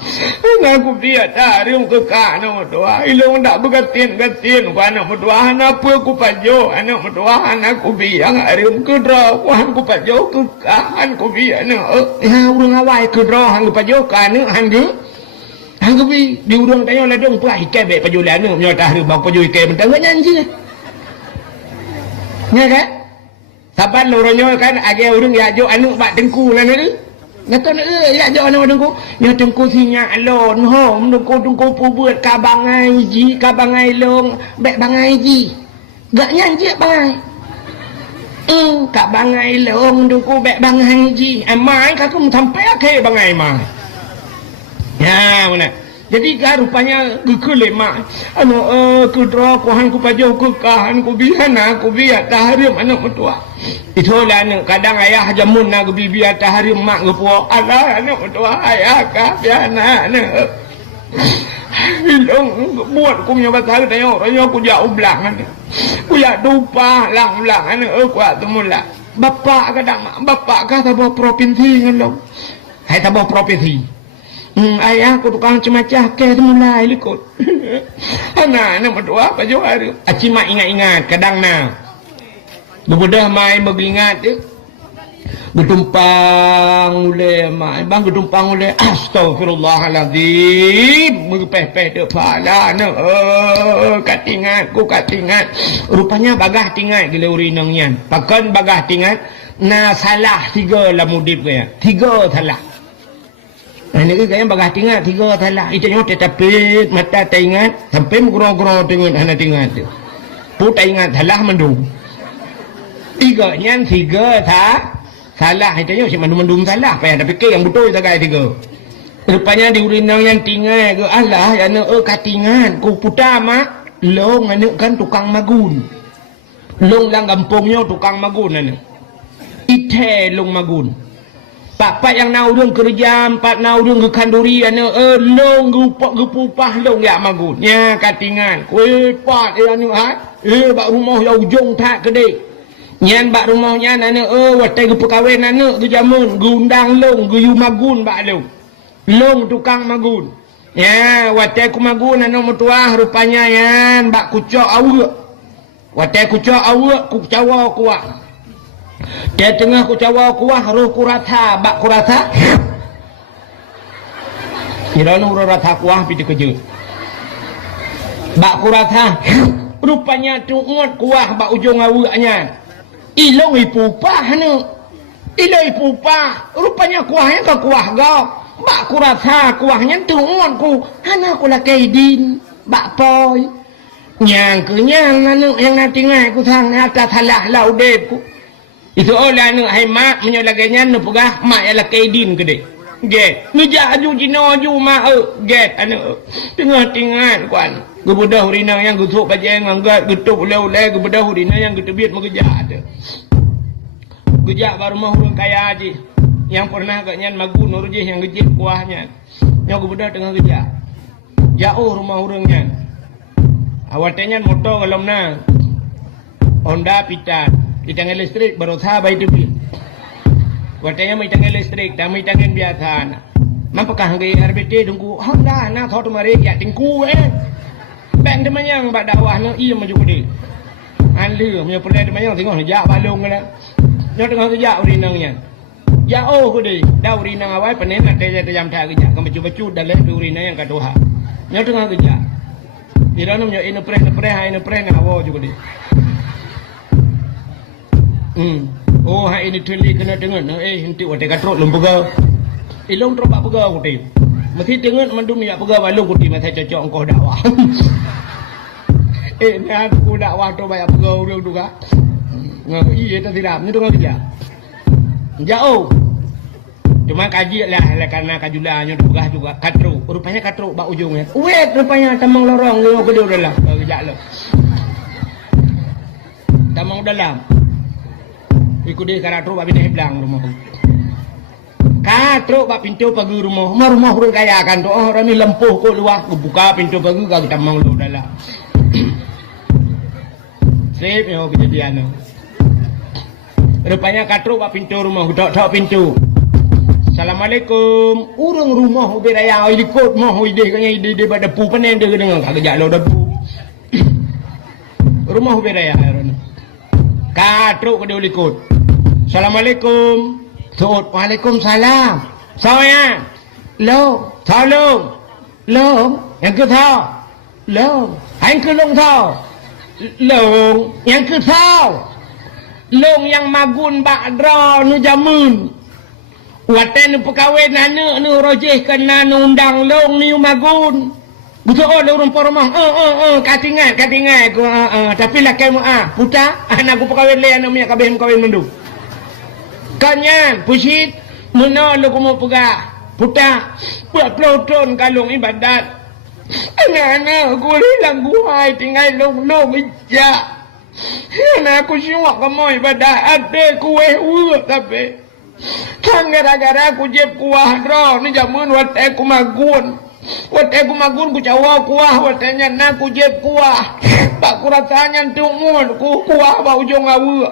aku biar tarim ke kana doa ilung ndak begatin ku ana doa apa ku pajo ana doa aku biang harim ke dro ku pajo ke kan ku biar ana ya urang awai ke dro hang pajo kana hang bi di urang tayo la dong prai ke be pajo la nu nyo tahrim bang pajo ke mentang nyanyi nya kan saban loronyo kan age urang ya jo anu bak dengku lah ni ngata ya jo anu dengku ya dengku sinya alon hom dengku buat kabangai ji kabangai long bek bangai ji gak nyanyi bangai kabangai long dengku bek bangai ji amai kaku sampai ke bangai mai ya mana jadi kan rupanya gekelema anu kudro ku hang ku pajo ku kahan ku bihana ku biat tahrim anak mertua itulah anu kadang ayah jamun nak bibiat tahrim mak ngepo ala anak mertua ayah ka biana anu ilong buat ku punya pasal tanya orangnya ku jauh belang ku ya dupa lang-lang anu ku atumula bapak kadang bapak ka tabah provinsi ngelong hai tabah provinsi ayah aku tukang cemacah ke mulai likut anak berdoa apa jauh hari aci mak ingat-ingat kadang na bebedah mai mengingat bertumpang oleh mak bang bertumpang oleh astagfirullahaladzim mengepeh-peh depala katingat rupanya bagah tingat gila urinangnya pakan bagah tingat na salah 3 lah mudib kaya 3 salah. Ini kan bagah tinggal 3 salah. Itu nyo tetapit mata teringat sampai mugro-gro dengan anak tinggal tu. Put ingat salah mendung. 3 nyan 3 salah. Itu nyo si mendung salah. Payah dah fikir yang betul sagai 3. Rupanya di urinang yang tinggal ke Allah yang katingan ku puta mak long anu kan tukang magun. Long lang kampungnya tukang magun anu. Ite long magun. Pak yang naurung kerja, pak naurung ke kanduri anu long gupupah long ya magun. Ya katingan. Kuih pak anu bak rumah ya ujung tak gede. Nyan bak rumahnya anu watai ke perkahwin anu ke jamun gundang long guyu magun bak long. Long tukang magun. Ya, watai ku magun anu mutuah rupanya yan bak kucok awak. Watai kucok awak ku cawa kuah. Dia tengah ku cawa kuah roh kurata bak kurata. Kira nu roh rata kuah pitu keje. Bak kurata. Rupanya tuut kuah bak ujung awaknya. Ilong ipupah nu. Ilong ipupah. Rupanya kuahnya ke kuah gau. Bak ku rasa kuahnya tuon ku hana ku lakai din bak poi nyang ke nyang anu yang nanti ngai ku sang atas halah laudep ku itu oleh anu hai mak menyolaganya nu pegah mak ya lakai din gede get ngejak aju jino aju mak get anu tengah-tengah kuan gebudah urinang yang gusuk pajeng anggat getup oleh-oleh gebudah urinang yang getebit megejak ada gejak baru mau urang kaya aja yang pernah agaknya magun nurjih yang gejip kuahnya yang kemudian tengah gejak jauh rumah orangnya awatnya motor kalau na Honda pitan ditangin listrik baru sahabat itu bi awatnya may tangin listrik dan may tangin biasa mampakah hanggai RBT tunggu Honda na thot mari ya tingku bang teman yang bak dakwah na iya maju gede anlir punya pernah teman yang tengok jak balong lah yang tengah gejak urinangnya jauh gede dah urina awal panen nanti saya jam tak kerja kamu baju dalam urina yang kedua yang tengah kerja di dalam yang ini pernah awal juga deh oh hari ini tulis kena dengar nanti waktu katrol lembaga ilong terobak pegawai gede mesti dengar mandum ya pegawai balong gede masa cocok engkau dakwah nak aku dakwah tu banyak pegawai orang juga iya tak tidak ni tengah kerja jauh cuma kaji lah karena kajulanya dugah juga katro rupanya katro bak ujungnya wet rupanya tamang lorong lu gede udah lah kerja lo tamang dalam ikut dia katro bak pindah belang rumah katro bak pintu pagi rumah rumah kaya kan tu orang ni lempuh kok luar buka pintu pagi kau tamang lu dalam sip yo kejadian rupanya katro bak pintu rumah tok pintu Assalamualaikum urang rumah beraya ikut mau ide kanya ide pada pu panen dia dengan kagak lo debu rumah beraya katro ke dia ikut Assalamualaikum sud Waalaikumsalam saya lo tolong lo yang ke thao lo hai ke long thao long yang ke thao long yang magun bak dra nu jamun waten perkahwin anak nu rojih kena nu undang long ni magun betul orang poromah katingan aku tapi lah kamu puta anak aku perkahwin le anak minyak kabeh kawin mendu kanyan pusit muna lu kumu pegah puta buat peloton kalung ibadat anak-anak aku hilang guai tinggal long ijak anak aku syuak kamu ibadat ada kue urut tapi kan gara-gara aku jeb kuah roh ni jamun watai aku magun ku cawa kuah watanya nak aku jeb kuah tak ku rasanya tungun ku kuah ba ujung awu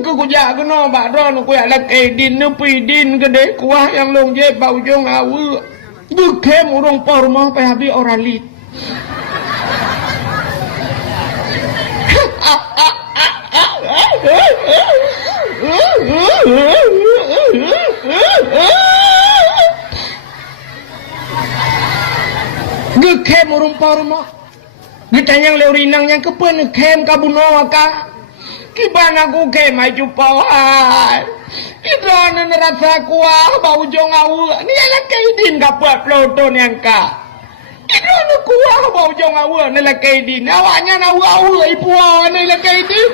ku jak kena ba roh ku ya lak din nu pidin gede kuah yang long jeb ba ujung awu dukem urung por rumah pe habi oralit Gekem urumpa-rumah ditanyang leurinang yang kepen kem kabunoa ka kibana ku kem ai cupawai idana nerasa kuah bau jong au ni ala kaidin kapat ploton yang ka idana kuah bau jong au ni la kaidin awaknya na au ipuan ni la kaidin